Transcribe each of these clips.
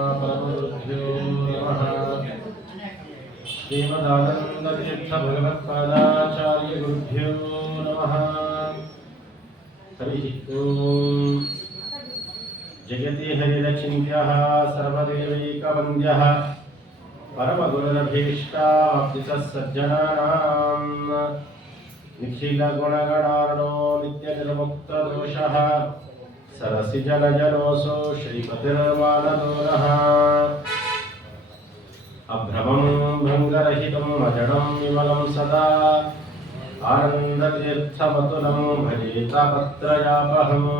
परमगुरुभ्यो नमः। श्रीमदानन्दतीर्थ भगवत्पादाचार्यगुरुभ्यो नमः। हरिः ओम्। जगति हरिरचिन्त्यः सर्वदेवैकवन्द्यः परमगुरुरभीष्टावाप्तितः सज्जनानां निखिलगुणगणार्णो नित्यनिर्मुक्तदोषः सरसिजनजनोऽसौ श्रीपतिर्मानदोनः। अभ्रमं भङ्गरहितं अजडं विमलं सदा आनन्दतीर्थमतुलं भजे तापत्रयापहम्।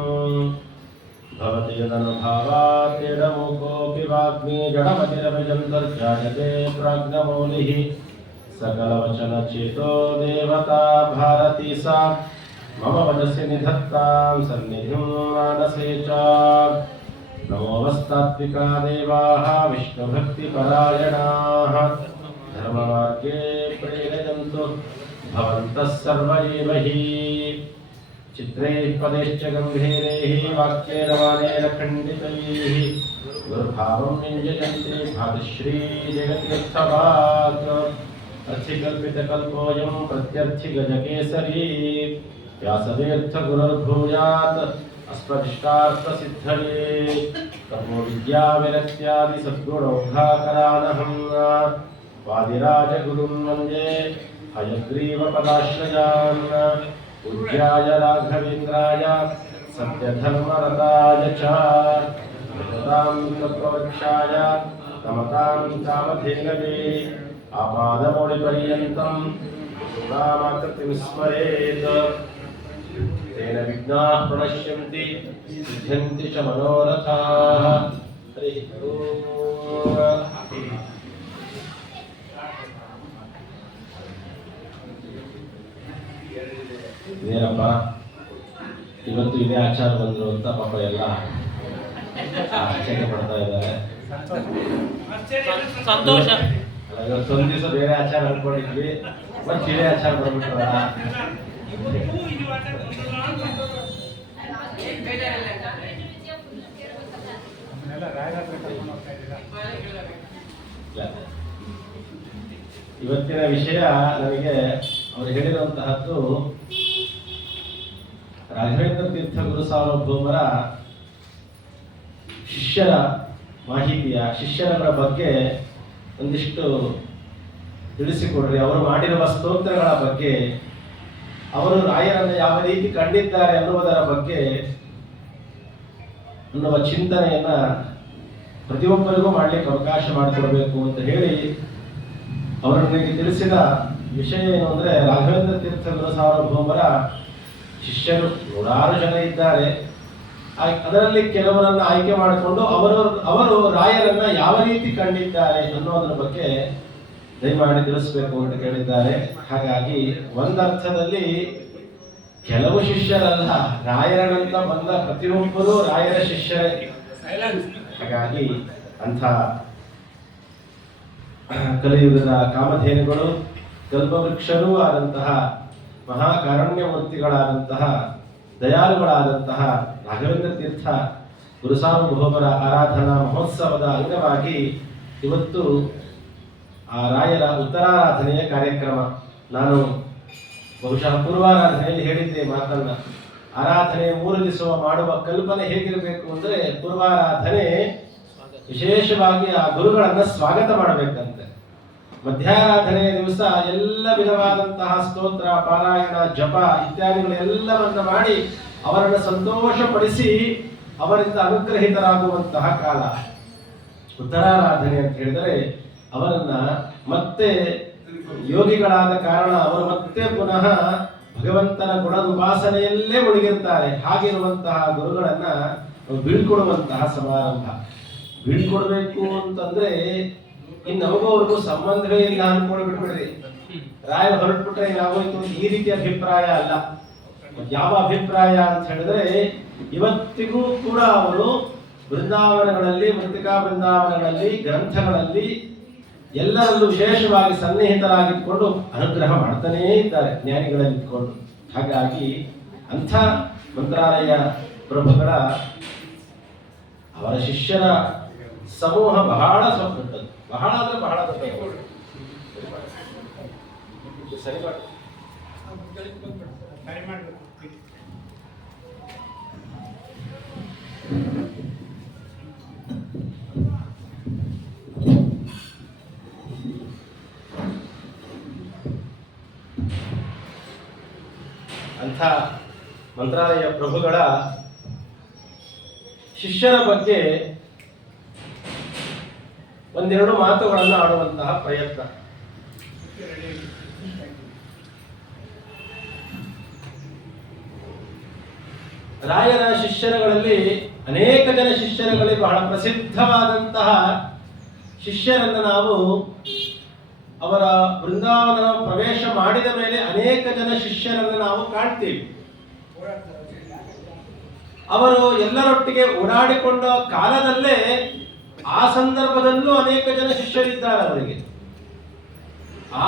भवति यदनुभावात् एडमुकोऽपि वाग्मी जडमतिरभिजन्तर्जायते प्राज्ञमौलिः। सकलवचनचेतो देवता भारती सा मम वचसि निधत्तां सन्निधिं मानसे च। नमोऽस्तात्विका देवाः विष्णुभक्तिपरायणाः धर्ममार्गे प्रेरयन्तु भवन्तः सर्व एव हि। चित्रैः पदैश्च गम्भीरैः वाक्येन वाणेन खण्डितैः दुर्भावं व्यञ्जयन्ति भातिश्री जगतीर्थवाक्। अर्थिकल्पितकल्पोऽयं प्रत्यर्थिगजकेसरी व्यासतीर्थगुरुर्भूयात् अस्मदिष्टार्थसिद्धये। तपोविद्याविरक्त्यादि सद्गुणौघाकरानहं वादिराजगुरुं वन्दे हयग्रीवपदाश्रयान्। पूज्याय राघवेन्द्राय सत्यधर्मरताय च भजतां तत्त्ववृक्षाय नमतां कामधेनवे। आपादमौलिपर्यन्तं गुरूणामाकृतिं स्मरेत् तेन विघ्नाः प्रणश्यन्ति सिद्ध्यन्ति च मनोरथाः। हरिः ओम्। ಏನಪ್ಪ ಇವತ್ತು ಇದೇ ಆಚಾರ ಬಂದ್ರು ಅಂತ ಪಾಪ ಎಲ್ಲ ಆಶ್ಚರ್ಯ ಪಡ್ತಾ ಇದ್ದಾರೆ. ಸಂತೋಷ. ಇವತ್ತೊಂದು ದಿವಸ ಬೇರೆ ಆಚಾರ ಅನ್ಕೊಂಡಿದ್ವಿ, ಮತ್ತೆ ಇದೇ ಆಚಾರ ಬಂದ್ಬಿಟ್ರಲ್ಲ. ಇವತ್ತಿನ ವಿಷಯ ನನಗೆ ಅವರು ಹೇಳಿರುವಂತಹದ್ದು ರಾಘವೇಂದ್ರ ತೀರ್ಥ ಗುರು ಸಾರ್ವಭೌಮರ ಶಿಷ್ಯರ ಮಾಹಿತಿಯ ಶಿಷ್ಯರ ಬಗ್ಗೆ ಒಂದಿಷ್ಟು ತಿಳಿಸಿಕೊಡ್ರಿ. ಅವರು ಮಾಡಿರುವ ಸ್ತೋತ್ರಗಳ ಬಗ್ಗೆ, ಅವರು ರಾಯರನ್ನು ಯಾವ ರೀತಿ ಕಂಡಿದ್ದಾರೆ ಅನ್ನುವುದರ ಬಗ್ಗೆ ಅನ್ನುವ ಚಿಂತನೆಯನ್ನ ಪ್ರತಿಯೊಬ್ಬರಿಗೂ ಮಾಡಲಿಕ್ಕೆ ಅವಕಾಶ ಮಾಡಿಕೊಡಬೇಕು ಅಂತ ಹೇಳಿ ಅವರು ನನಗೆ ತಿಳಿಸಿದ ವಿಷಯ ಏನು ಅಂದರೆ, ರಾಘವೇಂದ್ರ ತೀರ್ಥ ಗುರು ಸಾರ್ವಭೌಮರ ಶಿಷ್ಯರು ನೂರಾರು ಜನ ಇದ್ದಾರೆ. ಅದರಲ್ಲಿ ಕೆಲವರನ್ನು ಆಯ್ಕೆ ಮಾಡಿಕೊಂಡು ಅವರು ರಾಯರನ್ನ ಯಾವ ರೀತಿ ಕಂಡಿದ್ದಾರೆ ಅನ್ನೋದ್ರ ಬಗ್ಗೆ ದಯಮಾಡಿ ತಿಳಿಸಬೇಕು ಅಂತ ಕೇಳಿದ್ದಾರೆ. ಹಾಗಾಗಿ ಒಂದರ್ಥದಲ್ಲಿ ಕೆಲವು ಶಿಷ್ಯರಲ್ಲ, ರಾಯರನಂತ ಬಂದ ಪ್ರತಿಯೊಬ್ಬರು ರಾಯರ ಶಿಷ್ಯರೇ. ಹಾಗಾಗಿ ಅಂಥ ಕಲಿಯುಗದ ಕಾಮಧೇನುಗಳು ಕಲ್ಪವೃಕ್ಷರೂ ಆದಂತಹ ಮಹಾಕಾರುಣ್ಯಮೂರ್ತಿಗಳಾದಂತಹ ದಯಾಳುಗಳಾದಂತಹ ರಾಘವೇಂದ್ರ ತೀರ್ಥ ಗುರುಸಾರ್ವಭೌಮರ ಆರಾಧನಾ ಮಹೋತ್ಸವದ ಅಂಗವಾಗಿ ಇವತ್ತು ಆ ರಾಯರ ಉತ್ತರಾರಾಧನೆಯ ಕಾರ್ಯಕ್ರಮ. ನಾನು ಬಹುಶಃ ಪೂರ್ವಾರಾಧನೆಯಲ್ಲಿ ಹೇಳಿದ್ದೆ ಮಾತನ್ನ. ಆರಾಧನೆ 3 ದಿವಸ ಮಾಡುವ ಕಲ್ಪನೆ ಹೇಗಿರಬೇಕು ಅಂದ್ರೆ, ಪೂರ್ವಾರಾಧನೆ ವಿಶೇಷವಾಗಿ ಆ ಗುರುಗಳನ್ನ ಸ್ವಾಗತ ಮಾಡಬೇಕಂತೆ. ಮಧ್ಯಾರಾಧನೆಯ ದಿವಸ ಎಲ್ಲ ವಿಧವಾದಂತಹ ಸ್ತೋತ್ರ, ಪಾರಾಯಣ, ಜಪ ಇತ್ಯಾದಿಗಳೆಲ್ಲವನ್ನ ಮಾಡಿ ಅವರನ್ನು ಸಂತೋಷಪಡಿಸಿ ಅವರಿಂದ ಅನುಗ್ರಹಿತರಾಗುವಂತಹ ಕಾಲ ಉತ್ತರಾರಾಧನೆ ಅಂತ ಹೇಳಿದರೆ, ಅವರನ್ನ ಮತ್ತೆ ಯೋಗಿಗಳಾದ ಕಾರಣ ಅವರು ಮತ್ತೆ ಪುನಃ ಭಗವಂತನ ಗುಣದುಪಾಸನೆಯಲ್ಲೇ ಮುಳುಗಿರ್ತಾರೆ. ಹಾಗಿರುವಂತಹ ಗುರುಗಳನ್ನ ಬೀಳ್ಕೊಡುವಂತಹ ಸಮಾರಂಭ. ಬೀಳ್ಕೊಡ್ಬೇಕು ಅಂತಂದ್ರೆ ಇನ್ನು ನಮಗೂ ಅವ್ರಿಗೂ ಸಂಬಂಧವೇ ಇಲ್ಲ ಅನ್ಕೊಂಡು ಬಿಡ್ಬಿಡ್ರಿ. ರಾಯ ಹೊರಟ್ಬಿಟ್ರೆ ಏನಾಗೋಯ್ತು, ಈ ರೀತಿಯ ಅಭಿಪ್ರಾಯ ಅಲ್ಲ. ಯಾವ ಅಭಿಪ್ರಾಯ ಅಂತ ಹೇಳಿದ್ರೆ, ಇವತ್ತಿಗೂ ಕೂಡ ಅವರು ಬೃಂದಾವನಗಳಲ್ಲಿ, ಮೃತ್ತಿಕಾ ಬೃಂದಾವನಗಳಲ್ಲಿ, ಗ್ರಂಥಗಳಲ್ಲಿ ಎಲ್ಲರಲ್ಲೂ ವಿಶೇಷವಾಗಿ ಸನ್ನಿಹಿತರಾಗಿದ್ಕೊಂಡು ಅನುಗ್ರಹ ಮಾಡ್ತಾನೇ ಇದ್ದಾರೆ ಜ್ಞಾನಿಗಳಲ್ಲಿದ್ಕೊಂಡು. ಹಾಗಾಗಿ ಅಂಥ ಮಂತ್ರಾಲಯ ಪ್ರಭುಗಳ ಅವರ ಶಿಷ್ಯರ ಸಮೂಹ ಬಹಳ ದೊಡ್ಡದು, ಬಹಳ ಅಂದ್ರೆ ಬಹಳ ದೊಡ್ಡದು. ಸರಿ ಮಾಡಿ. ಅಂಥ ಮಂತ್ರಾಲಯ ಪ್ರಭುಗಳ ಶಿಷ್ಯರ ಬಗ್ಗೆ ಒಂದೆರಡು ಮಾತುಗಳನ್ನು ಆಡುವಂತಹ ಪ್ರಯತ್ನ. ರಾಯರ ಶಿಷ್ಯರುಗಳಲ್ಲಿ ಅನೇಕ ಜನ ಶಿಷ್ಯರುಗಳಲ್ಲಿ ಬಹಳ ಪ್ರಸಿದ್ಧವಾದಂತಹ ಶಿಷ್ಯರನ್ನು ನಾವು ಅವರ ಬೃಂದಾವನ ಪ್ರವೇಶ ಮಾಡಿದ ಮೇಲೆ ಅನೇಕ ಜನ ಶಿಷ್ಯರನ್ನು ನಾವು ಕಾಣ್ತೀವಿ. ಅವರು ಎಲ್ಲರೊಟ್ಟಿಗೆ ಓಡಾಡಿಕೊಂಡ ಕಾಲದಲ್ಲೇ ಆ ಸಂದರ್ಭದಲ್ಲೂ ಅನೇಕ ಜನ ಶಿಷ್ಯರಿದ್ದಾರೆ ಅವರಿಗೆ.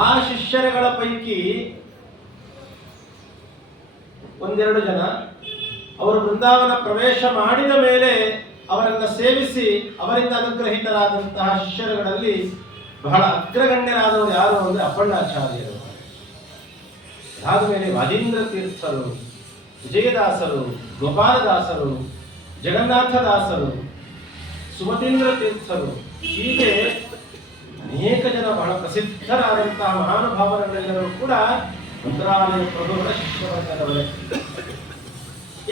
ಆ ಶಿಷ್ಯರುಗಳ ಪೈಕಿ ಒಂದೆರಡು ಜನ ಅವರು ಬೃಂದಾವನ ಪ್ರವೇಶ ಮಾಡಿದ ಮೇಲೆ ಅವರನ್ನು ಸೇವಿಸಿ ಅವರಿಂದ ಅನುಗ್ರಹಿತರಾದಂತಹ ಶಿಷ್ಯರುಗಳಲ್ಲಿ ಬಹಳ ಅಗ್ರಗಣ್ಯರಾದವರು ಯಾರು ಅಂದರೆ ಅಪ್ಪಣ್ಣಾಚಾರ್ಯರು. ಅದಾದ ಮೇಲೆ ವಾದೀಂದ್ರ ತೀರ್ಥರು, ವಿಜಯದಾಸರು, ಗೋಪಾಲದಾಸರು, ಜಗನ್ನಾಥದಾಸರು, ಸುಮತೀಂದ್ರ ತೀರ್ಥರು, ಹೀಗೆ ಅನೇಕ ಜನ ಬಹಳ ಪ್ರಸಿದ್ಧರಾದಂತಹ ಮಹಾನುಭಾವರುಗಳೆಲ್ಲರೂ ಕೂಡ ಮಂತ್ರಾಲಯ ಪ್ರಭುಗಳ ಶಿಷ್ಯವರ್ಗದವರೇ.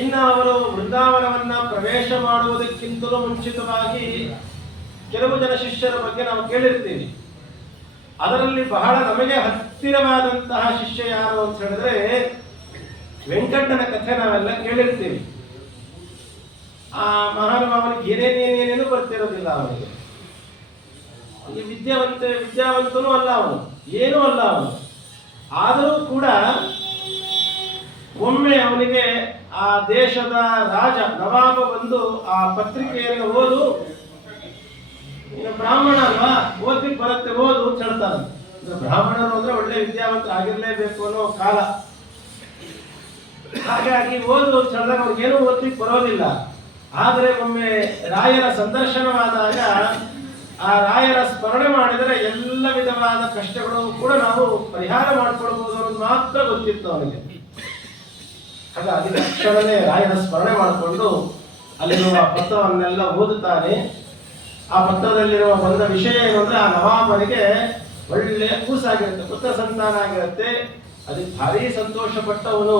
ಇನ್ನು ಅವರು ವೃಂದಾವನವನ್ನ ಪ್ರವೇಶ ಮಾಡುವುದಕ್ಕಿಂತಲೂ ಮುಂಚಿತವಾಗಿ ಕೆಲವು ಜನ ಶಿಷ್ಯರ ಬಗ್ಗೆ ನಾವು ಕೇಳಿರ್ತೀವಿ. ಅದರಲ್ಲಿ ಬಹಳ ನಮಗೆ ಹತ್ತಿರವಾದಂತಹ ಶಿಷ್ಯ ಯಾರು ಅಂತ ಹೇಳಿದ್ರೆ ವೆಂಕಟನ ಕಥೆ ನಾವೆಲ್ಲ ಕೇಳಿರ್ತೀವಿ. ಆ ಮಹಾನುಭಾವನಿಗೆ ಏನೇನೇನೇನೇನು ಬರ್ತಿರೋದಿಲ್ಲ. ಅವನಿಗೆ ವಿದ್ಯಾವಂತನೂ ಅಲ್ಲ, ಅವನು ಏನೂ ಅಲ್ಲ ಅವನು. ಆದರೂ ಕೂಡ ಒಮ್ಮೆ ಅವನಿಗೆ ಆ ದೇಶದ ರಾಜ ನವಾಬ ಬಂದು ಆ ಪತ್ರಿಕೆಯನ್ನು ಓದು, ಇನ್ನು ಬ್ರಾಹ್ಮಣ ಅಲ್ವಾ, ಓದ್ಲಿಕ್ಕೆ ಬರುತ್ತೆ, ಓದು ಅಂತ ಹೇಳ್ತಾನೆ. ಬ್ರಾಹ್ಮಣರು ಅಂದ್ರೆ ಒಳ್ಳೆ ವಿದ್ಯಾವಂತ ಆಗಿರ್ಲೇಬೇಕು ಅನ್ನೋ ಕಾಲ. ಹಾಗಾಗಿ ಓದು ಅಂತ ಹೇಳಿದಾಗ ಅವ್ರಿಗೇನು ಓದ್ಲಿಕ್ಕೆ ಬರೋದಿಲ್ಲ. ಆದರೆ ಒಮ್ಮೆ ರಾಯರ ಸಂದರ್ಶನವಾದಾಗ ಆ ರಾಯರ ಸ್ಮರಣೆ ಮಾಡಿದರೆ ಎಲ್ಲ ವಿಧವಾದ ಕಷ್ಟಗಳು ಕೂಡ ನಾವು ಪರಿಹಾರ ಮಾಡ್ಕೊಳ್ಬಹುದು ಅನ್ನೋದು ಮಾತ್ರ ಗೊತ್ತಿತ್ತು ಅವನಿಗೆ. ಹಾಗಾಗಿ ತಕ್ಷಣವೇ ರಾಯರ ಸ್ಮರಣೆ ಮಾಡಿಕೊಂಡು ಅಲ್ಲಿರುವ ಪತ್ರವನ್ನೆಲ್ಲ ಓದುತ್ತಾನೆ. ಆ ಪತ್ರದಲ್ಲಿರುವ ಒಂದು ವಿಷಯ ಏನು ಅಂದ್ರೆ, ಆ ನವಾಬನಿಗೆ ಒಳ್ಳೆಯ ಕೂಸಾಗಿರುತ್ತೆ, ಪುತ್ರ ಸಂತಾನ ಆಗಿರುತ್ತೆ. ಅದಕ್ಕೆ ಭಾರಿ ಸಂತೋಷ ಪಟ್ಟವನು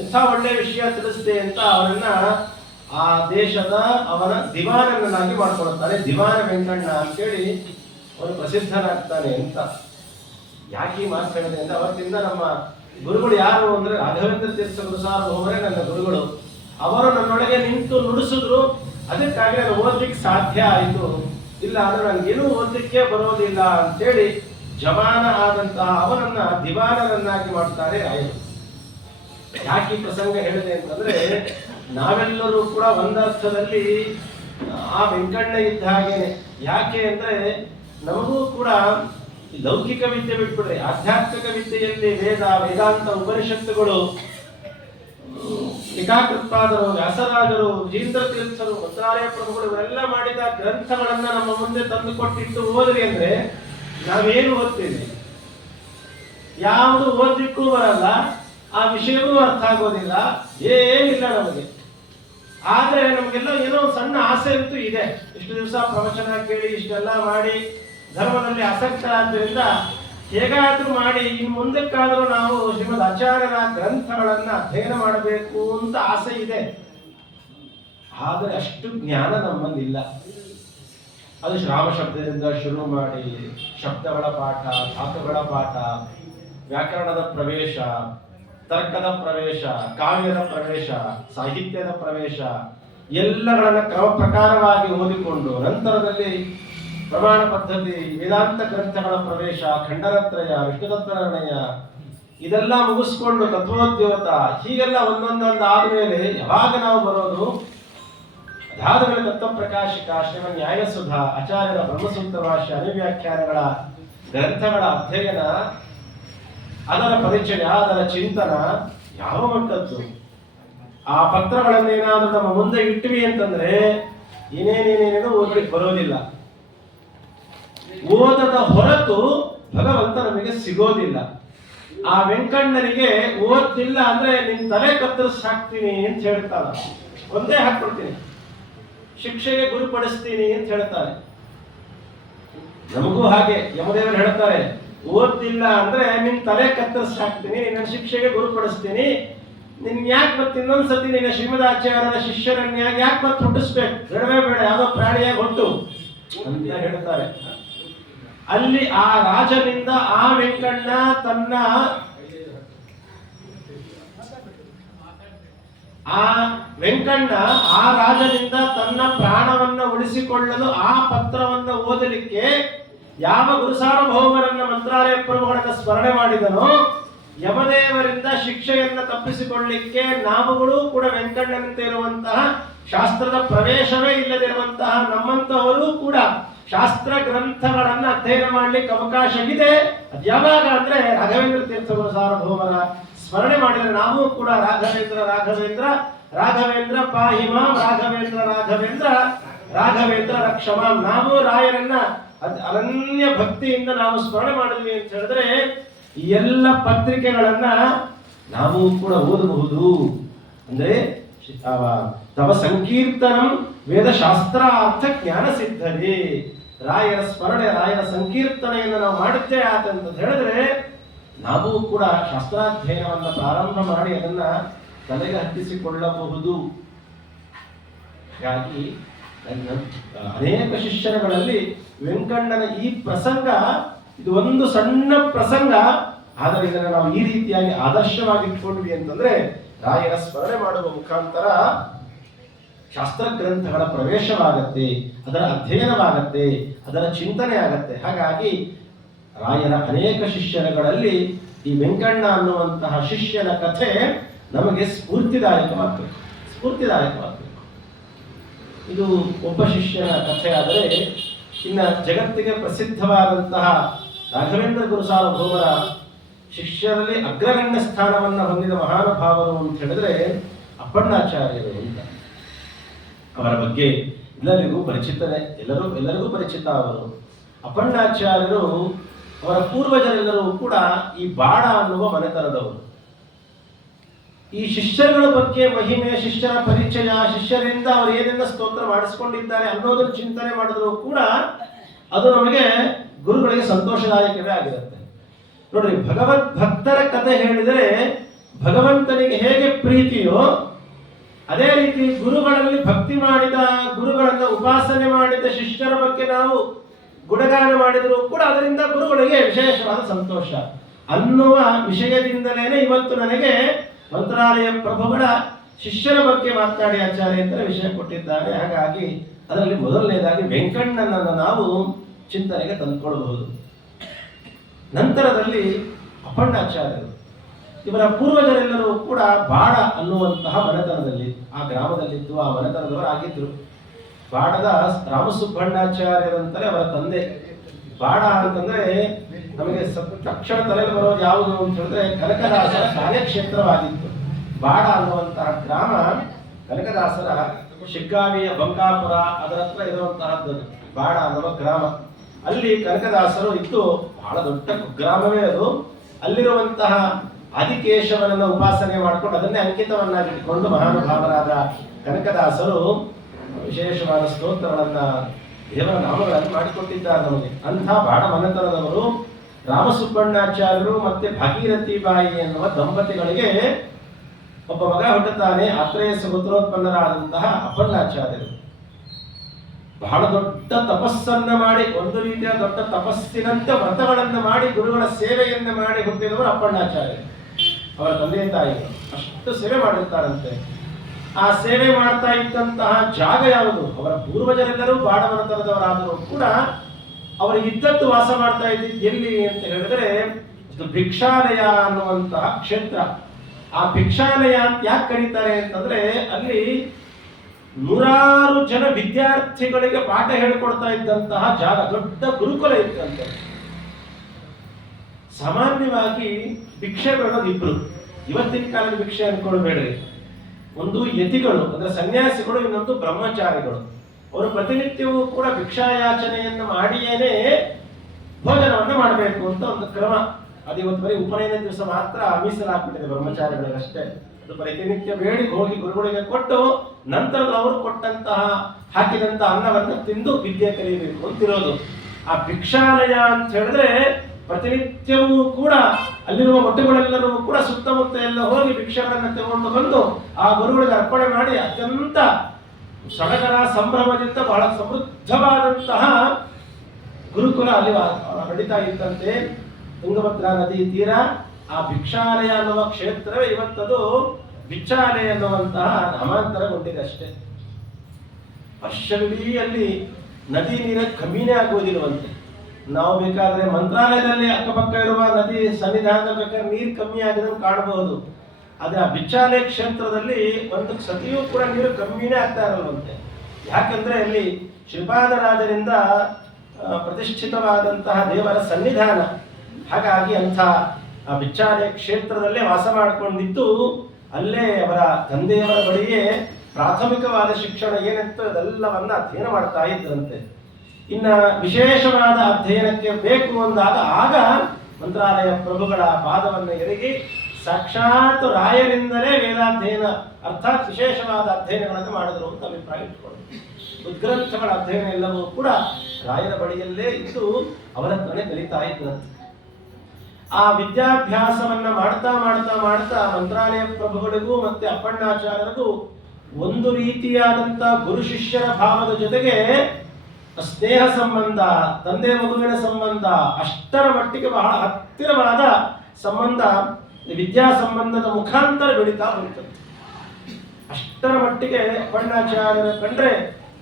ಎಂಥ ಒಳ್ಳೆಯ ವಿಷಯ ತಿಳಿಸಿದೆ ಅಂತ ಅವರನ್ನ ಆ ದೇಶದ ಅವನ ದಿವಾನನ್ನಾಗಿ ಮಾಡ್ಕೊಳ್ತಾನೆ. ದಿವಾನ ವೆಂಕಣ್ಣ ಅಂತೇಳಿ ಅವನು ಪ್ರಸಿದ್ಧನಾಗ್ತಾನೆ ಅಂತ. ಯಾಕೆ ಈ ಮಾತು ಹೇಳಿದೆ ಅಂದ್ರೆ, ಅವತ್ತಿಂದ ನಮ್ಮ ಗುರುಗಳು ಯಾರು ಅಂದ್ರೆ ರಾಘವೇಂದ್ರ ತೀರ್ಥ ಗುರುಸಾರ್ವಭೌಮರೇ ನನ್ನ ಗುರುಗಳು. ಅವರು ನನ್ನೊಳಗೆ ನಿಂತು ನುಡಿಸಿದ್ರು. ಅದಕ್ಕಾಗಿ ನಾನು ಓದ್ಲಿಕ್ಕೆ ಸಾಧ್ಯ ಆಯಿತು. ಇಲ್ಲ ಅಂದ್ರೆ ನನಗೇನು ಓದ್ಲಿಕ್ಕೆ ಬರೋದಿಲ್ಲ ಅಂತೇಳಿ ಜವಾನ ಆದಂತಹ ಅವನನ್ನ ದಿವಾನರನ್ನಾಗಿ ಮಾಡ್ತಾರೆ ರಾಯರು. ಯಾಕೆ ಈ ಪ್ರಸಂಗ ಹೇಳಿದೆ ಅಂತಂದ್ರೆ, ನಾವೆಲ್ಲರೂ ಕೂಡ ಒಂದರ್ಥದಲ್ಲಿ ಆ ವೆಂಕಣ್ಣ ಇದ್ದ ಹಾಗೇನೆ. ಯಾಕೆ ಅಂದ್ರೆ ನಮಗೂ ಕೂಡ ಲೌಕಿಕ ವಿದ್ಯೆ ಬಿಟ್ಬಿಡ್ರಿ, ಆಧ್ಯಾತ್ಮಿಕ ವಿದ್ಯೆಯಲ್ಲಿ ವೇದಾಂತ ಉಪನಿಷತ್ತುಗಳು, ಟೀಕಾಕೃತ್ಪಾದರು, ವ್ಯಾಸರಾಜರು, ವಿಜೇಂದ್ರ ತೀರ್ಥರು, ಮಂತ್ರಾಲಯ ಪ್ರಭುಗಳು ಇವರೆಲ್ಲ ಮಾಡಿದ ಗ್ರಂಥಗಳನ್ನ ನಮ್ಮ ಮುಂದೆ ತಂದು ಕೊಟ್ಟಿಟ್ಟು ಓದ್ರಿ ಅಂದ್ರೆ ನಾವೇನು ಓದ್ತೀವಿ? ಯಾವುದು ಓದ್ಲಿಕ್ಕೂ ಬರಲ್ಲ, ಆ ವಿಷಯವೂ ಅರ್ಥ ಆಗೋದಿಲ್ಲ, ಏನಿಲ್ಲ ನಮಗೆ. ಆದ್ರೆ ನಮಗೆಲ್ಲ ಏನೋ ಸಣ್ಣ ಆಸೆ ಅಂತೂ ಇದೆ. ಇಷ್ಟು ದಿವಸ ಪ್ರವಚನ ಕೇಳಿ ಇಷ್ಟೆಲ್ಲ ಮಾಡಿ ಧರ್ಮದಲ್ಲಿ ಆಸಕ್ತರಾದ್ದರಿಂದ ಹೇಗಾದ್ರೂ ಮಾಡಿ ಇನ್ನು ಮುಂದಕ್ಕಾದರೂ ನಾವು ಶ್ರೀಮದ್ ಆಚಾರ್ಯರ ಗ್ರಂಥಗಳನ್ನ ಅಧ್ಯಯನ ಮಾಡಬೇಕು ಅಂತ ಆಸೆ ಇದೆ. ಆದರೆ ಅಷ್ಟು ಜ್ಞಾನ ನಮ್ಮಲ್ಲಿಲ್ಲ. ಅದು ಶ್ರಾಮ ಶಬ್ದದಿಂದ ಶುರು ಮಾಡಿ ಶಬ್ದಗಳ ಪಾಠ, ಧಾತುಗಳ ಪಾಠ, ವ್ಯಾಕರಣದ ಪ್ರವೇಶ, ತರ್ಕದ ಪ್ರವೇಶ, ಕಾವ್ಯದ ಪ್ರವೇಶ, ಸಾಹಿತ್ಯದ ಪ್ರವೇಶ ಎಲ್ಲಗಳನ್ನ ಕ್ರಮ ಪ್ರಕಾರವಾಗಿ ಓದಿಕೊಂಡು ನಂತರದಲ್ಲಿ ಪ್ರಮಾಣ ಪದ್ಧತಿ, ವೇದಾಂತ ಗ್ರಂಥಗಳ ಪ್ರವೇಶ, ಖಂಡರತ್ರಯ, ವಿಷ್ಣುತತ್ವನಿರ್ಣಯ ಇದೆಲ್ಲ ಮುಗಿಸ್ಕೊಂಡು ತತ್ವೋದ್ಯೋತ ಹೀಗೆಲ್ಲ ಒಂದೊಂದೊಂದು ಆದ್ಮೇಲೆ ಯಾವಾಗ ನಾವು ಬರೋದು? ಅದಾದ ಮೇಲೆ ತತ್ವಪ್ರಕಾಶಿಕ, ಶ್ರೀಮನ್ ನ್ಯಾಯಸುಧ, ಆಚಾರ್ಯರ ಬ್ರಹ್ಮಸೂತ್ರ ಭಾಷ್ಯ, ಅನುವ್ಯಾಖ್ಯಾನಗಳ ಗ್ರಂಥಗಳ ಅಧ್ಯಯನ, ಅದರ ಪರಿಚಯ, ಅದರ ಚಿಂತನ ಯಾವ ಮಟ್ಟದ್ದು? ಆ ಪತ್ರಗಳನ್ನೇನಾದ್ರೂ ನಮ್ಮ ಮುಂದೆ ಇಟ್ವಿ ಅಂತಂದ್ರೆ ಏನೇನೇನೇನೇನೋ ಓದ್ಲಿಕ್ಕೆ ಬರೋದಿಲ್ಲ. ಓದದ ಹೊರತು ಭಗವಂತ ನಮಗೆ ಸಿಗೋದಿಲ್ಲ. ಆ ವೆಂಕಣ್ಣನಿಗೆ ಓದ್ತಿಲ್ಲ ಅಂದ್ರೆ ನಿನ್ ತಲೆ ಕತ್ತರಿಸಿ ಹಾಕ್ತೀನಿ ಅಂತ ಹೇಳ್ತಾನೆ, ಒಂದೇ ಹಾಕ್ಕೊಡ್ತೀನಿ, ಶಿಕ್ಷೆಗೆ ಗುರಿಪಡಿಸ್ತೀನಿ ಅಂತ ಹೇಳ್ತಾರೆ. ನಮಗೂ ಹಾಗೆ ಯಮದೇವರು ಹೇಳ್ತಾರೆ, ಓದ್ತಿಲ್ಲ ಅಂದ್ರೆ ನಿನ್ ತಲೆ ಕತ್ತರಿಸಿ ಹಾಕ್ತೀನಿ, ನಿನ್ನ ಶಿಕ್ಷೆಗೆ ಗುರಿಪಡಿಸ್ತೀನಿ, ನಿನ್ ಯಾಕೆ ಮತ್ತೆ ಇನ್ನೊಂದ್ಸತಿ ನಿನ್ನ ಶ್ರೀಮದಾಚಾರ್ಯರ ಶಿಷ್ಯರನ್ನ ಯಾಕೆ ಮತ್ತೆ ಹುಟ್ಟಿಸ್ಬೇಕು, ಬೇಡವೇ ಬೇಡ, ಯಾವ್ದೋ ಪ್ರಾಣಿಯಾಗಿ ಹೊಟ್ಟು ಅಂತ ಹೇಳ್ತಾರೆ. ಅಲ್ಲಿ ಆ ರಾಜನಿಂದ ಆ ವೆಂಕಣ್ಣ ತನ್ನ ಆ ರಾಜನಿಂದ ತನ್ನ ಪ್ರಾಣವನ್ನ ಉಳಿಸಿಕೊಳ್ಳಲು ಆ ಪತ್ರವನ್ನು ಓದಲಿಕ್ಕೆ ಯಾವ ಗುರುಸಾರ್ವಭೌಮರನ್ನ ಮಂತ್ರಾಲಯ ಪ್ರಭುಗಳನ್ನ ಸ್ಮರಣೆ ಮಾಡಿದನೋ, ಯಮದೇವರಿಂದ ಶಿಕ್ಷೆಯನ್ನ ತಪ್ಪಿಸಿಕೊಳ್ಳಲಿಕ್ಕೆ ನಾವುಗಳು ಕೂಡ ವೆಂಕಣ್ಣನಂತೆ ಇರುವಂತಹ ಶಾಸ್ತ್ರದ ಪ್ರವೇಶವೇ ಇಲ್ಲದಿರುವಂತಹ ನಮ್ಮಂತವರು ಕೂಡ ಶಾಸ್ತ್ರ ಗ್ರಂಥಗಳನ್ನ ಅಧ್ಯಯನ ಮಾಡ್ಲಿಕ್ಕೆ ಅವಕಾಶ ಇದೆ. ಅದು ಯಾವಾಗ ಅಂದ್ರೆ ರಾಘವೇಂದ್ರ ತೀರ್ಥಗುರು ಸಾರ್ವಭೌಮರ ಸ್ಮರಣೆ ಮಾಡಿದ್ರೆ ನಾವು ಕೂಡ ರಾಘವೇಂದ್ರ ರಾಘವೇಂದ್ರ ರಾಘವೇಂದ್ರ ಪಾಹಿಮಾಂ ರಾಘವೇಂದ್ರ ರಾಘವೇಂದ್ರ ರಾಘವೇಂದ್ರ ರಕ್ಷಮಾಂ, ನಾವು ರಾಯರನ್ನ ಅನನ್ಯ ಭಕ್ತಿಯಿಂದ ನಾವು ಸ್ಮರಣೆ ಮಾಡಿದ್ವಿ ಅಂತ ಹೇಳಿದ್ರೆ ಈ ಎಲ್ಲ ಪತ್ರಿಕೆಗಳನ್ನ ನಾವು ಕೂಡ ಓದಬಹುದು. ಅಂದ್ರೆ ತವ ಸಂಕೀರ್ತನಂ ವೇದಶಾಸ್ತ್ರಾರ್ಥ ಜ್ಞಾನ ಸಿದ್ಧತೆ, ರಾಯರ ಸ್ಮರಣೆ ರಾಯರ ಸಂಕೀರ್ತನೆಯನ್ನು ನಾವು ಮಾಡುತ್ತೇ ಆತಂತ ಹೇಳಿದ್ರೆ ನಾವು ಕೂಡ ಶಾಸ್ತ್ರಾಧ್ಯಯನವನ್ನು ಪ್ರಾರಂಭ ಮಾಡಿ ಅದನ್ನ ತಲೆಗೆ ಹತ್ತಿಸಿಕೊಳ್ಳಬಹುದು. ಹಾಗಾಗಿ ಅನೇಕ ಶಿಷ್ಯರುಗಳಲ್ಲಿ ವೆಂಕಣ್ಣನ ಈ ಪ್ರಸಂಗ ಇದು ಒಂದು ಸಣ್ಣ ಪ್ರಸಂಗ, ಆದರೆ ಇದನ್ನು ನಾವು ಈ ರೀತಿಯಾಗಿ ಆದರ್ಶವಾಗಿ ಇಟ್ಕೊಂಡ್ವಿ ಅಂತಂದ್ರೆ ರಾಯರ ಸ್ಮರಣೆ ಮಾಡುವ ಮುಖಾಂತರ ಶಾಸ್ತ್ರ ಗ್ರಂಥಗಳ ಪ್ರವೇಶವಾಗತ್ತೆ, ಅದರ ಅಧ್ಯಯನವಾಗತ್ತೆ, ಅದರ ಚಿಂತನೆ ಆಗತ್ತೆ. ಹಾಗಾಗಿ ರಾಯರ ಅನೇಕ ಶಿಷ್ಯರುಗಳಲ್ಲಿ ಈ ವೆಂಕಣ್ಣ ಅನ್ನುವಂತಹ ಶಿಷ್ಯನ ಕಥೆ ನಮಗೆ ಸ್ಫೂರ್ತಿದಾಯಕವಾಗಬೇಕು. ಇದು ಒಬ್ಬ ಶಿಷ್ಯನ ಕಥೆ ಆದರೆ ಇನ್ನು ಜಗತ್ತಿಗೆ ಪ್ರಸಿದ್ಧವಾದಂತಹ ರಾಘವೇಂದ್ರ ಗುರು ಸಾರ್ವಭೌಮರ ಶಿಷ್ಯರಲ್ಲಿ ಅಗ್ರಗಣ್ಯ ಸ್ಥಾನವನ್ನು ಹೊಂದಿದ ಮಹಾನುಭಾವರು ಅಂತ ಹೇಳಿದ್ರೆ ಅಪ್ಪಣ್ಣಾಚಾರ್ಯರು ಅಂತ. ಅವರ ಬಗ್ಗೆ ಎಲ್ಲರಿಗೂ ಪರಿಚಿತನೇ, ಎಲ್ಲರಿಗೂ ಪರಿಚಿತ ಅವರು. ಅಪ್ಪಣ್ಣಾಚಾರ್ಯರು ಅವರ ಪೂರ್ವಜರೆಲ್ಲರೂ ಕೂಡ ಈ ಬಾಡ ಅನ್ನುವ ಮನೆತನದವರು. ಈ ಶಿಷ್ಯರುಗಳ ಬಗ್ಗೆ ಮಹಿಮೆ, ಶಿಷ್ಯರ ಪರಿಚಯ, ಶಿಷ್ಯರಿಂದ ಅವರು ಏನೆಲ್ಲ ಸ್ತೋತ್ರ ಮಾಡಿಸ್ಕೊಂಡಿದ್ದಾರೆ ಅನ್ನೋದನ್ನು ಚಿಂತನೆ ಮಾಡಿದ್ರು ಕೂಡ ಅದು ನಮಗೆ ಗುರುಗಳಿಗೆ ಸಂತೋಷದಾಯಕವೇ ಆಗಿರುತ್ತೆ. ನೋಡ್ರಿ, ಭಗವದ್ ಭಕ್ತರ ಕಥೆ ಹೇಳಿದರೆ ಭಗವಂತನಿಗೆ ಹೇಗೆ ಪ್ರೀತಿಯೋ ಅದೇ ರೀತಿ ಗುರುಗಳಲ್ಲಿ ಭಕ್ತಿ ಮಾಡಿದ, ಗುರುಗಳನ್ನ ಉಪಾಸನೆ ಮಾಡಿದ ಶಿಷ್ಯರ ಬಗ್ಗೆ ನಾವು ಗುಣಗಾನ ಮಾಡಿದರೂ ಕೂಡ ಅದರಿಂದ ಗುರುಗಳಿಗೆ ವಿಶೇಷವಾದ ಸಂತೋಷ ಅನ್ನುವ ವಿಷಯದಿಂದಲೇ ಇವತ್ತು ನನಗೆ ಮಂತ್ರಾಲಯ ಪ್ರಭುಗಳ ಶಿಷ್ಯರ ಬಗ್ಗೆ ಮಾತನಾಡಿ ಆಚಾರ್ಯ ಅಂತ ವಿಷಯ ಕೊಟ್ಟಿದ್ದಾರೆ. ಹಾಗಾಗಿ ಅದರಲ್ಲಿ ಮೊದಲನೇದಾಗಿ ವೆಂಕಣ್ಣನನ್ನು ನಾವು ಚಿಂತನೆಗೆ ತಂದುಕೊಳ್ಳಬಹುದು. ನಂತರದಲ್ಲಿ ಅಪ್ಪಣ್ಣಾಚಾರ್ಯರು, ಇವರ ಪೂರ್ವಜರೆಲ್ಲರೂ ಕೂಡ ಬಾಡ ಅನ್ನುವಂತಹ ಮನೆತನದಲ್ಲಿ ಆ ಗ್ರಾಮದಲ್ಲಿದ್ದು ಆ ಮನೆತನದವರಾಗಿದ್ದರು. ಬಾಡದ ರಾಮಸುಬ್ಬಣ್ಣಾಚಾರ್ಯರಂತಲೇ ಅವರ ತಂದೆ. ಬಾಡ ಅಂತಂದ್ರೆ ನಮಗೆ ತಕ್ಷಣ ತಲೆಗೆ ಬರೋದು ಯಾವುದು ಅಂತ ಹೇಳಿದ್ರೆ ಕನಕದಾಸರ ಕಾರ್ಯಕ್ಷೇತ್ರವಾಗಿತ್ತು. ಬಾಡ ಅನ್ನುವಂತಹ ಗ್ರಾಮ ಕನಕದಾಸರ ಶಿಗ್ಗಾವಿಯ ಬಂಗಾಪುರ ಅದರ ಹತ್ರ ಇರುವಂತಹದ್ದು ಬಾಡ ಅನ್ನುವ ಗ್ರಾಮ. ಅಲ್ಲಿ ಕನಕದಾಸರು ಇತ್ತು, ಬಹಳ ದೊಡ್ಡ ಗ್ರಾಮವೇ ಅದು. ಅಲ್ಲಿರುವಂತಹ ಆದಿಕೇಶವನನ್ನ ಉಪಾಸನೆ ಮಾಡಿಕೊಂಡು ಅದನ್ನೇ ಅಂಕಿತವನ್ನಾಗಿಟ್ಟುಕೊಂಡು ಮಹಾನುಭಾವರಾದ ಕನಕದಾಸರು ವಿಶೇಷವಾದ ಸ್ತೋತ್ರಗಳನ್ನ, ದೇವರ ನಾಮಗಳನ್ನು ಮಾಡಿಕೊಟ್ಟಿದ್ದಾರೆ ನಮಗೆ. ಅಂಥ ಬಾಡ ಮನೆತನದವರು ರಾಮಸುಬ್ಬಣ್ಣಾಚಾರ್ಯರು ಮತ್ತೆ ಭಾಗೀರಥಿ ಬಾಯಿ ಎನ್ನುವ ದಂಪತಿಗಳಿಗೆ ಒಬ್ಬ ಮಗ ಹುಟ್ಟುತ್ತಾನೆ. ಆತ್ರೇಯ ಸುಪುತ್ರೋತ್ಪನ್ನರಾದಂತಹ ಅಪ್ಪಣ್ಣಾಚಾರ್ಯರು ಬಹಳ ದೊಡ್ಡ ತಪಸ್ಸನ್ನ ಮಾಡಿ, ಒಂದು ರೀತಿಯ ದೊಡ್ಡ ತಪಸ್ಸಿನಂತೆ ವ್ರತಗಳನ್ನು ಮಾಡಿ ಗುರುಗಳ ಸೇವೆಯನ್ನ ಮಾಡಿ ಹುಟ್ಟಿದವರು ಅಪ್ಪಣ್ಣಾಚಾರ್ಯರು. ಅವರ ತಂದೆ ತಾಯಿಗಳು ಅಷ್ಟು ಸೇವೆ ಮಾಡಿರ್ತಾರಂತೆ. ಆ ಸೇವೆ ಮಾಡ್ತಾ ಇದ್ದಂತಹ ಜಾಗ ಯಾವುದು? ಅವರ ಪೂರ್ವಜರೆಲ್ಲರೂ ಬಾಡ ಮನೆತನದವರಾದರೂ ಕೂಡ ಅವರು ಇದ್ದದ್ದು ವಾಸ ಮಾಡ್ತಾ ಇದ್ದಿದ್ದು ಎಲ್ಲಿ ಅಂತ ಹೇಳಿದ್ರೆ ಇದು ಭಿಕ್ಷಾಲಯ ಅನ್ನುವಂತಹ ಕ್ಷೇತ್ರ. ಆ ಭಿಕ್ಷಾಲಯ ಅಂತ ಯಾಕೆ ಕರೀತಾರೆ ಅಂತಂದ್ರೆ ಅಲ್ಲಿ 100 ಜನ ವಿದ್ಯಾರ್ಥಿಗಳಿಗೆ ಪಾಠ ಹೇಳಿಕೊಡ್ತಾ ಇದ್ದಂತಹ ಜಾಗ, ದೊಡ್ಡ ಗುರುಕುಲ ಇತ್ತಂತೆ. ಸಾಮಾನ್ಯವಾಗಿ ಭಿಕ್ಷೆ ಬೇಡೋದು ಇಬ್ರು. ಇವತ್ತಿನ ಕಾಲದ ಭಿಕ್ಷೆ ಅನ್ಕೊಳ್ಬೇಡ್ರಿ. ಒಂದು ಯತಿಗಳು ಅಂದ್ರೆ ಸನ್ಯಾಸಿಗಳು, ಇನ್ನೊಂದು ಬ್ರಹ್ಮಚಾರಿಗಳು. ಅವರು ಪ್ರತಿನಿತ್ಯವೂ ಕೂಡ ಭಿಕ್ಷಾಯಾಚನೆಯನ್ನು ಮಾಡಿಯೇನೆ ಭೋಜನವನ್ನು ಮಾಡಬೇಕು ಅಂತ ಒಂದು ಕ್ರಮ. ಅದು ಇವತ್ತು ಬರೀ ಉಪನಯನ ದಿವಸ ಮಾತ್ರ ಮೀಸಲಾಗ್ಬಿಟ್ಟಿದೆ ಬ್ರಹ್ಮಚಾರಿಗಳಿಗೆ ಅಷ್ಟೇ. ಅದು ಪ್ರತಿನಿತ್ಯ ಬೇಡಿ ಹೋಗಿ ಗುರುಗಳಿಗೆ ಕೊಟ್ಟು ನಂತರದ ಅವರು ಕೊಟ್ಟಂತಹ ಹಾಕಿದಂತಹ ಅನ್ನವನ್ನು ತಿಂದು ವಿದ್ಯೆ ಕಲಿಯಬೇಕು ಅಂತಿರೋದು. ಆ ಭಿಕ್ಷಾಲಯ ಅಂತ ಹೇಳಿದ್ರೆ ಪ್ರತಿನಿತ್ಯವೂ ಕೂಡ ಅಲ್ಲಿರುವ ಒಟ್ಟುಗಳೆಲ್ಲರೂ ಕೂಡ ಸುತ್ತಮುತ್ತ ಎಲ್ಲ ಹೋಗಿ ಭಿಕ್ಷೆಗಳನ್ನು ತಗೊಂಡು ಬಂದು ಆ ಗುರುಗಳಿಗೆ ಅರ್ಪಣೆ ಮಾಡಿ ಅತ್ಯಂತ ಸಡಗರ ಸಂಭ್ರಮದಿಂದ ಬಹಳ ಸಮೃದ್ಧವಾದಂತಹ ಗುರುಕುಲ ಅಲ್ಲಿ ನಡೀತಾ ಇದ್ದಂತೆ. ತುಂಗಭದ್ರಾ ನದಿ ತೀರ ಆ ಭಿಕ್ಷಾಲಯ ಅನ್ನುವ ಕ್ಷೇತ್ರವೇ ಇವತ್ತದು ಬಿಚ್ಚಾಲಯ ಎನ್ನುವಂತಹ ನಾಮಾಂತರಗೊಂಡಿದೆ ಅಷ್ಟೇ. ವರ್ಷವಿಡೀ ಅಲ್ಲಿ ನದಿ ನೀರ ಕಮ್ಮಿನೇ ಆಗುವುದಿಲ್ಲವಂತೆ. ನಾವು ಬೇಕಾದ್ರೆ ಮಂತ್ರಾಲಯದಲ್ಲಿ ಅಕ್ಕಪಕ್ಕ ಇರುವ ನದಿ ಸನ್ನಿಧಾನದ ಬೇಕಾದ್ರೆ ನೀರು ಕಮ್ಮಿ ಆಗಿದ್ದನ್ನು ಕಾಣಬಹುದು. ಆದ್ರೆ ಆ ಬಿಚ್ಚಾಲಯ ಕ್ಷೇತ್ರದಲ್ಲಿ ಒಂದು ಸತಿಯೂ ಕೂಡ ನೀರು ಕಮ್ಮಿನೇ ಆಗ್ತಾ ಇರಲ್ವಂತೆ. ಯಾಕಂದ್ರೆ ಅಲ್ಲಿ ಶ್ರೀಪಾದರಾಜರಿಂದ ಪ್ರತಿಷ್ಠಿತವಾದಂತಹ ದೇವರ ಸನ್ನಿಧಾನ. ಹಾಗಾಗಿ ಅಂಥ ಆ ಬಿಚ್ಚಾಲಯ ಕ್ಷೇತ್ರದಲ್ಲೇ ವಾಸ ಮಾಡಿಕೊಂಡಿದ್ದು ಅಲ್ಲೇ ಅವರ ತಂದೆಯವರ ಬಳಿಯೇ ಪ್ರಾಥಮಿಕವಾದ ಶಿಕ್ಷಣ ಏನಂತ ಅದೆಲ್ಲವನ್ನ ಅಧ್ಯಯನ ಮಾಡ್ತಾ ಇದ್ರಂತೆ. ಇನ್ನ ವಿಶೇಷವಾದ ಅಧ್ಯಯನಕ್ಕೆ ಬೇಕು ಅಂದಾಗ ಆಗ ಮಂತ್ರಾಲಯ ಪ್ರಭುಗಳ ಪಾದವನ್ನು ಎರಗಿ ಸಾಕ್ಷಾತ್ ರಾಯರಿಂದಲೇ ವೇದಾಧ್ಯಯನ ಅರ್ಥಾತ್ ವಿಶೇಷವಾದ ಅಧ್ಯಯನಗಳನ್ನು ಮಾಡಿದ್ರು ಅಂತ ಅಭಿಪ್ರಾಯ ಇಟ್ಕೊಂಡು ಉದ್ಗ್ರಂಥಗಳ ಅಧ್ಯಯನ ಎಲ್ಲವೂ ಕೂಡ ರಾಯರ ಬಳಿಯಲ್ಲೇ ಇದ್ದು ಅವರ ಹತ್ರನೇ ಕಲಿತಾ ಇದ್ರಂತೆ. ಆ ವಿದ್ಯಾಭ್ಯಾಸವನ್ನ ಮಾಡ್ತಾ ಮಾಡ್ತಾ ಮಾಡ್ತಾ ಮಂತ್ರಾಲಯ ಪ್ರಭುಗಳಿಗೂ ಮತ್ತೆ ಅಪ್ಪಣ್ಣಾಚಾರ್ಯರಿಗೂ ಒಂದು ರೀತಿಯಾದಂತ ಗುರು ಶಿಷ್ಯರ ಭಾವದ ಜೊತೆಗೆ ಸ್ನೇಹ ಸಂಬಂಧ, ತಂದೆ ಮಗುವಿನ ಸಂಬಂಧ, ಅಷ್ಟರ ಮಟ್ಟಿಗೆ ಬಹಳ ಹತ್ತಿರವಾದ ಸಂಬಂಧ, ವಿದ್ಯಾ ಸಂಬಂಧದ ಮುಖಾಂತರ ಬೆಳೀತಾ ಹೋಗ್ತದೆ. ಅಷ್ಟರ ಮಟ್ಟಿಗೆ ಅಪ್ಪಣ್ಣಾಚಾರ್ಯರ ಕಂಡ್ರೆ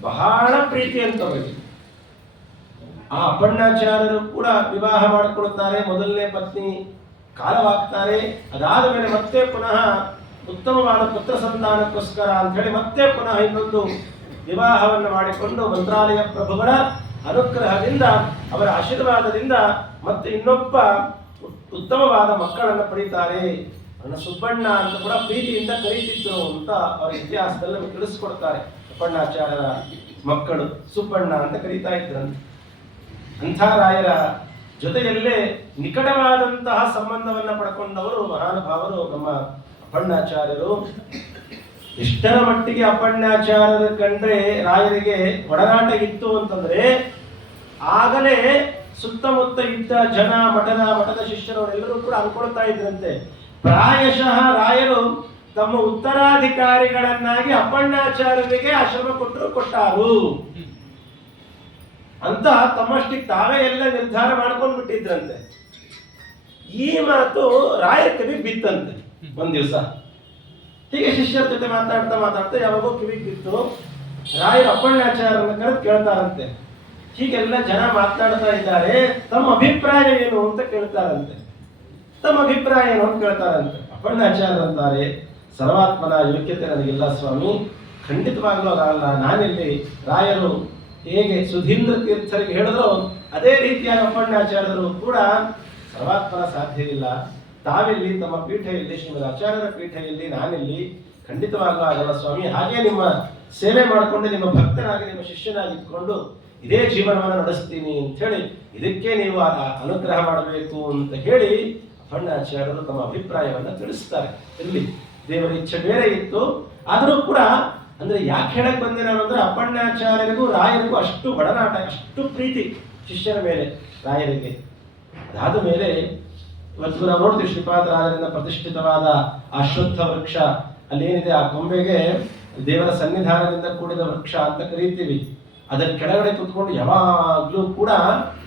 ಬಹಳ ಪ್ರೀತಿ ಅಂತವರಿಗೆ. ಆ ಅಪ್ಪಣ್ಣಾಚಾರ್ಯರು ಕೂಡ ವಿವಾಹ ಮಾಡಿಕೊಡುತ್ತಾರೆ. ಮೊದಲನೇ ಪತ್ನಿ ಕಾಲವಾಗ್ತಾರೆ. ಅದಾದ ಮೇಲೆ ಮತ್ತೆ ಪುನಃ ಉತ್ತಮವಾದ ಪುತ್ರ ಸಂತಾನಕ್ಕೋಸ್ಕರ ಅಂತ ಹೇಳಿ ಮತ್ತೆ ಪುನಃ ಇನ್ನೊಂದು ವಿವಾಹವನ್ನು ಮಾಡಿಕೊಂಡು ಮಂತ್ರಾಲಯ ಪ್ರಭುಗಳ ಅನುಗ್ರಹದಿಂದ ಅವರ ಆಶೀರ್ವಾದದಿಂದ ಮತ್ತೆ ಇನ್ನೊಬ್ಬ ಉತ್ತಮವಾದ ಮಕ್ಕಳನ್ನು ಪಡೀತಾರೆ. ನನ್ನ ಸುಬ್ಬಣ್ಣ ಅಂತ ಕೂಡ ಪ್ರೀತಿಯಿಂದ ಕರೀತಿದ್ರು ಅಂತ ಅವರ ಇತಿಹಾಸದಲ್ಲಿ ನಮಗೆ ತಿಳಿಸ್ಕೊಡ್ತಾರೆ. ಅಪ್ಪಣ್ಣಾಚಾರ್ಯರ ಮಕ್ಕಳು ಸುಬ್ಬಣ್ಣ ಅಂತ ಕರೀತಾ ಇದ್ರಂತೆ. ಅಂಥ ರಾಯರ ಜೊತೆಯಲ್ಲೇ ನಿಕಟವಾದಂತಹ ಸಂಬಂಧವನ್ನ ಪಡ್ಕೊಂಡವರು ಮಹಾನುಭಾವರು ನಮ್ಮ ಅಪ್ಪಣ್ಣಾಚಾರ್ಯರು. ಎಷ್ಟರ ಮಟ್ಟಿಗೆ ಅಪ್ಪಣ್ಣಾಚಾರ್ಯರ ಕಂಡ್ರೆ ರಾಯರಿಗೆ ಒಡನಾಟ ಇತ್ತು ಅಂತಂದ್ರೆ ಆಗಲೇ ಸುತ್ತಮುತ್ತ ಇದ್ದ ಜನ ಮಠದ ಶಿಷ್ಯರವರೆಲ್ಲರೂ ಕೂಡ ಅನ್ಕೊಳ್ತಾ ಇದ್ರಂತೆ ಪ್ರಾಯಶಃ ರಾಯರು ತಮ್ಮ ಉತ್ತರಾಧಿಕಾರಿಗಳನ್ನಾಗಿ ಅಪ್ಪಣ್ಣಾಚಾರ್ಯರಿಗೆ ಆಶ್ರಮ ಕೊಟ್ಟಾರು ಅಂತ ತಮ್ಮಷ್ಟಿಗೆ ತಾವೇ ಎಲ್ಲ ನಿರ್ಧಾರ ಮಾಡ್ಕೊಂಡು ಬಿಟ್ಟಿದ್ರಂತೆ. ಈ ಮಾತು ರಾಯರ ಕಿವಿಗೆ ಬಿತ್ತಂತೆ. ಒಂದ್ ದಿವಸ ಹೀಗೆ ಶಿಷ್ಯರ ಜೊತೆ ಮಾತಾಡ್ತಾ ಯಾವಾಗೋ ಕಿವಿಗೆ ಬಿತ್ತು. ರಾಯರು ಅಪ್ಪಣ್ಣಾಚಾರ್ಯರನ್ನ ಕರೆದು ಕೇಳ್ತಾರಂತೆ, ಹೀಗೆಲ್ಲ ಜನ ಮಾತಾಡ್ತಾ ಇದ್ದಾರೆ, ತಮ್ಮ ಅಭಿಪ್ರಾಯ ಏನು ಅಂತ ಕೇಳ್ತಾರಂತೆ. ಅಪ್ಪಣ್ಣಾಚಾರ್ಯರಂತಾರೆ, ಸರ್ವಾತ್ಮನ ಯೋಗ್ಯತೆ ನನಗಿಲ್ಲ ಸ್ವಾಮಿ, ಖಂಡಿತವಾಗ್ಲೂ ಅದಲ್ಲ. ನಾನೆಲ್ಲಿ ರಾಯರು ಹೇಗೆ ಸುಧೀಂದ್ರ ತೀರ್ಥರಿಗೆ ಹೇಳಿದ್ರು ಅದೇ ರೀತಿಯಾಗಿ ಅಪ್ಪಣ್ಣಾಚಾರ್ಯರು ಕೂಡ ಸರ್ವಾತ್ಮನ ಸಾಧ್ಯವಿಲ್ಲ. ತಾವೆಲ್ಲಿ, ತಮ್ಮ ಪೀಠ ಎಲ್ಲಿ, ಶ್ರೀಮದ್ ಆಚಾರ್ಯರ ಪೀಠ ಎಲ್ಲಿ, ನಾನೆಲ್ಲಿ, ಖಂಡಿತವಾಗ್ಲೂ ಆಗಲ್ಲ ಸ್ವಾಮಿ. ಹಾಗೆ ನಿಮ್ಮ ಸೇವೆ ಮಾಡಿಕೊಂಡು ನಿಮ್ಮ ಭಕ್ತನಾಗಿ ನಿಮ್ಮ ಶಿಷ್ಯನಾಗಿದ್ಕೊಂಡು ಇದೇ ಜೀವನವನ್ನು ನಡೆಸ್ತೀನಿ ಅಂತ ಹೇಳಿ ಇದಕ್ಕೆ ನೀವು ಅನುಗ್ರಹ ಮಾಡಬೇಕು ಅಂತ ಹೇಳಿ ಅಪ್ಪಣ್ಣಾಚಾರ್ಯರು ತಮ್ಮ ಅಭಿಪ್ರಾಯವನ್ನು ತಿಳಿಸ್ತಾರೆ. ಇಲ್ಲಿ ದೇವರ ಇಚ್ಛೆ ಬೇರೆ ಇತ್ತು. ಆದರೂ ಕೂಡ ಅಂದ್ರೆ ಯಾಕೆ ಹೇಳಕ್ ಬಂದೆ ನಾನು ಅಂದ್ರೆ ಅಪ್ಪಣ್ಣಾಚಾರ್ಯರಿಗೂ ರಾಯರಿಗೂ ಅಷ್ಟು ಒಡನಾಟ, ಅಷ್ಟು ಪ್ರೀತಿ ಶಿಷ್ಯರ ಮೇಲೆ ರಾಯರಿಗೆ. ಅದಾದ ಮೇಲೆ ಇವತ್ತು ನಾವು ನೋಡ್ತೀವಿ ಶ್ರೀಪಾದರಾಜರಿಂದ ಪ್ರತಿಷ್ಠಿತವಾದ ಅಶ್ವತ್ಥ ವೃಕ್ಷ ಅಲ್ಲೇನಿದೆ, ಆ ಕೊಂಬೆಗೆ ದೇವರ ಸನ್ನಿಧಾನದಿಂದ ಕೂಡಿದ ವೃಕ್ಷ ಅಂತ ಕರೀತೀವಿ. ಅದರ ಕೆಳಗಡೆ ಕುತ್ಕೊಂಡು ಯಾವಾಗ್ಲೂ ಕೂಡ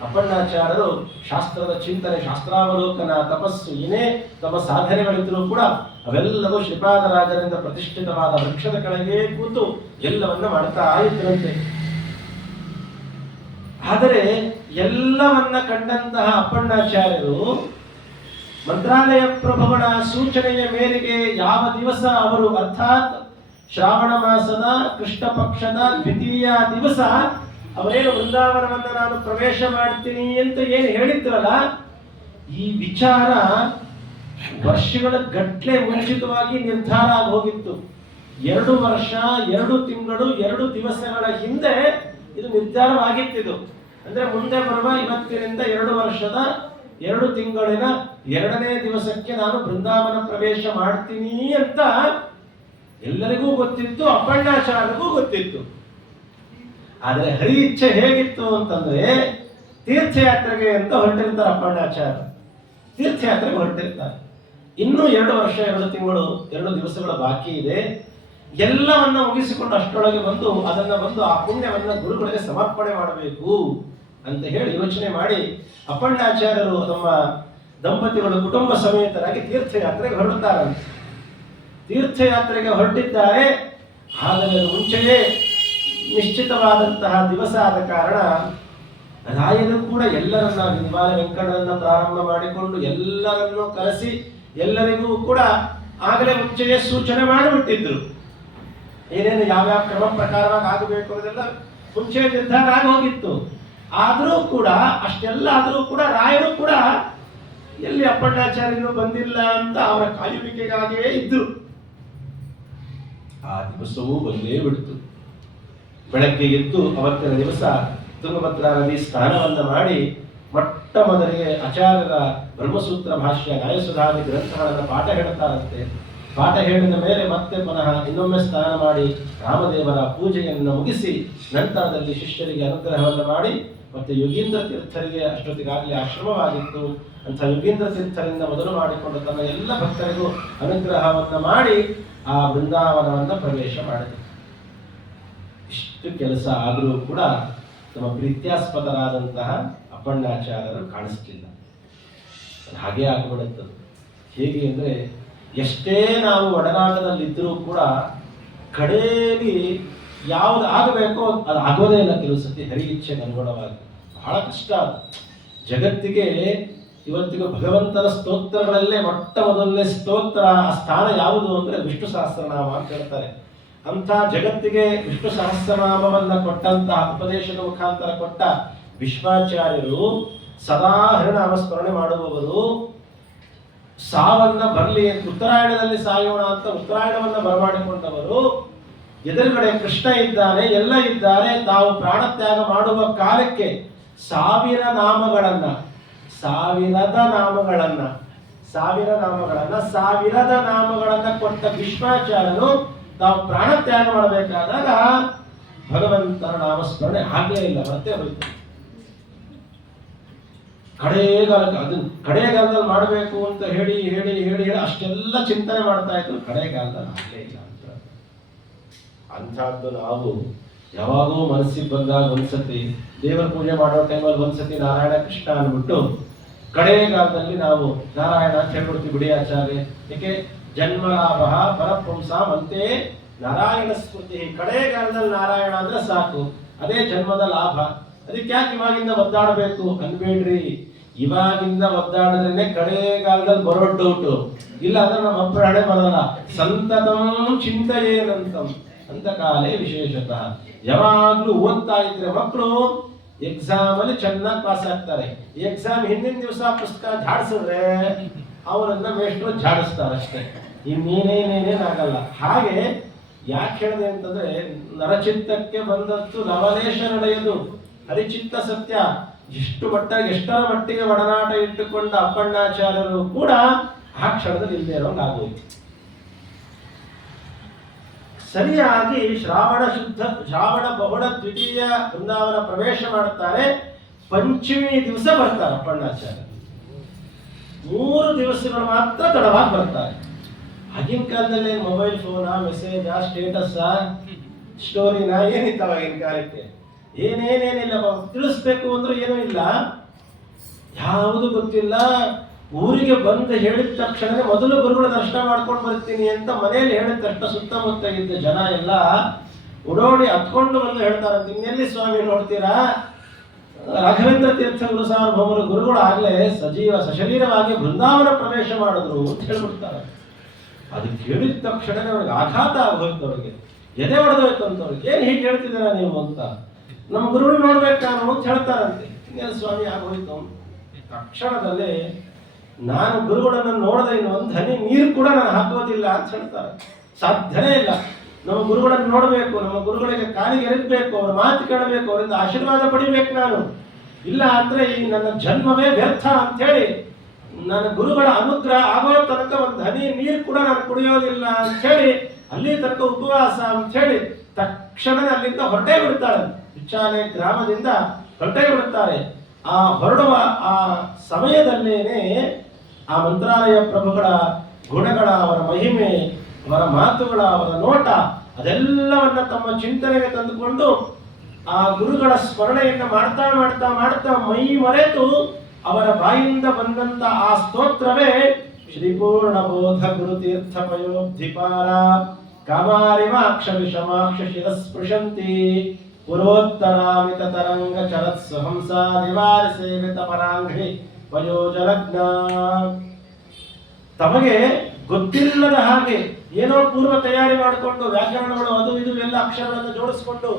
ಅಪ್ಪಣ್ಣಾಚಾರ್ಯರು ಶಾಸ್ತ್ರದ ಚಿಂತನೆ, ಶಾಸ್ತ್ರಾವಲೋಕನ, ತಪಸ್ಸು, ಏನೇ ತಮ್ಮ ಸಾಧನೆಗಳಿದ್ರೂ ಕೂಡ ಅವೆಲ್ಲವೂ ಶ್ರೀಪಾದರಾಜರಿಂದ ಪ್ರತಿಷ್ಠಿತವಾದ ವೃಕ್ಷದ ಕೆಳಗೆ ಕೂತು ಎಲ್ಲವನ್ನ ಮಾಡ್ತಾ ಇದ್ರಂತೆ. ಆದರೆ ಎಲ್ಲವನ್ನ ಕಂಡಂತಹ ಅಪ್ಪಣ್ಣಾಚಾರ್ಯರು ಮಂತ್ರಾಲಯ ಪ್ರಭುಗಳ ಸೂಚನೆಯ ಮೇರೆಗೆ ಯಾವ ದಿವಸ ಅವರು ಅರ್ಥಾತ್ ಶ್ರಾವಣ ಮಾಸದ ಕೃಷ್ಣ ಪಕ್ಷದ ದ್ವಿತೀಯ ದಿವಸ ಅವರೇನು ವೃಂದಾವನವನ್ನ ನಾನು ಪ್ರವೇಶ ಮಾಡ್ತೀನಿ ಅಂತ ಏನು ಹೇಳಿದ್ರಲ್ಲ, ಈ ವಿಚಾರ ವರ್ಷಗಳ ಗಟ್ಲೆ ಮುಂಚಿತವಾಗಿ ನಿರ್ಧಾರ ಆಗಿ ಹೋಗಿತ್ತು. 2 ವರ್ಷ 2 ತಿಂಗಳು 2 ದಿವಸಗಳ ಹಿಂದೆ ಇದು ನಿರ್ಧಾರವಾಗಿತ್ತಿದು. ಅಂದ್ರೆ ಮುಂದೆ ಬರುವ ಇವತ್ತಿನಿಂದ 2 ವರ್ಷದ 2 ತಿಂಗಳಿನ 2ನೇ ದಿವಸಕ್ಕೆ ನಾನು ಬೃಂದಾವನ ಪ್ರವೇಶ ಮಾಡ್ತೀನಿ ಅಂತ ಎಲ್ಲರಿಗೂ ಗೊತ್ತಿತ್ತು, ಅಪ್ಪಣ್ಣಾಚಾರ್ಯರಿಗೂ ಗೊತ್ತಿತ್ತು. ಆದರೆ ಹರಿ ಇಚ್ಛೆ ಹೇಗಿತ್ತು ಅಂತಂದ್ರೆ ತೀರ್ಥಯಾತ್ರೆಗೆ ಅಂತ ಹೊರಟಿರ್ತಾರೆ ಅಪ್ಪಣ್ಣಾಚಾರ್ಯ. ತೀರ್ಥಯಾತ್ರೆಗೆ ಹೊರಟಿರ್ತಾರೆ. ಇನ್ನೂ 2 ವರ್ಷ 2 ತಿಂಗಳು 2 ದಿವಸಗಳ ಬಾಕಿ ಇದೆ. ಎಲ್ಲವನ್ನ ಮುಗಿಸಿಕೊಂಡು ಅಷ್ಟರೊಳಗೆ ಬಂದು ಆ ಪುಣ್ಯವನ್ನ ಗುರುಗಳಿಗೆ ಸಮರ್ಪಣೆ ಮಾಡಬೇಕು ಅಂತ ಹೇಳಿ ಯೋಚನೆ ಮಾಡಿ ಅಪ್ಪಣ್ಣಾಚಾರ್ಯರು ತಮ್ಮ ದಂಪತಿಗಳು ಕುಟುಂಬ ಸಮೇತರಾಗಿ ತೀರ್ಥಯಾತ್ರೆಗೆ ಹೊರಡುತ್ತಾರಂತೆ. ತೀರ್ಥಯಾತ್ರೆಗೆ ಹೊರಟಿದ್ದಾರೆ. ಆದರೆ ಅದು ಮುಂಚೆಯೇ ನಿಶ್ಚಿತವಾದಂತಹ ದಿವಸ ಆದ ಕಾರಣ ರಾಯರು ಕೂಡ ಎಲ್ಲರನ್ನ ನಿರ್ಮಾಣ ವೆಂಕಟರನ್ನ ಪ್ರಾರಂಭ ಮಾಡಿಕೊಂಡು ಎಲ್ಲರನ್ನೂ ಕರೆಸಿ ಎಲ್ಲರಿಗೂ ಕೂಡ ಆಗಲೇ ಮುಂಚೆಯೇ ಸೂಚನೆ ಮಾಡಿಬಿಟ್ಟಿದ್ರು. ಏನೇನು ಯಾವ್ಯಾವ ಕ್ರಮ ಪ್ರಕಾರವಾಗಿ ಆಗಬೇಕು ಅನ್ನೋದೆಲ್ಲ ಮುಂಚೆ ನಿರ್ಧಾರ ಆಗಿ ಹೋಗಿತ್ತು. ಅಷ್ಟೆಲ್ಲ ಆದರೂ ಕೂಡ ರಾಯರು ಕೂಡ ಎಲ್ಲಿ ಅಪ್ಪಣ್ಣಾಚಾರ್ಯರು ಬಂದಿಲ್ಲ ಅಂತ ಅವರ ಕಾಯುವಿಕೆಗಾಗಿಯೇ ಇದ್ರು. ಆ ದಿವಸವೂ ಬಂದೇ ಬಿಡ್ತು. ಬೆಳಗ್ಗೆ ಎದ್ದು ಅವತ್ತಿನ ದಿವಸ ತುಂಗಭದ್ರಾ ನದಿ ಸ್ನಾನವನ್ನು ಮಾಡಿ ಮೊಟ್ಟ ಮೊದಲಿಗೆ ಆಚಾರ್ಯರ ಬ್ರಹ್ಮಸೂತ್ರ ಭಾಷ್ಯ ನ್ಯಾಯಸುಧಾದಿ ಗ್ರಂಥಗಳನ್ನು ಪಾಠ ಹೇಳ್ತಾರಂತೆ. ಪಾಠ ಹೇಳಿದ ಮೇಲೆ ಮತ್ತೆ ಪುನಃ ಇನ್ನೊಮ್ಮೆ ಸ್ನಾನ ಮಾಡಿ ರಾಮದೇವರ ಪೂಜೆಯನ್ನು ಮುಗಿಸಿ ನಂತರದಲ್ಲಿ ಶಿಷ್ಯರಿಗೆ ಅನುಗ್ರಹವನ್ನು ಮಾಡಿ ಮತ್ತೆ ಯೋಗೀಂದ್ರ ತೀರ್ಥರಿಗೆ ಅಷ್ಟೊತ್ತಿಗಾಗಲೇ ಆಶ್ರಮವಾಗಿತ್ತು ಅಂತ ಯೋಗೀಂದ್ರ ತೀರ್ಥರಿಂದ ಮೊದಲು ಮಾಡಿಕೊಂಡು ತನ್ನ ಎಲ್ಲ ಭಕ್ತರಿಗೂ ಅನುಗ್ರಹವನ್ನು ಮಾಡಿ ಆ ಬೃಂದಾವನವನ್ನು ಪ್ರವೇಶ ಮಾಡಿದರು. ಇಷ್ಟು ಕೆಲಸ ಆದರೂ ಕೂಡ ನಮ್ಮ ಪ್ರೀತ್ಯಾಸ್ಪದರಾದಂತಹ ಅಪ್ಪಣ್ಣಾಚಾರ್ಯರು ಕಾಣಿಸ್ತಿಲ್ಲ. ಹಾಗೆ ಆಗಿಬಿಡುತ್ತದೆ. ಹೇಗೆ ಅಂದರೆ ಎಷ್ಟೇ ನಾವು ಒಡನಾಟದಲ್ಲಿದ್ದರೂ ಕೂಡ ಕಡೆಯಲ್ಲಿ ಯಾವುದು ಆಗಬೇಕೋ ಅದು ಆಗೋದೇ ಇಲ್ಲ. ಕೆಲವು ಸತಿ ಹರಿ ಇಚ್ಛೆಗೆ ಅನುಗುಣವಾಗಿ ಬಹಳ ಕಷ್ಟ. ಜಗತ್ತಿಗೆ ಇವತ್ತಿಗೂ ಭಗವಂತನ ಸ್ತೋತ್ರಗಳಲ್ಲೇ ಮೊಟ್ಟ ಮೊದಲನೇ ಸ್ತೋತ್ರ ಆ ಸ್ಥಾನ ಯಾವುದು ಅಂದರೆ ವಿಷ್ಣು ಸಹಸ್ರನಾಮ ಅಂತ ಹೇಳ್ತಾರೆ. ಅಂಥ ಜಗತ್ತಿಗೆ ವಿಷ್ಣು ಸಹಸ್ರನಾಮವನ್ನ ಕೊಟ್ಟಂತಹ ಉಪದೇಶದ ಮುಖಾಂತರ ಕೊಟ್ಟ ವಿಶ್ವಾಚಾರ್ಯರು ಸದಾ ಹರಿನಾಮ ಸ್ಮರಣೆ ಮಾಡುವವರು. ಸಾವನ್ನ ಬರಲಿ ಉತ್ತರಾಯಣದಲ್ಲಿ ಸಾಯೋಣ ಅಂತ ಉತ್ತರಾಯಣವನ್ನ ಬರಮಾಡಿಕೊಂಡವರು. ಎದುರುಗಡೆ ಕೃಷ್ಣ ಇದ್ದಾನೆ, ಎಲ್ಲ ಇದ್ದಾರೆ. ತಾವು ಪ್ರಾಣತ್ಯಾಗ ಮಾಡುವ ಕಾಲಕ್ಕೆ ಸಾವಿರದ ನಾಮಗಳನ್ನ ಕೊಟ್ಟ ವಿಶ್ವಾಚಾರ್ಯರು ತಾವು ಪ್ರಾಣತ್ಯಾಗ ಮಾಡಬೇಕಾದಾಗ ಭಗವಂತನ ನಾಮಸ್ಮರಣೆ ಆಗಲೇ ಇಲ್ಲ, ಮತ್ತೆ ಹೋಯ್ತು. ಕಡೆಗಾಲದಲ್ಲಿ ಮಾಡಬೇಕು ಅಂತ ಹೇಳಿ ಹೇಳಿ ಹೇಳಿ ಹೇಳಿ ಅಷ್ಟೆಲ್ಲ ಚಿಂತನೆ ಮಾಡ್ತಾ ಇದ್ರು. ಕಡೆಗಾಲದಲ್ಲಿ ಆಗಲೇ ಇಲ್ಲ ಅಂತ. ಅಂಥದ್ದು ನಾವು ಯಾವಾಗೋ ಮನಸ್ಸಿಗೆ ಬಂದಾಗ ಒಂದ್ಸತಿ ದೇವರ ಪೂಜೆ ಮಾಡೋ ಟೈಮಲ್ಲಿ ಒಂದ್ಸತಿ ನಾರಾಯಣ ಕೃಷ್ಣ ಅಂದ್ಬಿಟ್ಟು ಕಡೆಗಾಲದಲ್ಲಿ ನಾವು ನಾರಾಯಣ ಅಂತ ಹೇಳ್ಬಿಡ್ತೀವಿ. ಬಿಡಿ ಆಚಾರ್ಯ, ಏಕೆ ಜನ್ಮಲಾಭ ಪರಪುಂಸಾಂ ಅಂತೆ ನಾರಾಯಣ ಸ್ಮೃತಿ. ಕಡೆಗಾಲದಲ್ಲಿ ನಾರಾಯಣ ಅಂದ್ರೆ ಸಾಕು, ಅದೇ ಜನ್ಮದ ಲಾಭ. ಅದಕ್ಕೆ ಯಾಕೆ ಇವಾಗಿಂದ ಒದ್ದಾಡಬೇಕು ಅನ್ಬೇಡ್ರಿ. ಇವಾಗಿಂದ ಒದ್ದಾಡಿದ್ರೆ ಕಡೆಗಾಲದಲ್ಲಿ ಬರೋ ಡೌಟು. ಇಲ್ಲ ಅಂದ್ರೆ ನಮ್ಮ ಅಪ್ಪರ ಹಣೆ ಬರಲ್ಲ. ಸಂತತಂ ಚಿಂತೆಯೇನಂತಂ ಅಂತ ಕಾಲೇ ವಿಶೇಷತಃ. ಯಾವಾಗ್ಲೂ ಓದ್ತಾ ಇದ್ರೆ ಮಕ್ಕಳು ಎಕ್ಸಾಮ್ ಅಲ್ಲಿ ಚೆನ್ನಾಗಿ ಪಾಸ್ ಆಗ್ತಾರೆ. ಎಕ್ಸಾಮ್ ಹಿಂದಿನ ದಿವಸ ಪುಸ್ತಕ ಝಾಡಿಸಿದ್ರೆ ಅವರನ್ನ ಮೇಷ್ಟ್ರು ಝಾಡಿಸ್ತಾರೆ ಅಷ್ಟೇ, ಇನ್ನೇನೇನೇನೇನಾಗಲ್ಲ. ಹಾಗೆ ಯಾಕೆ ಹೇಳಿದೆ ಅಂತಂದ್ರೆ ನರಚಿತ್ತಕ್ಕೆ ಬಂದದ್ದು ಲವಲೇಶ ನಡೆಯುವುದು ಹರಿಚಿತ್ತ ಸತ್ಯ. ಎಷ್ಟರ ಮಟ್ಟಿಗೆ ಒಡನಾಟ ಇಟ್ಟುಕೊಂಡ ಅಪ್ಪಣ್ಣಾಚಾರ್ಯರು ಕೂಡ ಆ ಕ್ಷಣದಲ್ಲಿ ಇಲ್ಲದೆ ಇರೋಂಗಾಗೋಯ್ತು. ಸರಿಯಾಗಿ ಶ್ರಾವಣ ಬಹುಳ ದ್ವಿತೀಯ ಬೃಂದಾವನ ಪ್ರವೇಶ ಮಾಡುತ್ತಾರೆ. ಪಂಚಮಿ ದಿವಸ ಬರ್ತಾರೆ ಅಪ್ಪಣ್ಣಾಚಾರ್ಯ. 3 ದಿವಸಗಳು ಮಾತ್ರ ತಡವಾಗಿ ಬರ್ತಾರೆ. ಆಗಿನ ಕಾಲದಲ್ಲಿ ಮೊಬೈಲ್ ಫೋನಾ, ಮೆಸೇಜಾ, ಸ್ಟೇಟಸ್ಸಾ, ಸ್ಟೋರಿನಾ ಏನಿತ್ತವ ಆಗಿನ ಕಾಲಕ್ಕೆ? ಏನೇನೇನಿಲ್ಲ. ತಿಳಿಸ್ಬೇಕು ಅಂದ್ರೆ ಏನೂ ಇಲ್ಲ, ಯಾವುದು ಗೊತ್ತಿಲ್ಲ. ಊರಿಗೆ ಬಂದು ಹೇಳಿದ ತಕ್ಷಣ ಮೊದಲು ಗುರುಗಳ ದರ್ಶನ ಮಾಡ್ಕೊಂಡು ಬರ್ತೀನಿ ಅಂತ ಮನೆಯಲ್ಲಿ ಹೇಳಿದ ತಕ್ಷಣ ಸುತ್ತಮುತ್ತ ಇದ್ದ ಜನ ಎಲ್ಲ ಓಡೋಡಿ ಹತ್ಕೊಂಡು ಬಂದು ಹೇಳ್ತಾರಂತೆ, ಇನ್ನೆಲ್ಲಿ ಸ್ವಾಮಿ ನೋಡ್ತೀರಾ? ರಾಘವೇಂದ್ರ ತೀರ್ಥ ಗುರು ಸಾರ್ವಭೌಮರು ಗುರುಗಳು ಆಗ್ಲೇ ಸಶರೀರವಾಗಿ ಬೃಂದಾವನ ಪ್ರವೇಶ ಮಾಡಿದ್ರು ಅಂತ ಹೇಳ್ಬಿಡ್ತಾರೆ. ಅದು ಕೇಳಿದ ತಕ್ಷಣ ಅವ್ರಿಗೆ ಆಘಾತ ಆಗೋಯ್ತು. ಅವ್ರಿಗೆ ಎದೆ ಹೊಡೆದೋಯ್ತು ಅಂತ. ಅವ್ರಿಗೆ ಏನು ಹೀಗೆ ಹೇಳ್ತಿದ್ದೀರಾ ನೀವು ಅಂತ. ನಮ್ಮ ಗುರುಗಳು ನೋಡ್ಬೇಕಾನು ಅಂತ ಹೇಳ್ತಾರಂತೆ. ಇನ್ನೇನು ಸ್ವಾಮಿ ಆಗೋಯ್ತು. ತಕ್ಷಣದಲ್ಲಿ ನಾನು ಗುರುಗಳನ್ನು ನೋಡದೆ ಇನ್ನು ಒಂದು ಹನಿ ನೀರು ಕೂಡ ನಾನು ಹಾಕೋದಿಲ್ಲ ಅಂತ ಹೇಳ್ತಾರೆ. ಸಾಧ್ಯನೇ ಇಲ್ಲ. ನಮ್ಮ ಗುರುಗಳನ್ನು ನೋಡಬೇಕು, ನಮ್ಮ ಗುರುಗಳಿಗೆ ಕಾಲಿಗೆ ಎರಗಬೇಕು, ಅವ್ರ ಮಾತು ಕೇಳಬೇಕು, ಅವರಿಂದ ಆಶೀರ್ವಾದ ಪಡಿಬೇಕು ನಾನು. ಇಲ್ಲ ಅಂದ್ರೆ ಈ ನನ್ನ ಜನ್ಮವೇ ವ್ಯರ್ಥ ಅಂತ ಹೇಳಿ ನನ್ನ ಗುರುಗಳ ಅನುಗ್ರಹ ಆಗೋ ತನಕ ಒಂದು ಹನಿ ನೀರು ಕೂಡ ನಾನು ಕುಡಿಯೋದಿಲ್ಲ ಅಂತ ಹೇಳಿ ಅಲ್ಲಿ ತನಕ ಉಪವಾಸ ಅಂತ ಹೇಳಿ ತಕ್ಷಣವೇ ಅಲ್ಲಿಂದ ಹೊರಟೇ ಬಿಡ್ತಾರೆ. ಬಿಚ್ಚಾಲೆ ಗ್ರಾಮದಿಂದ ಹೊರಟೇ ಬಿಡುತ್ತಾರೆ. ಆ ಹೊರಡುವ ಆ ಸಮಯದಲ್ಲೇನೆ ಆ ಮಂತ್ರಾಲಯ ಪ್ರಭುಗಳ ಗುಣಗಳ, ಅವರ ಮಹಿಮೆ, ಅವರ ಮಾತುಗಳ, ಅವರ ನೋಟ ಅದೆಲ್ಲವನ್ನ ತಮ್ಮ ಚಿಂತನೆಗೆ ತಂದುಕೊಂಡು ಆ ಗುರುಗಳ ಸ್ಮರಣೆಯನ್ನ ಮಾಡ್ತಾ ಮಾಡ್ತಾ ಮಾಡ್ತಾ ಮೈ ಮರೆತು ಅವರ ಬಾಯಿಂದ ಬಂದಂತ ಆ ಸ್ತೋತ್ರವೇ ಶ್ರೀಪೂರ್ಣ ಬೋಧ ಗುರುತೀರ್ಥ ಪಯೋಬ್ಧಿಪಾರ ಕಾಮಾರಿಮಾಕ್ಷ ವಿಷಮಾಕ್ಷ ಶಿರಸ್ಪೃಶಂತಿ ಪುರೋತ್ತರಾಮಿತ ತರಂಗ ಚರತ್ಸ ಹಂಸಾ ದಿವಾರಿ ಸೇವಿತ ಪರಾಂಘ್ರಿ ವಯೋಜಲಗ್ನ. ತಮಗೆ ಗೊತ್ತಿಲ್ಲದ ಹಾಗೆ ಏನೋ ಪೂರ್ವ ತಯಾರಿ ಮಾಡಿಕೊಂಡು ವ್ಯಾಕರಣಗಳು ಅದು ಇದು ಎಲ್ಲ ಅಕ್ಷರಗಳನ್ನು ಜೋಡಿಸ್ಕೊಂಡು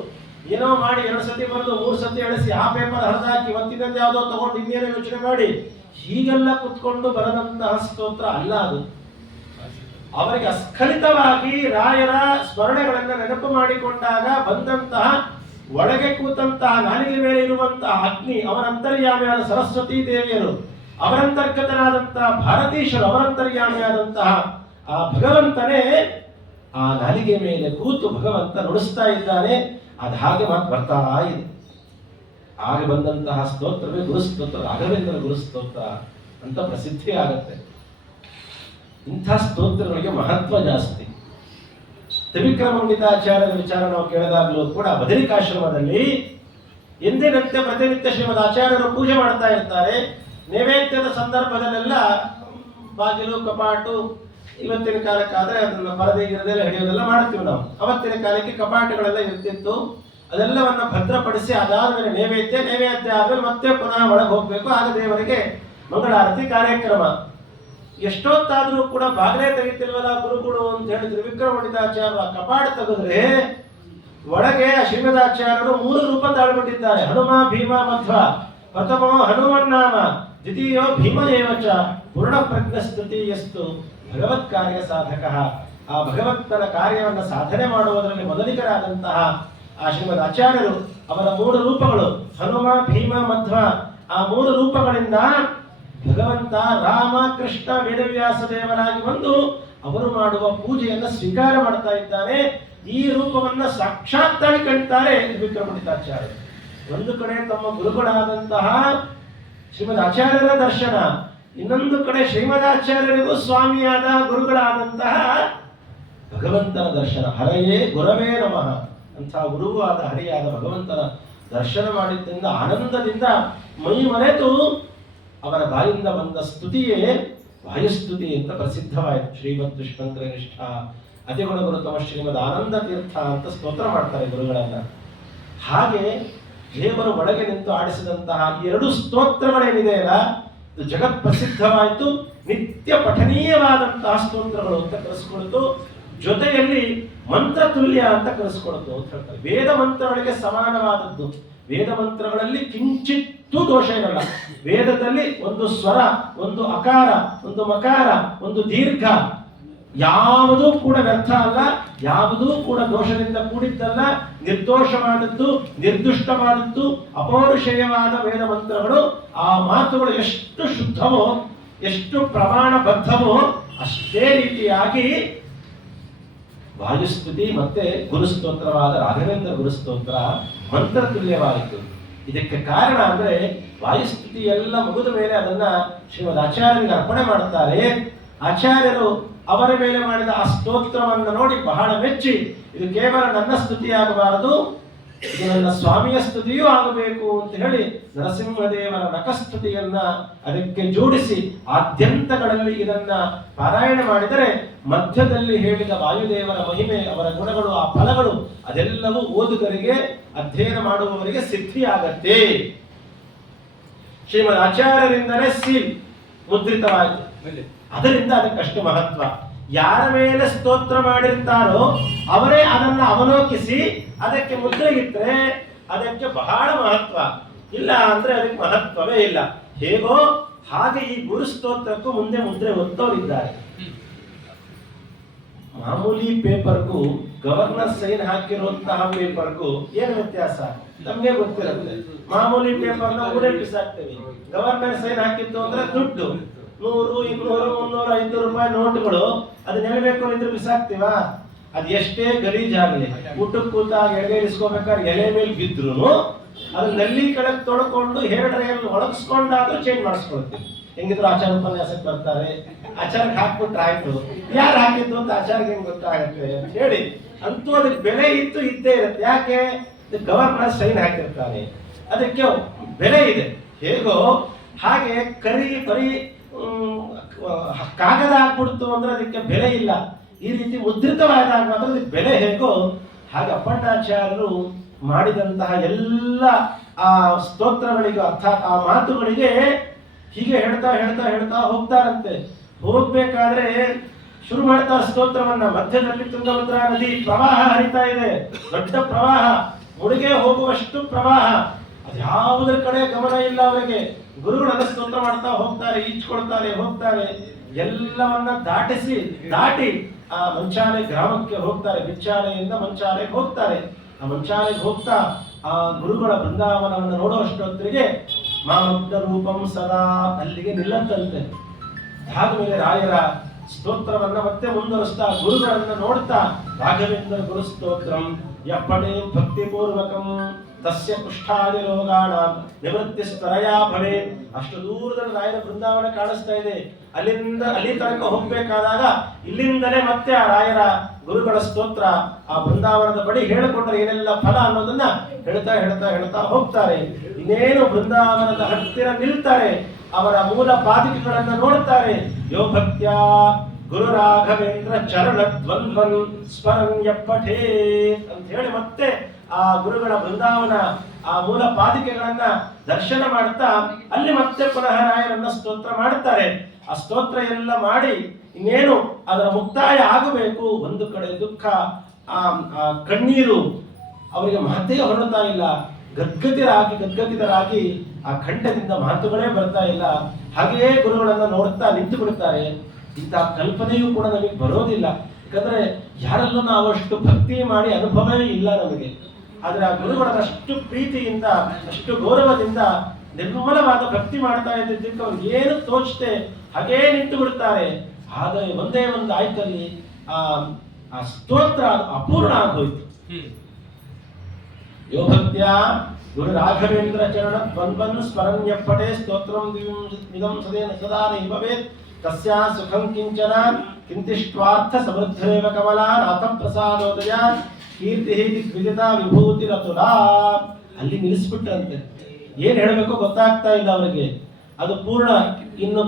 ಏನೋ ಮಾಡಿ 2 ಸತಿ ಬರೆದು 3 ಸತಿ ಎಳಿಸಿ ಆ ಪೇಪರ್ ಹರಿದಾಕಿ ಒತ್ತಿನದ್ದು ಯಾವುದೋ ತಗೊಂಡು ಇನ್ನೇನೋ ಯೋಚನೆ ಮಾಡಿ ಹೀಗೆಲ್ಲ ಕುತ್ಕೊಂಡು ಬರದಂತಹ ಸ್ತೋತ್ರ ಅಲ್ಲ ಅದು. ಅವರಿಗೆ ಅಸ್ಖಲಿತವಾಗಿ ರಾಯರ ಸ್ಮರಣೆಗಳನ್ನ ನೆನಪು ಮಾಡಿಕೊಂಡಾಗ ಬಂದಂತಹ ಒಳಗೆ ಕೂತಂತಹ ನಾಲಿಗೆ ಮೇಲೆ ಇರುವಂತಹ ಅಗ್ನಿ, ಅವರ ಅಂತರ್ಯಾಮಿಯಾದ ಸರಸ್ವತಿ ದೇವಿಯರು, ಅವರಂತರ್ಗತನಾದಂತಹ ಭಾರತೀಶರು, ಅವರಂತರ್ಯಾಮಿಯಾದಂತಹ ಆ ಭಗವಂತನೇ ಆ ನಾಲಿಗೆ ಮೇಲೆ ಕೂತು ಭಗವಂತ ನುಡಿಸ್ತಾ ಇದ್ದಾನೆ. ಅದು ಹಾಗೆ ಮಾತು ಬರ್ತಾ ಇದೆ. ಆಗ ಬಂದಂತಹ ಸ್ತೋತ್ರವೇ ಗುರುಸ್ತೋತ್ರ, ರಾಘವೇಂದ್ರ ಗುರುಸ್ತೋತ್ರ ಅಂತ ಪ್ರಸಿದ್ಧಿ ಆಗತ್ತೆ. ಇಂಥ ಸ್ತೋತ್ರಗಳಿಗೆ ಮಹತ್ವ ಜಾಸ್ತಿ. ತ್ರಿವಿಕ್ರಮ ಪಂಡಿತಾಚಾರ್ಯರ ವಿಚಾರ ನಾವು ಕೇಳಿದಾಗಲೂ ಕೂಡ ಬದರಿಕಾಶ್ರಮದಲ್ಲಿ ಎಂದಿನಂತೆ ಪ್ರತಿನಿತ್ಯ ಶ್ರೀಮದ್ ಆಚಾರ್ಯರು ಪೂಜೆ ಮಾಡ್ತಾ ಇರ್ತಾರೆ. ನೈವೇದ್ಯದ ಸಂದರ್ಭದಲ್ಲೆಲ್ಲ ಬಾಗಿಲು ಕಪಾಟು, ಇವತ್ತಿನ ಕಾಲಕ್ಕಾದ್ರೆ ಅದನ್ನ ಪರದೆ ಗಿರದೆಲ್ಲ ಹಿಡಿಯೋದೆಲ್ಲ ಮಾಡ್ತೀವಿ ನಾವು. ಅವತ್ತಿನ ಕಾಲಕ್ಕೆ ಕಪಾಟುಗಳೆಲ್ಲ ಇರ್ತಿತ್ತು. ಅದೆಲ್ಲವನ್ನ ಭದ್ರಪಡಿಸಿ ಅದಾದ್ಮೇಲೆ ನೈವೇದ್ಯ ಆದ್ಮೇಲೆ ಮತ್ತೆ ಪುನಃ ಒಳಗೆ ಹೋಗ್ಬೇಕು. ಆಗ ದೇವರಿಗೆ ಮಂಗಳಾರತಿ ಕಾರ್ಯಕ್ರಮ. ಎಷ್ಟೊತ್ತಾದ್ರೂ ಕೂಡ ಬಾಗಿಲೇ ತೆಗಿತಿಲ್ವಲ್ಲ ಗುರುಗಳು ಅಂತ ಹೇಳಿ ತ್ರಿವಿಕ್ರಮ ಪಂಡಿತಾಚಾರ್ಯರು ಆ ಕಪಾಟ ತೆಗೆದ್ರೆ ಒಳಗೆ ಶ್ರೀಮದಾಚಾರ್ಯರು 3 ರೂಪ ತಾಳ್ಬಿಟ್ಟಿದ್ದಾರೆ. ಹನುಮ ಭೀಮ ಮಧ್ವ. ಪ್ರಥಮೋ ಹನುಮನ್ನಾಮ, ದ್ವಿತೀಯೋ ಭೀಮ ಏವಚ, ಪೂರ್ಣ ಪ್ರಜ್ಞಸ್ತುತಿಯಸ್ತು ಭಗವತ್ ಕಾರ್ಯ ಸಾಧಕ. ಆ ಭಗವಂತನ ಕಾರ್ಯವನ್ನು ಸಾಧನೆ ಮಾಡುವುದರಲ್ಲಿ ಮೊದಲಿಗರಾದಂತಹ ಆ ಶ್ರೀಮದ್ ಆಚಾರ್ಯರು ಅವರ 3 ರೂಪಗಳು ಹನುಮ ಭೀಮ ಮಧ್ವ, ಆ 3 ರೂಪಗಳಿಂದ ಭಗವಂತ ರಾಮ ಕೃಷ್ಣ ವೇದವ್ಯಾಸ ದೇವರಾಗಿ ಬಂದು ಅವರು ಮಾಡುವ ಪೂಜೆಯನ್ನು ಸ್ವೀಕಾರ ಮಾಡ್ತಾ ಇದ್ದಾನೆ. ಈ ರೂಪವನ್ನ ಸಾಕ್ಷಾತ್ತಾಗಿ ಕಾಣ್ತಾರೆ ತ್ರಿವಿಕ್ರಮ ಪಂಡಿತಾಚಾರ್ಯರು. ಒಂದು ಕಡೆ ತಮ್ಮ ಗುರುಗಳಾದಂತಹ ಶ್ರೀಮದ್ ಆಚಾರ್ಯರ ದರ್ಶನ, ಇನ್ನೊಂದು ಕಡೆ ಶ್ರೀಮದಾಚಾರ್ಯರಿಗೂ ಸ್ವಾಮಿಯಾದ ಗುರುಗಳಾದಂತಹ ಭಗವಂತನ ದರ್ಶನ. ಹರಯೇ ಗುರವೇ ನಮಃ ಅಂತ ಗುರುವಾದ ಹರಿಯಾದ ಭಗವಂತನ ದರ್ಶನ ಮಾಡಿದ್ದರಿಂದ ಆನಂದದಿಂದ ಮೈ ಮರೆತು ಅವರ ಬಾಯಿಂದ ಬಂದ ಸ್ತುತಿಯೇ ವಾಯುಸ್ತುತಿ ಅಂತ ಪ್ರಸಿದ್ಧವಾಯಿತು. ಶ್ರೀಮದ್ ದುಷ್ಮಂತ್ರ ನಿಷ್ಠ ಅತಿಗುಣ ಗುರುತಮ ಶ್ರೀಮದ್ ಆನಂದ ತೀರ್ಥ ಅಂತ ಸ್ತೋತ್ರ ಮಾಡ್ತಾರೆ ಗುರುಗಳನ್ನ. ಹಾಗೆ ದೇವರು ಒಳಗೆ ನಿಂತು ಆಡಿಸಿದಂತಹ 2 ಸ್ತೋತ್ರಗಳೇನಿದೆಯಲ್ಲ ಇದು ಜಗತ್ ಪ್ರಸಿದ್ಧವಾಯಿತು. ನಿತ್ಯ ಪಠನೀಯವಾದಂತಹ ಸ್ತೋತ್ರಗಳು ಅಂತ ಕರೆಸ್ಕೊಳ್ತು. ಜೊತೆಯಲ್ಲಿ ಮಂತ್ರ ತುಲ್ಯ ಅಂತ ಕರೆಸ್ಕೊಳ್ತು ಅಂತ ಹೇಳ್ತಾರೆ. ವೇದ ಮಂತ್ರಗಳಿಗೆ ಸಮಾನವಾದದ್ದು. ವೇದ ಮಂತ್ರಗಳಲ್ಲಿ ಕಿಂಚಿತ್ತೂ ದೋಷ ಇರಲ್ಲ. ವೇದದಲ್ಲಿ ಒಂದು ಸ್ವರ, ಒಂದು ಅಕಾರ, ಒಂದು ಮಕಾರ, ಒಂದು ದೀರ್ಘ ಯಾವುದೂ ಕೂಡ ವ್ಯರ್ಥ ಅಲ್ಲ, ಯಾವುದೂ ಕೂಡ ದೋಷದಿಂದ ಕೂಡಿದ್ದಲ್ಲ. ನಿರ್ದೋಷವಾದದ್ದು, ನಿರ್ದುಷ್ಟವಾದದ್ದು, ಅಪೌರುಷೇಯವಾದ ವೇದ ಮಂತ್ರಗಳು. ಆ ಮಾತುಗಳು ಎಷ್ಟು ಶುದ್ಧವೋ, ಎಷ್ಟು ಪ್ರಮಾಣಬದ್ಧವೋ ಅಷ್ಟೇ ರೀತಿಯಾಗಿ ವಾಯುಸ್ತುತಿ ಮತ್ತೆ ಗುರುಸ್ತೋತ್ರವಾದ ರಾಘವೇಂದ್ರ ಗುರುಸ್ತೋತ್ರ ಮಂತ್ರ ತುಲ್ಯವಾಯಿತು. ಇದಕ್ಕೆ ಕಾರಣ ಅಂದ್ರೆ ವಾಯುಸ್ತುತಿ ಎಲ್ಲ ಮುಗಿದ ಮೇಲೆ ಅದನ್ನ ಶ್ರೀಮದ್ ಆಚಾರ್ಯರಿಗೆ ಅರ್ಪಣೆ ಮಾಡುತ್ತಾರೆ. ಆಚಾರ್ಯರು ಅವರ ಮೇಲೆ ಮಾಡಿದ ಆ ಸ್ತೋತ್ರವನ್ನು ನೋಡಿ ಬಹಳ ಮೆಚ್ಚಿ, ಇದು ಕೇವಲ ನನ್ನ ಸ್ತುತಿಯಾಗಬಾರದು, ಇದು ನನ್ನ ಸ್ವಾಮಿಯ ಸ್ತುತಿಯೂ ಆಗಬೇಕು ಅಂತ ಹೇಳಿ ನರಸಿಂಹದೇವರ ನಖಸ್ತುತಿಯನ್ನ ಅದಕ್ಕೆ ಜೋಡಿಸಿ ಆದ್ಯಂತಗಳಲ್ಲಿ ಇದನ್ನ ಪಾರಾಯಣ ಮಾಡಿದರೆ ಮಧ್ಯದಲ್ಲಿ ಹೇಳಿದ ವಾಯುದೇವರ ಮಹಿಮೆ, ಅವರ ಗುಣಗಳು, ಆ ಫಲಗಳು ಅದೆಲ್ಲವೂ ಓದುಗರಿಗೆ, ಅಧ್ಯಯನ ಮಾಡುವವರಿಗೆ ಸಿದ್ಧಿಯಾಗತ್ತೆ. ಶ್ರೀಮದ್ ಆಚಾರ್ಯರಿಂದಲೇ ಸೀಲ್ ಮುದ್ರಿತವಾಯಿತು. ಅದರಿಂದ ಅದಕ್ಕಷ್ಟು ಮಹತ್ವ. ಯಾರ ಮೇಲೆ ಸ್ತೋತ್ರ ಮಾಡಿರ್ತಾರೋ ಅವರೇ ಅದನ್ನ ಅವಲೋಕಿಸಿ ಅದಕ್ಕೆ ಮುದ್ರೆಗಿಟ್ಟರೆ ಅದಕ್ಕೆ ಬಹಳ ಮಹತ್ವ. ಇಲ್ಲ ಅಂದ್ರೆ ಅದಕ್ಕೆ ಮಹತ್ವವೇ ಇಲ್ಲ. ಹೇಗೋ ಹಾಗೆ ಈ ಗುರು ಸ್ತೋತ್ರಕ್ಕೂ ಮುಂದೆ ಮುದ್ರೆ ಒತ್ತೋರಿದ್ದಾರೆ. ಮಾಮೂಲಿ ಪೇಪರ್ಗೂ ಗವರ್ನರ್ ಸೈನ್ ಹಾಕಿರುವಂತಹ ಪೇಪರ್ಗೂ ಏನು ವ್ಯತ್ಯಾಸ? ನಮ್ಗೆ ಗೊತ್ತಿರುತ್ತೆ. ಮಾಮೂಲಿ ಪೇಪರ್ನ ಊರೇ ಬಿಸಾಕ್ತೇವೆ. ಗವರ್ನರ್ ಸೈನ್ ಹಾಕಿತ್ತು ಅಂದ್ರೆ ದುಡ್ಡು 100, 200, 300, 500 ರೂಪಾಯಿ ನೋಟುಗಳು ಅದು ನೆನಬೇಕು ಅಂದ್ರೆ ಬಿಸಾಕ್ತಿವ. ಅದು ಎಷ್ಟೇ ಗಲೀಜಾಗಲಿ ಊಟಕ್ಕೆ ಕೂತಾಗ ಎಡಗೈ ಇಸ್ಕೋಬೇಕಾದ್ರೆ ಎಲೆ ಮೇಲೆ ಬಿದ್ರು ಅದು ನಲ್ಲಿ ಕಡೆ ತೊಳ್ಕೊಂಡು ಎರಡರಲ್ಲಿ ಒಳಗಿಸ್ಕೊಂಡಾದ್ರೂ ಚೇಂಜ್ ಮಾಡಿಸ್ಕೊಳ್ತೀವಿ. ಹೆಂಗಿದ್ರು ಆಚಾರ ಉಪನ್ಯಾಸಕ್ಕೆ ಬರ್ತಾರೆ, ಆಚಾರಕ್ಕೆ ಹಾಕ್ಬಿಟ್ರೆ ಆಯ್ತು, ಯಾರು ಹಾಕಿದ್ದು ಅಂತ ಆಚಾರಕ್ಕೆ ಹೆಂಗ್ ಗೊತ್ತಾಗುತ್ತೆ ಅಂತ ಹೇಳಿ ಅಂತೂ ಅದಕ್ಕೆ ಬೆಲೆ ಇದ್ದೇ ಇರುತ್ತೆ. ಯಾಕೆ? ಗವರ್ನರ್ ಸೈನ್ ಹಾಕಿರ್ತಾರೆ, ಅದಕ್ಕೆ ಬೆಲೆ ಇದೆ. ಹೇಗೋ ಹಾಗೆ ಬರೀ ಕಾಗದ ಹಾಕ್ಬಿಡ್ತು ಅಂದ್ರೆ ಅದಕ್ಕೆ ಬೆಲೆ ಇಲ್ಲ. ಈ ರೀತಿ ಮುದ್ರಿತವಾದಾಗ ಮಾತ್ರ ಅದಕ್ಕೆ ಬೆಲೆ ಹೇಗೋ ಹಾಗೆ ಅಪ್ಪಣ್ಣಾಚಾರ್ಯರು ಮಾಡಿದಂತಹ ಎಲ್ಲ ಆ ಸ್ತೋತ್ರಗಳಿಗೆ ಅರ್ಥಾತ್ ಆ ಮಾತುಗಳಿಗೆ ಹೀಗೆ ಹೇಳ್ತಾ ಹೇಳ್ತಾ ಹೇಳ್ತಾ ಹೋಗ್ತಾರಂತೆ. ಹೋಗ್ಬೇಕಾದ್ರೆ ಶುರು ಮಾಡ್ತಾರೆ ಸ್ತೋತ್ರವನ್ನ. ಮಧ್ಯದಲ್ಲಿ ತುಂಗಭದ್ರಾ ನದಿ ಪ್ರವಾಹ ಹರಿತಾ ಇದೆ, ದೊಡ್ಡ ಪ್ರವಾಹ, ಮುಳುಗೆ ಹೋಗುವಷ್ಟು ಪ್ರವಾಹ. ಅದ್ಯಾವುದರ ಕಡೆ ಗಮನ ಇಲ್ಲ ಅವರಿಗೆ. ಗುರುಗಳನ್ನ ಸ್ತೋತ್ರ ಮಾಡ್ತಾ ಹೋಗ್ತಾರೆ, ಈಚ್ಕೊಳ್ತಾರೆ, ಹೋಗ್ತಾರೆ. ಎಲ್ಲವನ್ನ ದಾಟಿ ಆ ಮಂಚಾಲೆ ಗ್ರಾಮಕ್ಕೆ ಹೋಗ್ತಾರೆ. ಬಿಚ್ಚಾಲೆಯಿಂದ ಮಂಚಾಲೆಗೆ ಹೋಗ್ತಾರೆ. ಆ ಮಂಚಾಲೆಗೆ ಹೋಗ್ತಾ ಆ ಗುರುಗಳ ಬೃಂದಾವನವನ್ನು ನೋಡುವಷ್ಟೊತ್ತಿಗೆ ಮಾಮುಗ್ಧ ರೂಪಂ ಸದಾ ಅಲ್ಲಿಗೆ ನಿಲ್ಲಂತಂತೆ. ಅದಾದ್ಮೇಲೆ ರಾಯರ ಸ್ತೋತ್ರವನ್ನ ಮತ್ತೆ ಮುಂದುವರಿಸ್ತಾ ಗುರುಗಳನ್ನ ನೋಡ್ತಾ ರಾಘವೇಂದ್ರ ಗುರು ಸ್ತೋತ್ರಂ ಯಪ್ಪಣೆ ಭಕ್ತಿಪೂರ್ವಕಂ ತಸ್ಯ ಕುಷ್ಠಾದಿ ರೋಗಾಣ ನಿವೃತ್ತಿ ಸ್ತರಯಾ ಭವೆ. ಅಷ್ಟು ದೂರದಲ್ಲಿ ರಾಯರ ಬೃಂದಾವನ ಕಾಣಿಸ್ತಾ ಇದೆ. ಅಲ್ಲಿ ತನಕ ಹೋಗ್ಬೇಕಾದಾಗ ಇಲ್ಲಿಂದಲೇ ಮತ್ತೆ ಆ ರಾಯರ ಗುರುಗಳ ಸ್ತೋತ್ರ ಆ ಬೃಂದಾವನದ ಬಳಿ ಹೇಳಿಕೊಂಡ್ರೆ ಏನೆಲ್ಲ ಫಲ ಅನ್ನೋದನ್ನ ಹೇಳ್ತಾ ಹೇಳ್ತಾ ಹೇಳ್ತಾ ಹೋಗ್ತಾರೆ. ಇನ್ನೇನು ಬೃಂದಾವನದ ಹತ್ತಿರ ನಿಲ್ತಾರೆ, ಅವರ ಮೂಲ ಪಾದಿಕೆಗಳನ್ನ ನೋಡ್ತಾರೆ. ಯೋ ಭಕ್ತ್ಯ ಗುರು ರಾಘವೇಂದ್ರ ಚರಣ ದ್ವಂದ್ವನ್ ಸ್ಮರನ್ ಯಪ್ಪಠೇ ಅಂತ ಹೇಳಿ ಮತ್ತೆ ಆ ಗುರುಗಳ ಬೃಂದಾವನ ಆ ಮೂಲ ಪಾದಿಕೆಗಳನ್ನ ದರ್ಶನ ಮಾಡ್ತಾ ಅಲ್ಲಿ ಮತ್ತೆ ಪುನಃ ರಾಯರನ್ನ ಸ್ತೋತ್ರ ಮಾಡುತ್ತಾರೆ. ಆ ಸ್ತೋತ್ರ ಎಲ್ಲ ಮಾಡಿ ಇನ್ನೇನು ಅದರ ಮುಕ್ತಾಯ ಆಗಬೇಕು. ಒಂದು ಕಡೆ ದುಃಖ, ಆ ಕಣ್ಣೀರು, ಅವರಿಗೆ ಮಾತೇ ಹೊರಡ್ತಾ ಇಲ್ಲ. ಗದ್ಗದಿತರಾಗಿ ಆ ಕಂಠದಿಂದ ಮಾತುಗಳೇ ಬರ್ತಾ ಇಲ್ಲ. ಹಾಗೆಯೇ ಗುರುಗಳನ್ನ ನೋಡ್ತಾ ನಿಂತು ಬಿಡುತ್ತಾರೆ. ಇಂಥ ಕಲ್ಪನೆಯೂ ಕೂಡ ನಮಗೆ ಬರೋದಿಲ್ಲ. ಯಾಕಂದ್ರೆ ಯಾರಲ್ಲೂ ನಾವು ಅಷ್ಟು ಭಕ್ತಿ ಮಾಡಿ ಅನುಭವವೇ ಇಲ್ಲ ನಮಗೆ. ಆದ್ರೆ ಆ ಗುರುಗಳನ್ನಷ್ಟು ಪ್ರೀತಿಯಿಂದ ಅಷ್ಟು ಗೌರವದಿಂದ ನಿರ್ಮಲವಾದ ಭಕ್ತಿ ಮಾಡ್ತಾ ಇದ್ದಿದ್ದಕ್ಕೆ ಅವ್ರಿಗೆ ಏನು ತೋಚತೆ ಹಾಗೇ ನಿಂತು ಬಿಡುತ್ತಾರೆ. ಆದರೆ ಒಂದೇ ಒಂದು ಆಯ್ತಲ್ಲಿ ಆ ಸ್ತೋತ್ರ ಅಪೂರ್ಣ ಆಗೋಯ್ತು. ಯೋ ಭಕ್ತ್ಯ ಗುರು ರಾಘವೇಂದ್ರ ಚರಣ ದ್ವಂದ್ವನ್ ಸ್ಮರಣ್ಯಪ್ಪಟೆ ಸ್ತೋತ್ರಂ ಇದಂ ಸದೇನ ಸದಾ ಭವೇತ್ ತಸ್ಯಾ ಸುಖಂ ಕಿಂಚನ ಕಿಂತಿಷ್ಟ್ವಾರ್ಥ ಸಮೃದ್ಧೇವ ಕಮಲಾ ನಾಥ ಪ್ರಸಾದೋದಯ ಕೀರ್ತಿ ದಿಗ್ವಿಜತಾ ವಿಭೂತಿ ರತುಲಾ. ಅಲ್ಲಿ ನಿಲ್ಲಿಸ್ಬಿಟ್ಟಂತೆ. ಏನ್ ಹೇಳಬೇಕೋ ಗೊತ್ತಾಗ್ತಾ ಇಲ್ಲ ಅವರಿಗೆ. ಅದು ಪೂರ್ಣ ಇನ್ನು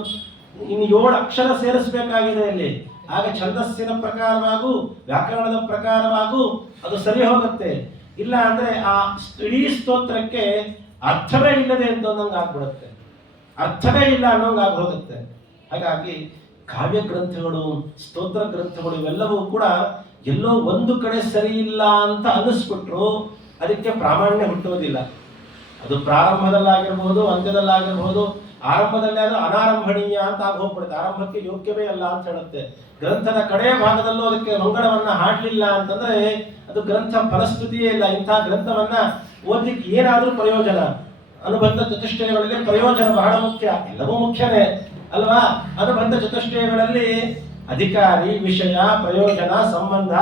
7 ಅಕ್ಷರ ಸೇರಿಸಬೇಕಾಗಿದೆ ಅಲ್ಲಿ. ಆಗ ಛಂದಸ್ಸಿನ ಪ್ರಕಾರವಾಗೂ ವ್ಯಾಕರಣದ ಪ್ರಕಾರವಾಗೂ ಅದು ಸರಿ ಹೋಗುತ್ತೆ. ಇಲ್ಲ ಅಂದ್ರೆ ಆ ಇಡೀ ಸ್ತೋತ್ರಕ್ಕೆ ಅರ್ಥವೇ ಇಲ್ಲದೆ ಅಂತಂದಂಗೆ ಆಗ್ಬಿಡುತ್ತೆ. ಅರ್ಥವೇ ಇಲ್ಲ ಅನ್ನೋಂಗೆ ಆಗಿ ಹೋಗುತ್ತೆ. ಹಾಗಾಗಿ ಕಾವ್ಯ ಗ್ರಂಥಗಳು, ಸ್ತೋತ್ರ ಗ್ರಂಥಗಳು ಇವೆಲ್ಲವೂ ಕೂಡ ಎಲ್ಲೋ ಒಂದು ಕಡೆ ಸರಿ ಇಲ್ಲ ಅಂತ ಅನ್ನಿಸ್ಬಿಟ್ರು ಅದಕ್ಕೆ ಪ್ರಾಮಾಣ್ಯ ಹುಟ್ಟುವುದಿಲ್ಲ. ಅದು ಪ್ರಾರಂಭದಲ್ಲಾಗಿರ್ಬಹುದು, ಅಂತ್ಯದಲ್ಲಾಗಿರ್ಬಹುದು. ಆರಂಭದಲ್ಲಿ ಆದ್ರೆ ಅನಾರಂಭಣೀಯ ಅಂತ ಆಗಿ ಹೋಗ್ಬಿಡುತ್ತೆ. ಆರಂಭಕ್ಕೆ ಯೋಗ್ಯವೇ ಅಲ್ಲ ಅಂತ ಹೇಳುತ್ತೆ. ಗ್ರಂಥದ ಕಡೆಯ ಭಾಗದಲ್ಲೂ ಅದಕ್ಕೆ ಮಂಗಳವನ್ನ ಹಾಡಲಿಲ್ಲ ಅಂತಂದ್ರೆ ಅದು ಗ್ರಂಥ ಫಲಸ್ತುತಿಯೇ ಇಲ್ಲ. ಇಂತಹ ಗ್ರಂಥವನ್ನ ಓದಲಿಕ್ಕೆ ಏನಾದ್ರೂ ಪ್ರಯೋಜನ, ಅನುಬಂಧ ಚತುಷ್ಟಯಗಳಲ್ಲಿ ಪ್ರಯೋಜನ ಬಹಳ ಮುಖ್ಯ. ಎಲ್ಲವೂ ಮುಖ್ಯನೇ ಅಲ್ವಾ? ಅನುಬಂಧ ಚತುಷ್ಟಯಗಳಲ್ಲಿ ಅಧಿಕಾರಿ, ವಿಷಯ, ಪ್ರಯೋಜನ, ಸಂಬಂಧ,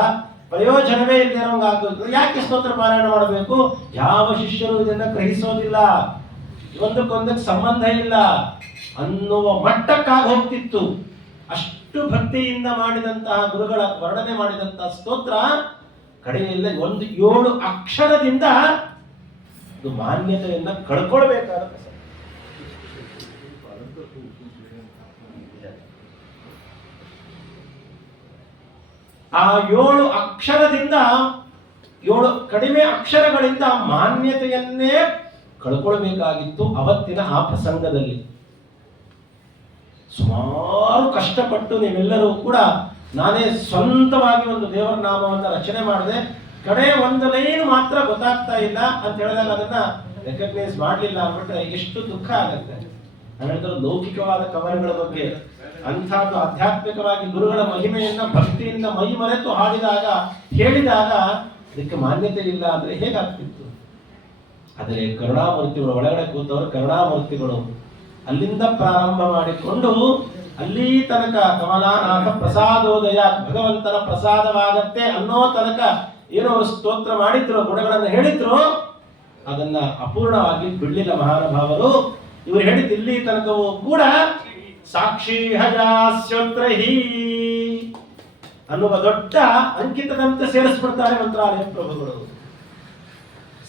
ಪ್ರಯೋಜನವೇ ಇಲ್ಲದೆ ಯಾಕೆ ಸ್ತೋತ್ರ ಪಾರಾಯಣ ಮಾಡಬೇಕು? ಯಾವ ಶಿಷ್ಯರು ಇದನ್ನ ಗ್ರಹಿಸೋದಿಲ್ಲ. ಒಂದಕ್ಕೊಂದಕ್ಕೆ ಸಂಬಂಧ ಇಲ್ಲ ಅನ್ನುವ ಮಟ್ಟಕ್ಕಾಗಿ ಹೋಗ್ತಿತ್ತು. ಅಷ್ಟು ಭಕ್ತಿಯಿಂದ ಮಾಡಿದಂತಹ ಗುರುಗಳ ವರ್ಣನೆ ಮಾಡಿದಂತಹ ಸ್ತೋತ್ರ ಕಡೆಯಲ್ಲಿ 7 ಅಕ್ಷರದಿಂದ ಅದು ಮಾನ್ಯತೆಯನ್ನ ಕಳ್ಕೊಳ್ಬೇಕಾಗುತ್ತೆ. ಆ 7 ಅಕ್ಷರದಿಂದ 7 ಕಡಿಮೆ ಅಕ್ಷರಗಳಿಂದ ಮಾನ್ಯತೆಯನ್ನೇ ಕಳ್ಕೊಳ್ಬೇಕಾಗಿತ್ತು. ಅವತ್ತಿನ ಆ ಪ್ರಸಂಗದಲ್ಲಿ ಸುಮಾರು ಕಷ್ಟಪಟ್ಟು ನೀವೆಲ್ಲರೂ ಕೂಡ, ನಾನೇ ಸ್ವಂತವಾಗಿ ಒಂದು ದೇವರ ನಾಮವನ್ನು ರಚನೆ ಮಾಡಿದೆ, ಕಡೆ ಒಂದು ಲೈನ್ ಮಾತ್ರ ಗೊತ್ತಾಗ್ತಾ ಇಲ್ಲ ಅಂತ ಹೇಳಿದಾಗ ಅದನ್ನ ರೆಕಗ್ನೈಸ್ ಮಾಡಲಿಲ್ಲ ಅಂದ್ಬಿಟ್ರೆ ಎಷ್ಟು ದುಃಖ ಆಗುತ್ತೆ. ನಾನು ಹೇಳಿದ್ರು ಲೌಕಿಕವಾದ ಕವನಗಳ ಬಗ್ಗೆ, ಅಂಥದ್ದು ಆಧ್ಯಾತ್ಮಿಕವಾಗಿ ಗುರುಗಳ ಮಹಿಮೆಯನ್ನ ಭಕ್ತಿಯಿಂದ ಮೈ ಮರೆತು ಹಾಡಿದಾಗ ಹೇಳಿದಾಗ ಅದಕ್ಕೆ ಮಾನ್ಯತೆ ಇಲ್ಲ ಅಂದ್ರೆ ಹೇಗಾಗ್ತಿತ್ತು? ಆದರೆ ಕರುಣಾಮೂರ್ತಿಗಳು ಒಳಗಡೆ ಕೂತವರು ಕರುಣಾಮೂರ್ತಿಗಳು. ಅಲ್ಲಿಂದ ಪ್ರಾರಂಭ ಮಾಡಿಕೊಂಡು ಅಲ್ಲಿ ತನಕ ಕಮಲಾನಾಥ ಪ್ರಸಾದೋದಯ, ಭಗವಂತನ ಪ್ರಸಾದವಾಗತ್ತೆ ಅನ್ನೋ ತನಕ ಏನೋ ಅವರು ಸ್ತೋತ್ರ ಮಾಡಿದ್ರು, ಗುಣಗಳನ್ನು ಹೇಳಿದ್ರು, ಅದನ್ನ ಅಪೂರ್ಣವಾಗಿ ಬಿಡ್ಲಿಲ್ಲ ಮಹಾನುಭಾವರು. ಇವರು ಹೇಳಿದ ಇಲ್ಲಿ ತನಕವೂ ಕೂಡ ಸಾಕ್ಷಿ ಹಜಾಸ್ಯೋತ್ರಹಿ ಅನ್ನುವ ದೊಡ್ಡ ಅಂಕಿತದಂತೆ ಸೇರಿಸ್ಬಿಡ್ತಾರೆ ಮಂತ್ರಾಲಯ ಪ್ರಭುಗಳು.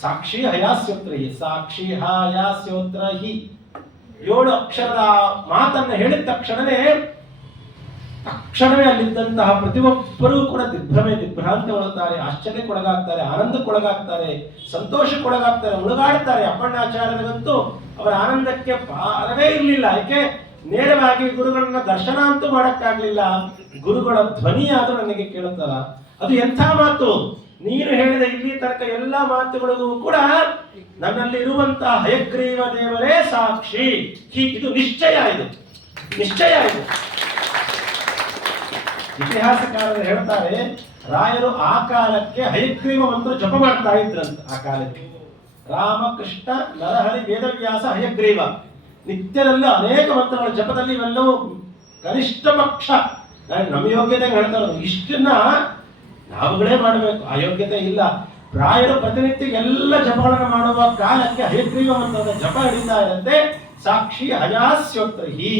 ಸಾಕ್ಷಿ ಹಯಾಸ್ಯೋತ್ರಹಿ, ಸಾಕ್ಷಿ ಹಯಾಸ್ಯೋತ್ರಹಿ 7 ಅಕ್ಷರದ ಮಾತನ್ನ ಹೇಳಿದ ತಕ್ಷಣವೇ ಅಲ್ಲಿದ್ದಂತಹ ಪ್ರತಿಯೊಬ್ಬರೂ ಕೂಡ ದಿಗ್ಭ್ರಾಂತಗೊಳ್ಳುತ್ತಾರೆ, ಆಶ್ಚರ್ಯಕ್ಕೊಳಗಾಗ್ತಾರೆ, ಆನಂದಕ್ಕೊಳಗಾಗ್ತಾರೆ, ಸಂತೋಷಕ್ಕೊಳಗಾಗ್ತಾರೆ, ಮುಳುಗಾಡ್ತಾರೆ. ಅಪ್ಪಣ್ಣಾಚಾರ್ಯರಿಗಂತೂ ಅವರ ಆನಂದಕ್ಕೆ ಪಾರವೇ ಇರಲಿಲ್ಲ. ಯಾಕೆ ನೇರವಾಗಿ ಗುರುಗಳನ್ನ ದರ್ಶನ ಅಂತೂ ಮಾಡಕ್ಕಾಗ್ಲಿಲ್ಲ, ಗುರುಗಳ ಧ್ವನಿಯಾದ್ರೂ ನನಗೆ ಕೇಳುತ್ತಲ್ಲ. ಅದು ಎಂಥ ಮಾತು! ನೀನು ಹೇಳಿದ ಇಲ್ಲಿ ತನಕ ಎಲ್ಲ ಮಾತುಗಳಿಗೂ ಕೂಡ ನನ್ನಲ್ಲಿ ಇರುವಂತಹ ಹಯಗ್ರೀವ ದೇವರೇ ಸಾಕ್ಷಿ. ಇದು ನಿಶ್ಚಯ, ಇದು ನಿಶ್ಚಯ. ಇದು ಇತಿಹಾಸಕಾರರು ಹೇಳ್ತಾರೆ, ರಾಯರು ಆ ಕಾಲಕ್ಕೆ ಹಯಗ್ರೀವ ಮಂತ್ರ ಜಪ ಮಾಡ್ತಾ ಇದ್ರಂತ. ಆ ಕಾಲಕ್ಕೆ ರಾಮಕೃಷ್ಣ ನರಹರಿ ವೇದವ್ಯಾಸ ಹಯಗ್ರೀವ ನಿತ್ಯದಲ್ಲೂ ಅನೇಕ ಮಂತ್ರಗಳ ಜಪದಲ್ಲಿ ಇವೆಲ್ಲವೂ ಕನಿಷ್ಠ ಪಕ್ಷ ನಮ್ಮ ಯೋಗ್ಯತೆ ಹೇಳ್ತಾರೆ. ಇಷ್ಟನ್ನ ನಾವುಗಳೇ ಮಾಡಬೇಕು, ಅಯೋಗ್ಯತೆ ಇಲ್ಲ. ರಾಯರು ಪ್ರತಿನಿತ್ಯ ಎಲ್ಲ ಜಪಗಳನ್ನು ಮಾಡುವ ಕಾಲಕ್ಕೆ ಹಯಗ್ರೀವ ಮಂತ್ರದ ಜಪ ಹಿಡಿತಾ ಇರುತ್ತೆ. ಸಾಕ್ಷಿ ಹಯಾಸ್ಯೋತ್ರಹಿ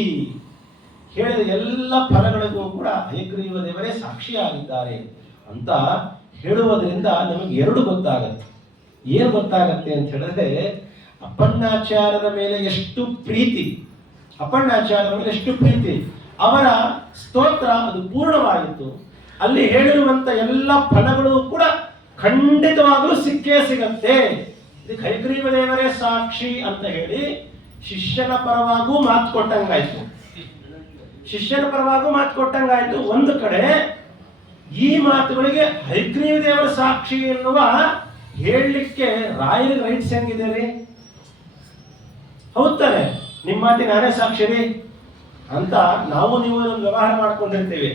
ಹೇಳಿದ ಎಲ್ಲ ಫಲಗಳಿಗೂ ಕೂಡ ಹಯಗ್ರೀವ ದೇವರೇ ಸಾಕ್ಷಿಯಾಗಿದ್ದಾರೆ ಅಂತ ಹೇಳುವುದರಿಂದ ನಮಗೆ 2 ಗೊತ್ತಾಗತ್ತೆ. ಏನು ಗೊತ್ತಾಗತ್ತೆ ಅಂತ ಹೇಳಿದ್ರೆ, ಅಪ್ಪಣ್ಣಾಚಾರ್ಯರ ಮೇಲೆ ಎಷ್ಟು ಪ್ರೀತಿ, ಅಪ್ಪಣ್ಣಾಚಾರ್ಯರ ಮೇಲೆ ಎಷ್ಟು ಪ್ರೀತಿ, ಅವರ ಸ್ತೋತ್ರ ಅದು ಪೂರ್ಣವಾಯಿತು. ಅಲ್ಲಿ ಹೇಳಿರುವಂತ ಎಲ್ಲ ಫಲಗಳು ಕೂಡ ಖಂಡಿತವಾಗಲೂ ಸಿಕ್ಕೇ ಸಿಗತ್ತೆ. ಇದಕ್ಕೆ ಹಯಗ್ರೀವ ದೇವರೇ ಸಾಕ್ಷಿ ಅಂತ ಹೇಳಿ ಶಿಷ್ಯನ ಪರವಾಗೂ ಮಾತು ಕೊಟ್ಟಂಗಾಯ್ತು, ಶಿಷ್ಯನ ಪರವಾಗೂ ಮಾತು ಕೊಟ್ಟಂಗಾಯ್ತು. ಒಂದು ಕಡೆ ಈ ಮಾತುಗಳಿಗೆ ಹಯಗ್ರೀವ ದೇವರ ಸಾಕ್ಷಿ ಎನ್ನುವ ಹೇಳಲಿಕ್ಕೆ ರಾಯರಿಗೆ ರೈಟ್ಸ್ ಹೆಂಗಿದೆ ರೀ? ಹೌದಾನೆ, ನಿಮ್ಮ ಮಾತಿ ನಾನೇ ಸಾಕ್ಷಿ ರೀ ಅಂತ ನಾವು ನೀವು ವ್ಯವಹಾರ ಮಾಡ್ಕೊಂಡಿರ್ತೀವಿ.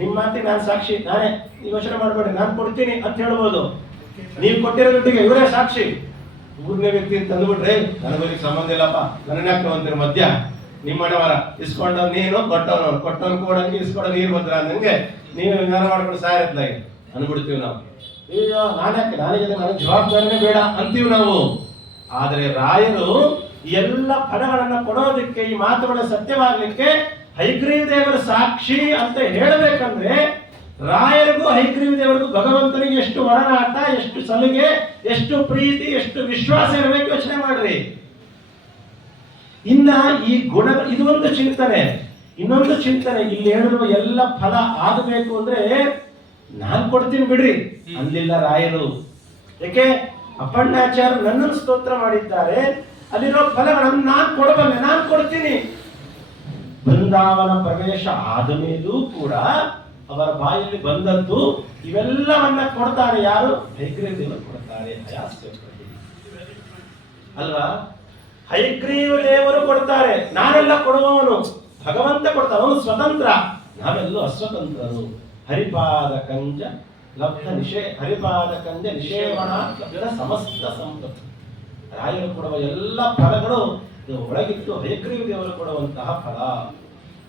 ನಿಮ್ಮ ಮಾತಿಗೆ ನಾನು ಸಾಕ್ಷಿ, ನಾನೇ, ನೀವು ಯೋಚನೆ ಮಾಡಬೇಡಿ, ನಾನು ಕೊಡ್ತೀನಿ ಅಂತ ಹೇಳ್ಬೋದು. ನೀವು ಕೊಟ್ಟಿರೋ ದುಡ್ಡಿಗೆ ಇವರೇ ಸಾಕ್ಷಿ. 3ನೇ ವ್ಯಕ್ತಿ ತಂದುಬಿಟ್ರೆ ನನಗೆ ಸಂಬಂಧ ಇಲ್ಲಪ್ಪ, ನನ್ನ ಅಂತೀರ ಮಧ್ಯ ನಿಮ್ಮ ಮನೆಯವರ ಇಸ್ಕೊಂಡವ್ ನೀನು, ಕೊಟ್ಟವನು ಕೊಡಂಗೆ ಇಸ್ಕೊಂಡ ನೀರು ಬಂದ್ರ ಅಂದಂಗೆ ನೀವು ಜ್ಞಾನ ಮಾಡ್ಕೊಂಡು ಸಾಯತ್ಲಾಗೆ ಅನ್ಬಿಡ್ತೀವಿ ನಾವು. ಅಯ್ಯೋ ನಾನ್ಯಾಕೆ, ನನಗೆ ಜವಾಬ್ದಾರಿನೇ ಬೇಡ ಅಂತೀವಿ ನಾವು. ಆದರೆ ರಾಯರು ಎಲ್ಲ ಫಲಗಳನ್ನ ಕೊಡೋದಕ್ಕೆ, ಈ ಮಾತುಗಳ ಸತ್ಯವಾಗ್ಲಿಕ್ಕೆ ಹಯಗ್ರೀವ ದೇವರ ಸಾಕ್ಷಿ ಅಂತ ಹೇಳಬೇಕಂದ್ರೆ ರಾಯರಿಗೂ ಹಯಗ್ರೀವ ದೇವರಿಗೂ ಭಗವಂತನಿಗೆ ಎಷ್ಟು ಒಡನಾಟ, ಎಷ್ಟು ಸಲುಗೆ, ಎಷ್ಟು ಪ್ರೀತಿ, ಎಷ್ಟು ವಿಶ್ವಾಸ ಇರಬೇಕು ಯೋಚನೆ ಮಾಡ್ರಿ. ಇನ್ನ ಈ ಗುಣ, ಇದು ಒಂದು ಚಿಂತನೆ. ಇನ್ನೊಂದು ಚಿಂತನೆ, ಇಲ್ಲಿ ಹೇಳಿರುವ ಎಲ್ಲ ಫಲ ಆಗಬೇಕು ಅಂದ್ರೆ ನಾನ್ ಕೊಡ್ತೀನಿ ಬಿಡ್ರಿ ಅಲ್ಲಿಲ್ಲ ರಾಯರು. ಯಾಕೆ? ಅಪ್ಪಣ್ಣಾಚಾರ್ಯರು ನನ್ನನ್ನು ಸ್ತೋತ್ರ ಮಾಡಿದ್ದಾರೆ, ಅಲ್ಲಿರೋ ಫಲಗಳನ್ನು ನಾನು ಕೊಡಬಲ್ಲೆ, ನಾನು ಕೊಡ್ತೀನಿ. ಬೃಂದಾವನ ಪ್ರವೇಶ ಆದ ಮೇಲೂ ಕೂಡ ಅವರ ಬಾಯಲ್ಲಿ ಬಂದದ್ದು ಇವೆಲ್ಲವನ್ನ ಕೊಡ್ತಾರೆ. ಯಾರು? ಹಯಗ್ರೀವ ದೇವರು ಕೊಡ್ತಾರೆ. ಅಲ್ವಾ? ಹಯಗ್ರೀವ ದೇವರು ಕೊಡ್ತಾರೆ, ನಾನೆಲ್ಲ ಕೊಡುವವನು ಭಗವಂತ ಕೊಡ್ತಾನೆ, ಅವನು ಸ್ವತಂತ್ರ, ನಾವೆಲ್ಲೂ ಅಸ್ವತಂತ್ರರು. ಹರಿಪಾದ ಕಂಜ ಲಬ್ಧ ಹರಿಪಾದ ಕಂಜ ನಿಷೇವಣ ಲಬ್ಧ ಸಮಸ್ತ ಸಂಪತ್ತು. ರಾಯರು ಕೊಡುವ ಎಲ್ಲ ಫಲಗಳು ಇದು ಒಳಗಿತ್ತು ಹಯಗ್ರೀವ ದೇವರು ಕೊಡುವಂತಹ ಫಲ.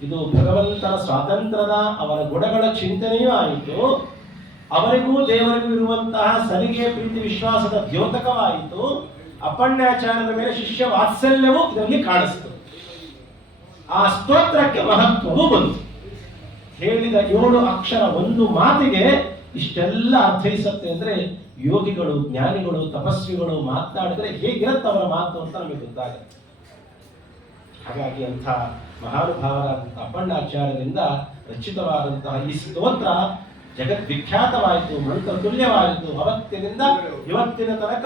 ಇದು ಭಗವಂತನ ಸ್ವಾತಂತ್ರ್ಯದ, ಅವರ ಗುಣಗಳ ಚಿಂತನೆಯೂ ಆಯಿತು, ಅವರಿಗೂ ದೇವರಿಗೂ ಇರುವಂತಹ ಸಲಿಗೆ ಪ್ರೀತಿ ವಿಶ್ವಾಸದ ದ್ಯೋತಕವಾಯಿತು. ಅಪ್ಪಣ್ಣಾಚಾರ್ಯರ ಮೇಲೆ ಶಿಷ್ಯ ವಾತ್ಸಲ್ಯವೂ ಇದರಲ್ಲಿ ಕಾಣಿಸ್ತು. ಆ ಸ್ತೋತ್ರಕ್ಕೆ ಮಹತ್ವವೂ ಬಂತು. ಹೇಳಿದ 7 ಅಕ್ಷರ ಒಂದು ಮಾತಿಗೆ ಇಷ್ಟೆಲ್ಲ ಅರ್ಥೈಸುತ್ತೆ ಅಂದ್ರೆ ಯೋಗಿಗಳು, ಜ್ಞಾನಿಗಳು, ತಪಸ್ವಿಗಳು ಮಾತನಾಡಿದ್ರೆ ಹೇಗಿರುತ್ತೆ ಅವರ ಮಾತು ಅಂತ ನಮಗೆ ಗೊತ್ತಾಗುತ್ತೆ. ಹಾಗಾಗಿ ಅಂಥ ಮಹಾನುಭಾವರಾದಂತಹ ಅಪ್ಪಣ್ಣಾಚಾರ್ಯರಿಂದ ರಚಿತವಾದಂತಹ ಈ ಸ್ತೋತ್ರ ಜಗದ್ವಿಖ್ಯಾತವಾಯಿತು, ಮಂತ್ರ ತುಲ್ಯವಾಯಿತು. ಅವತ್ತಿನಿಂದ ಇವತ್ತಿನ ತನಕ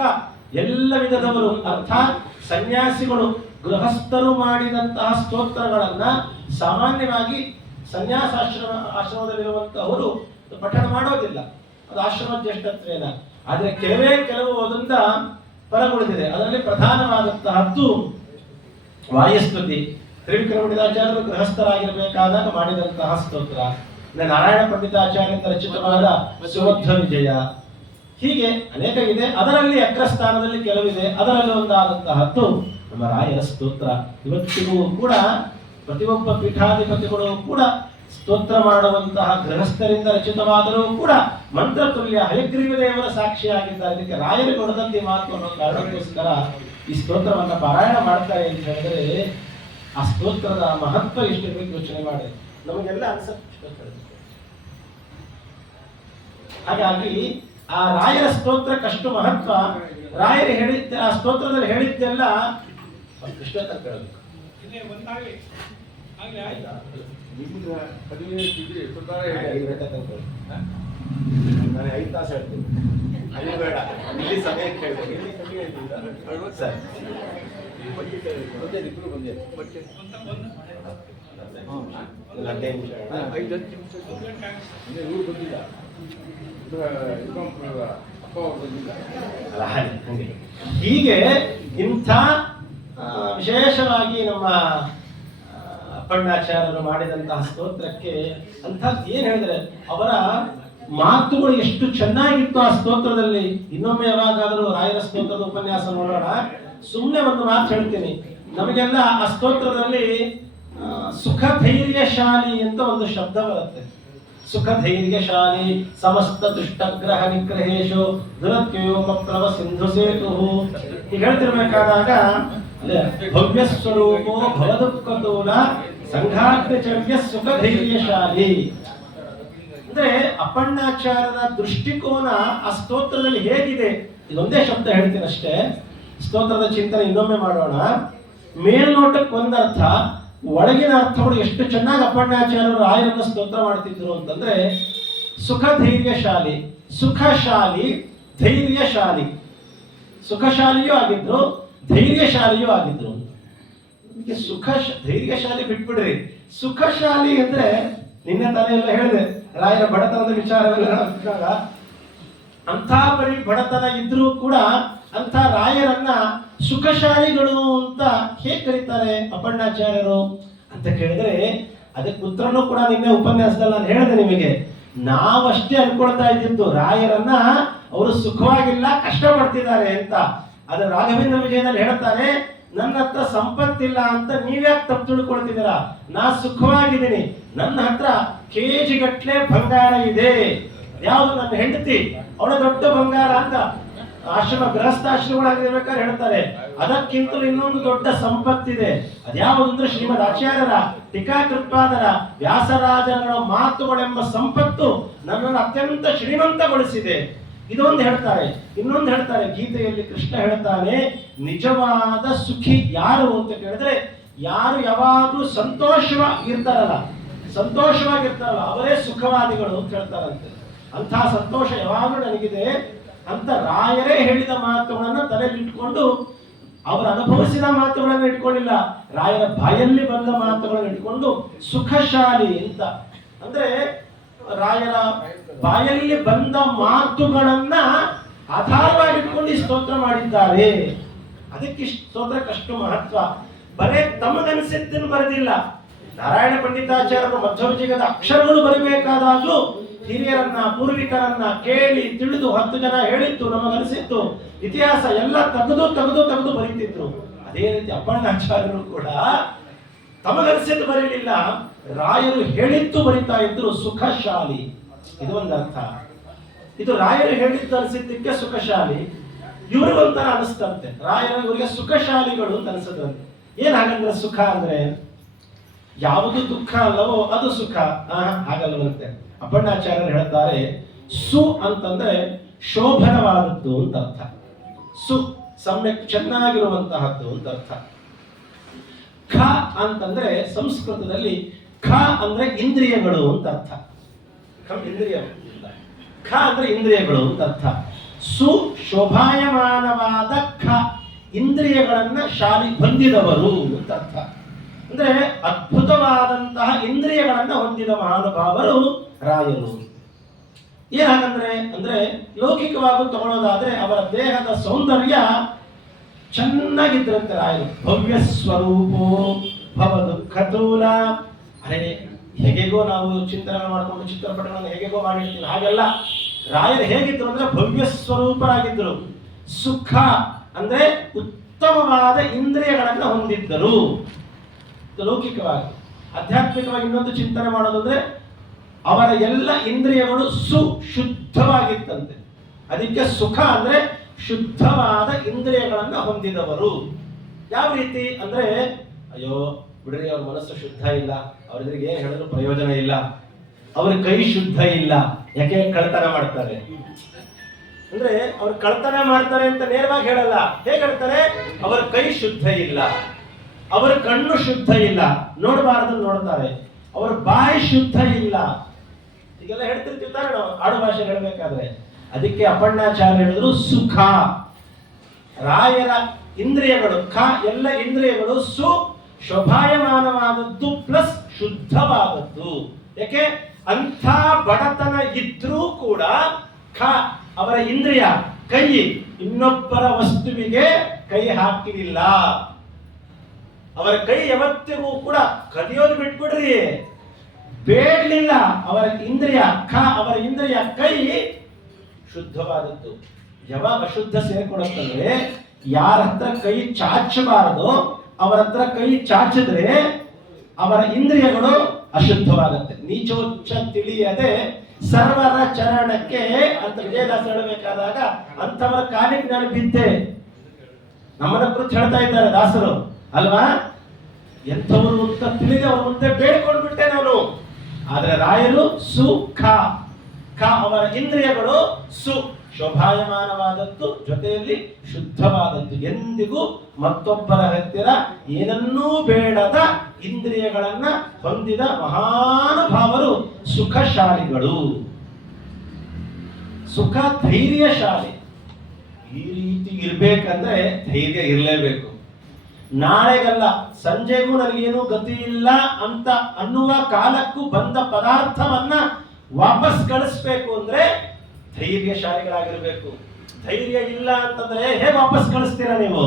ಎಲ್ಲ ವಿಧದವರು, ಅರ್ಥಾತ್ ಸನ್ಯಾಸಿಗಳು, ಗೃಹಸ್ಥರು ಮಾಡಿದಂತಹ ಸ್ತೋತ್ರಗಳನ್ನ ಸಾಮಾನ್ಯವಾಗಿ ಆಶ್ರಮದಲ್ಲಿರುವಂತಹವರು ಪಠಣ ಮಾಡೋದಿಲ್ಲ, ಅದು ಆಶ್ರಮ ಜ್ಯೇಷ್ಠತ್ವೇನ. ಆದ್ರೆ ಕೆಲವು ಅದರಿಂದ ಪರಗುಳಿದಿದೆ. ಅದರಲ್ಲಿ ಪ್ರಧಾನವಾದಂತಹದ್ದು ವಾಯುಸ್ತುತಿ. ತ್ರಿವಿಕ್ರಮ ಪಂಡಿತಾಚಾರ್ಯರು ಗೃಹಸ್ಥರಾಗಿರಬೇಕಾದಾಗ ಮಾಡಿದಂತಹ ಸ್ತೋತ್ರ. ನಾರಾಯಣ ಪಂಡಿತಾಚಾರ್ಯರಿಂದ ರಚಿತವಾದ ಸುಮಧ್ವ ವಿಜಯ. ಹೀಗೆ ಅನೇಕ ಇದೆ. ಅದರಲ್ಲಿ ಅಗ್ರಸ್ಥಾನದಲ್ಲಿ ಕೆಲವಿದೆ. ಅದರಲ್ಲಿ ಒಂದಾದಂತಹದ್ದು ನಮ್ಮ ರಾಯರ ಸ್ತೋತ್ರ. ಇವತ್ತಿಗೂ ಕೂಡ ಪ್ರತಿಯೊಬ್ಬ ಪೀಠಾಧಿಪತಿಗಳು ಕೂಡ ಸ್ತೋತ್ರ ಮಾಡುವಂತಹ ಗೃಹಸ್ಥರಿಂದ ರಚಿತವಾದರೂ ಕೂಡ ಮಂತ್ರ ತುಲ್ಯ ಹಯಗ್ರೀವ ದೇವರ ಸಾಕ್ಷಿಯಾಗಿದ್ದಾರೆ. ಇದಕ್ಕೆ ರಾಯರು ಕೊಡದಂತೆ ಮಾತು ಅನ್ನೋ ಕಾರಣಕ್ಕೋಸ್ಕರ ಈ ಸ್ತೋತ್ರವನ್ನು ಪಾರಾಯಣ ಮಾಡ್ತಾರೆ ಅಂತ ಹೇಳಿದ್ರೆ ಆ ಸ್ತೋತ್ರದ ಮಹತ್ವ ಎಷ್ಟಿರಬೇಕು ಯೋಚನೆ ಮಾಡಿ. ನಮಗೆಲ್ಲ ಅನ್ಸುತ್ತೆ. ಹಾಗಾಗಿ ಆ ರಾಯರ ಸ್ತೋತ್ರಕ್ಕಷ್ಟು ಮಹತ್ವ. ರಾಯರು ಹೇಳಿದ್ದ ಆ ಸ್ತೋತ್ರದಲ್ಲಿ ಹೇಳಿದ್ದೆಲ್ಲ ಕೃಷ್ಣ ತಕ್ಕ ಹೇಳಬೇಕು. ನಾನು 5 ತಾಸು ಹೇಳ್ತೀನಿ. ಅಲ್ಲಿ ಬೇಡ, ಇಲ್ಲಿ ಸಮಯಕ್ಕೆ ಹೇಳ್ತೀನಿ ಸರ್. ಹೀಗೆ ಇಂಥ ವಿಶೇಷವಾಗಿ ನಮ್ಮ ಅಪ್ಪಣ್ಣಾಚಾರ್ಯರು ಮಾಡಿದಂತಹ ಸ್ತೋತ್ರಕ್ಕೆ ಅಂಥದ್ದು ಏನ್ ಹೇಳಿದ್ರೆ ಅವರ ಮಾತುಗಳು ಎಷ್ಟು ಚೆನ್ನಾಗಿತ್ತು ಆ ಸ್ತೋತ್ರದಲ್ಲಿ. ಇನ್ನೊಮ್ಮೆ ಯಾವಾಗಾದರೂ ರಾಯರ ಸ್ತೋತ್ರದ ಉಪನ್ಯಾಸ ನೋಡೋಣ. ಸುಮ್ಮನೆ ಒಂದು ಮಾತು ಹೇಳ್ತೀನಿ. ನಮಗೆಲ್ಲ ಆ ಸ್ತೋತ್ರದಲ್ಲಿ ಸುಖ ಧೈರ್ಯಶಾಲಿ ಅಂತ ಒಂದು ಶಬ್ದ ಬರುತ್ತೆ. ಸುಖ ಧೈರ್ಯಶಾಲಿ ಸಮಸ್ತ ದುಷ್ಟಗ್ರಹ ನಿಗ್ರಹೇಶು ದುರತ್ಯೋಪಪ್ಲವ ಸಿಂಧು ಸೇತು ಈಗ ಹೇಳ್ತಿರ್ಬೇಕಾದಾಗ ಭವ್ಯ ಸ್ವರೂಪೋ ಭವದುಃಖತೂಲ ಸಂಘಾಗ್ರಚರ್ಯ ಸುಖ ಧೈರ್ಯಶಾಲಿ ಅಂದ್ರೆ ಅಪ್ಪಣ್ಣಾಚಾರ್ಯರ ದೃಷ್ಟಿಕೋನ ಆ ಸ್ತೋತ್ರದಲ್ಲಿ ಹೇಗಿದೆ. ಇದೊಂದೇ ಶಬ್ದ ಹೇಳ್ತೀನಿ ಅಷ್ಟೇ. ಸ್ತೋತ್ರದ ಚಿಂತನೆ ಇನ್ನೊಮ್ಮೆ ಮಾಡೋಣ. ಮೇಲ್ನೋಟಕ್ಕೆ ಒಂದರ್ಥ, ಒಳಗಿನ ಅರ್ಥಗಳು ಎಷ್ಟು ಚೆನ್ನಾಗಿ ಅಪ್ಪಣ್ಣಾಚಾರ್ಯರು ರಾಯರನ್ನ ಸ್ತೋತ್ರ ಮಾಡ್ತಿದ್ರು ಅಂತಂದ್ರೆ ಸುಖ ಧೈರ್ಯಶಾಲಿ, ಸುಖಶಾಲಿ, ಧೈರ್ಯಶಾಲಿ. ಸುಖಶಾಲಿಯೂ ಆಗಿದ್ರು, ಧೈರ್ಯಶಾಲಿಯೂ ಆಗಿದ್ರು. ಧೈರ್ಯಶಾಲಿ ಬಿಟ್ಬಿಡ್ರಿ. ಸುಖಶಾಲಿ ಅಂದ್ರೆ ನಿನ್ನೆ ತಾನೇ ಎಲ್ಲ ಹೇಳಿದೆ, ರಾಯರ ಬಡತನದ ವಿಚಾರವೆಲ್ಲ ಅಂಥ ಬರೀ ಬಡತನ ಇದ್ರೂ ಕೂಡ ಅಂಥ ರಾಯರನ್ನ ಸುಖಶಾಲಿಗಳು ಅಂತ ಹೇಗೆ ಕರೀತಾರೆ ಅಪ್ಪಣ್ಣಾಚಾರ್ಯರು ಅಂತ ಕೇಳಿದ್ರೆ ಅದಕ್ಕೆ ಉತ್ತರನೂ ಕೂಡ ನಿನ್ನೆ ಉಪನ್ಯಾಸದಲ್ಲಿ ನಾನು ಹೇಳಿದೆ ನಿಮಗೆ. ನಾವಷ್ಟೇ ಅನ್ಕೊಳ್ತಾ ಇದ್ದಿದ್ದು ರಾಯರನ್ನ ಅವರು ಸುಖವಾಗಿಲ್ಲ, ಕಷ್ಟಪಡ್ತಿದ್ದಾರೆ ಅಂತ. ಅದು ರಾಘವೇಂದ್ರ ವಿಜಯದಲ್ಲಿ ಹೇಳ್ತಾರೆ, ನನ್ನ ಹತ್ರ ಸಂಪತ್ತಿಲ್ಲ ಅಂತ ನೀವ್ಯಾಕೆ ತಪ್ಪು ತಿಳ್ಕೊಳ್ತಿದ್ದೀರಾ, ನಾ ಸುಖವಾಗಿದ್ದೀನಿ, ನನ್ನ ಹತ್ರ ಕೆಜಿ ಗಟ್ಲೆ ಬಂಗಾರ ಇದೆ. ಯಾವುದು ನನ್ನ ಹೆಂಡತಿ, ಅವಳ ದೊಡ್ಡ ಬಂಗಾರ ಅಂತ ಆಶ್ರಮ ಗೃಹಸ್ಥಾಶ್ರಮಗಳಾಗಿರ್ಬೇಕಾದ್ರೆ ಹೇಳ್ತಾರೆ. ಅದಕ್ಕಿಂತಲೂ ಇನ್ನೊಂದು ದೊಡ್ಡ ಸಂಪತ್ತಿದೆ. ಅದ್ಯಾವುದು ಅಂದ್ರೆ ಶ್ರೀಮದ್ ಆಚಾರ್ಯರ ಟೀಕಾಕೃತ್ಪಾದರ ವ್ಯಾಸರಾಜರ ಮಾತುಗಳೆಂಬ ಸಂಪತ್ತು ನನ್ನನ್ನು ಅತ್ಯಂತ ಶ್ರೀಮಂತಗೊಳಿಸಿದೆ. ಇದೊಂದು ಹೇಳ್ತಾರೆ. ಇನ್ನೊಂದು ಹೇಳ್ತಾರೆ, ಗೀತೆಯಲ್ಲಿ ಕೃಷ್ಣ ಹೇಳ್ತಾನೆ, ನಿಜವಾದ ಸುಖಿ ಯಾರು ಅಂತ ಕೇಳಿದ್ರೆ ಯಾರು ಯಾವಾಗಲೂ ಸಂತೋಷವಾಗಿರ್ತಾರಲ್ಲ ಅವರೇ ಸುಖವಾದಿಗಳು ಅಂತ ಹೇಳ್ತಾರಂತೆ. ಅಂತಹ ಸಂತೋಷ ಯಾವಾಗಲೂ ನನಗಿದೆ ಅಂತ ರಾಯರೇ ಹೇಳಿದ ಮಾತುಗಳನ್ನ ತಲೆಯಲ್ಲಿ ಇಟ್ಕೊಂಡು, ಅವರು ಅನುಭವಿಸಿದ ಮಾತುಗಳನ್ನು ಇಟ್ಕೊಂಡಿಲ್ಲ, ರಾಯರ ಬಾಯಲ್ಲಿ ಬಂದ ಮಾತುಗಳನ್ನು ಇಟ್ಕೊಂಡು ಸುಖಶಾಲಿ ಅಂತ. ಅಂದ್ರೆ ರಾಯರ ಬಾಯಲ್ಲಿ ಬಂದ ಮಾತುಗಳನ್ನ ಆಧಾರವಾಗಿಟ್ಕೊಂಡು ಈ ಸ್ತೋತ್ರ ಮಾಡಿದ್ದಾರೆ. ಅದಕ್ಕೆ ಸ್ತೋತ್ರಕ್ಕಷ್ಟು ಮಹತ್ವ. ಬರೇ ತಮಗನಿಸಿದ್ದನ್ನು ಬರೆದಿಲ್ಲ. ನಾರಾಯಣ ಪಂಡಿತಾಚಾರ್ಯರು ಮಧ್ವವಿಜಯದ ಅಕ್ಷರಗಳು ಬರಬೇಕಾದಾಗಲೂ ಹಿರಿಯರನ್ನ ಪೂರ್ವಿಕರನ್ನ ಕೇಳಿ ತಿಳಿದು 10 ಜನ ಹೇಳಿದ್ದು ನಮಗನಿಸಿದ್ದು ಇತಿಹಾಸ ಎಲ್ಲ ತೆಗೆದು ಬರೀತಿದ್ರು. ಅದೇ ರೀತಿ ಅಪ್ಪಣ್ಣಾಚಾರ್ಯರು ಕೂಡ ತಮಗನಿಸಿದ್ದು ಬರೀಲಿಲ್ಲ, ರಾಯರು ಹೇಳಿದ್ದು ಬರಿತಾ ಇದ್ರು. ಸುಖಶಾಲಿ ಇದು ಒಂದು ಅರ್ಥ. ಇದು ರಾಯರು ಹೇಳಿದ್ದು ಅನಿಸಿದ್ದಕ್ಕೆ ಸುಖಶಾಲಿ. ಇವ್ರಿಗೊಂಥರ ಅನಿಸ್ತಂತೆ, ರಾಯರು ಇವರಿಗೆ ಸುಖಶಾಲಿಗಳು ಅಂತ ಅನಿಸದಂತೆ. ಏನ್ ಹಾಗಂದ್ರೆ ಸುಖ ಅಂದ್ರೆ ಯಾವುದು ದುಃಖ ಅಲ್ಲವೋ ಅದು ಸುಖ, ಹಾಗಲ್ಲವಂತೆ. ಅಪ್ಪಣ್ಣಾಚಾರ್ಯರು ಹೇಳ್ತಾರೆ, ಸು ಅಂತಂದ್ರೆ ಶೋಭನವಾದದ್ದು ಅಂತ ಅರ್ಥ. ಸು ಸಮ್ಯಕ್ ಚೆನ್ನಾಗಿರುವಂತಹದ್ದು ಅಂತ ಅರ್ಥ. ಖ ಅಂತಂದ್ರೆ ಸಂಸ್ಕೃತದಲ್ಲಿ ಖ ಅಂದ್ರೆ ಇಂದ್ರಿಯಗಳು ಅಂತ ಅರ್ಥ. ಇಂದ್ರಿಯ ಖ ಅಂದ್ರೆ ಇಂದ್ರಿಯಗಳು ಅಂತ ಅರ್ಥ. ಸು ಶೋಭಾಯಮಾನವಾದ ಖ ಇಂದ್ರಿಯಗಳನ್ನ ಶಾಲಿ ಹೊಂದಿದವರು ಅಂತ ಅರ್ಥ. ಅಂದ್ರೆ ಅದ್ಭುತವಾದಂತಹ ಇಂದ್ರಿಯಗಳನ್ನ ಹೊಂದಿದ ಮಹಾನುಭಾವರು ರಾಯರು. ಏನಾಗಂದ್ರೆ ಅಂದ್ರೆ ಲೌಕಿಕವಾಗಿ ತಗೊಳ್ಳೋದಾದ್ರೆ ಅವರ ದೇಹದ ಸೌಂದರ್ಯ ಚೆನ್ನಾಗಿದ್ರಂತೆ ರಾಯರು. ಭವ್ಯ ಸ್ವರೂಪೋ ಭವ ದುಃಖತೂಲ. ಅರೆ ಹೇಗೆಗೋ ನಾವು ಚಿಂತನೆ ಮಾಡಿಕೊಂಡು ಚಿತ್ರಪಟಗಳನ್ನು ಹೇಗೆಗೋ ಮಾಡಿರ್ತೀವಿ, ಹಾಗೆಲ್ಲ ರಾಯರು ಹೇಗಿದ್ರು ಅಂದ್ರೆ ಭವ್ಯ ಸ್ವರೂಪರಾಗಿದ್ದರು. ಸುಖ ಅಂದ್ರೆ ಉತ್ತಮವಾದ ಇಂದ್ರಿಯಗಳನ್ನು ಹೊಂದಿದ್ದರು. ಲೌಕಿಕವಾಗಿ. ಆಧ್ಯಾತ್ಮಿಕವಾಗಿ ಇನ್ನೊಂದು ಚಿಂತನೆ ಮಾಡೋದಂದ್ರೆ ಅವರ ಎಲ್ಲ ಇಂದ್ರಿಯಗಳು ಶುದ್ಧವಾಗಿತ್ತಂತೆ. ಅದಕ್ಕೆ ಸುಖ ಅಂದ್ರೆ ಶುದ್ಧವಾದ ಇಂದ್ರಿಯಗಳನ್ನು ಹೊಂದಿದವರು. ಯಾವ ರೀತಿ ಅಂದ್ರೆ, ಅಯ್ಯೋ ಬಿಡ್ರಿ, ಅವ್ರ ಮನಸ್ಸು ಶುದ್ಧ ಇಲ್ಲ, ಅವ್ರಿಗೆ ಏನ್ ಹೇಳಿದ್ರು ಪ್ರಯೋಜನ ಇಲ್ಲ, ಅವ್ರ ಕೈ ಶುದ್ಧ ಇಲ್ಲ, ಯಾಕೆ ಕಳ್ತನ ಮಾಡ್ತಾರೆ ಅಂದ್ರೆ, ಅವ್ರು ಕಳ್ತನ ಮಾಡ್ತಾರೆ ಅಂತ ನೇರವಾಗಿ ಹೇಳಲ್ಲ. ಹೇಗೆ ಹೇಳ್ತಾರೆ? ಅವರ ಕೈ ಶುದ್ಧ ಇಲ್ಲ, ಅವರ ಕಣ್ಣು ಶುದ್ಧ ಇಲ್ಲ, ನೋಡಬಾರದು ನೋಡ್ತಾರೆ, ಅವರ ಬಾಯಿ ಶುದ್ಧ ಇಲ್ಲ, ಹೀಗೆಲ್ಲ ಹೇಳ್ತಿರ್ತೀವಿ ತಾನೆ ನಾವು ಆಡು ಭಾಷೆ ಹೇಳ್ಬೇಕಾದ್ರೆ. ಅದಕ್ಕೆ ಅಪ್ಪಣ್ಣಾಚಾರ್ಯ ಹೇಳಿದ್ರು ಸುಖ. ರಾಯರ ಇಂದ್ರಿಯಗಳು ಎಲ್ಲ ಇಂದ್ರಿಯಗಳು ಶೋಭಾಯಮಾನವಾದದ್ದು ಪ್ಲಸ್ ಶುದ್ಧವಾದದ್ದು. ಯಾಕೆ? ಅಂಥ ಬಡತನ ಇದ್ರೂ ಕೂಡ ಅವರ ಇಂದ್ರಿಯ ಕೈ ಇನ್ನೊಬ್ಬರ ವಸ್ತುವಿಗೆ ಕೈ ಹಾಕಿರಲಿಲ್ಲ. ಅವರ ಕೈ ಯಾವತ್ತಿಗೂ ಕೂಡ ಕದಿಯೋದು ಬಿಟ್ಬಿಡ್ರಿ, ಬೇಡಲಿಲ್ಲ. ಅವರ ಇಂದ್ರಿಯ ಕೈ ಶುದ್ಧವಾದದ್ದು. ಯಾವಾಗ ಅಶುದ್ಧ ಸೇರ್ಕೊಡುತ್ತಂದ್ರೆ, ಯಾರ ಹತ್ರ ಕೈ ಚಾಚಬಾರದು ಅವರ ಹತ್ರ ಕೈ ಚಾಚಿದ್ರೆ ಅವರ ಇಂದ್ರಿಯಗಳು ಅಶುದ್ಧವಾಗುತ್ತೆ. ನೀಚೋಚ್ಚ ತಿಳಿಯದೆ ಸರ್ವರ ಚರಣಕ್ಕೆ ಅಂತ ವಿಜಯದಾಸ ಹೇಳಬೇಕಾದಾಗ ಅಂತವರ ಕಾಲಿಗೆ ನಾನು ಬಿದ್ದೆ. ನಮ್ಮನ್ನ ಕುರಿತು ಹೇಳ್ತಾ ಇದ್ದಾರೆ ದಾಸರು ಅಲ್ವಾ? ಎಂಥವರು ಅಂತ ತಿಳಿದೆ ಅವ್ರ ಮುಂದೆ ಬೇಡ್ಕೊಂಡ್ಬಿಟ್ಟೆ ನಾನು. ಆದ್ರೆ ರಾಯರು ಸುಖ, ಅವರ ಇಂದ್ರಿಯಗಳು ಶೋಭಾಯಮಾನವಾದದ್ದು, ಜೊತೆಯಲ್ಲಿ ಶುದ್ಧವಾದದ್ದು. ಎಂದಿಗೂ ಮತ್ತೊಬ್ಬರ ಹತ್ತಿರ ಏನನ್ನೂ ಬೇಡದ ಇಂದ್ರಿಯಗಳನ್ನ ಹೊಂದಿದ ಮಹಾನುಭಾವರು ಸುಖಶಾಲಿಗಳು. ಸುಖ ಧೈರ್ಯಶಾಲಿ. ಈ ರೀತಿ ಇರ್ಬೇಕಂದ್ರೆ ಧೈರ್ಯ ಇರಲೇಬೇಕು. ನಾಳೆಗಲ್ಲ, ಸಂಜೆಗೂ ನನಗೇನು ಗತಿ ಇಲ್ಲ ಅಂತ ಅನ್ನುವ ಕಾಲಕ್ಕೂ ಬಂದ ಪದಾರ್ಥವನ್ನ ವಾಪಸ್ ಕಳಿಸ್ಬೇಕು ಅಂದ್ರೆ ಧೈರ್ಯಶಾಲಿಗಳಾಗಿರ್ಬೇಕು. ಧೈರ್ಯ ಇಲ್ಲ ಅಂತಂದ್ರೆ ಹೇಗೆ ವಾಪಸ್ ಕಳಿಸ್ತೀರಾ ನೀವು?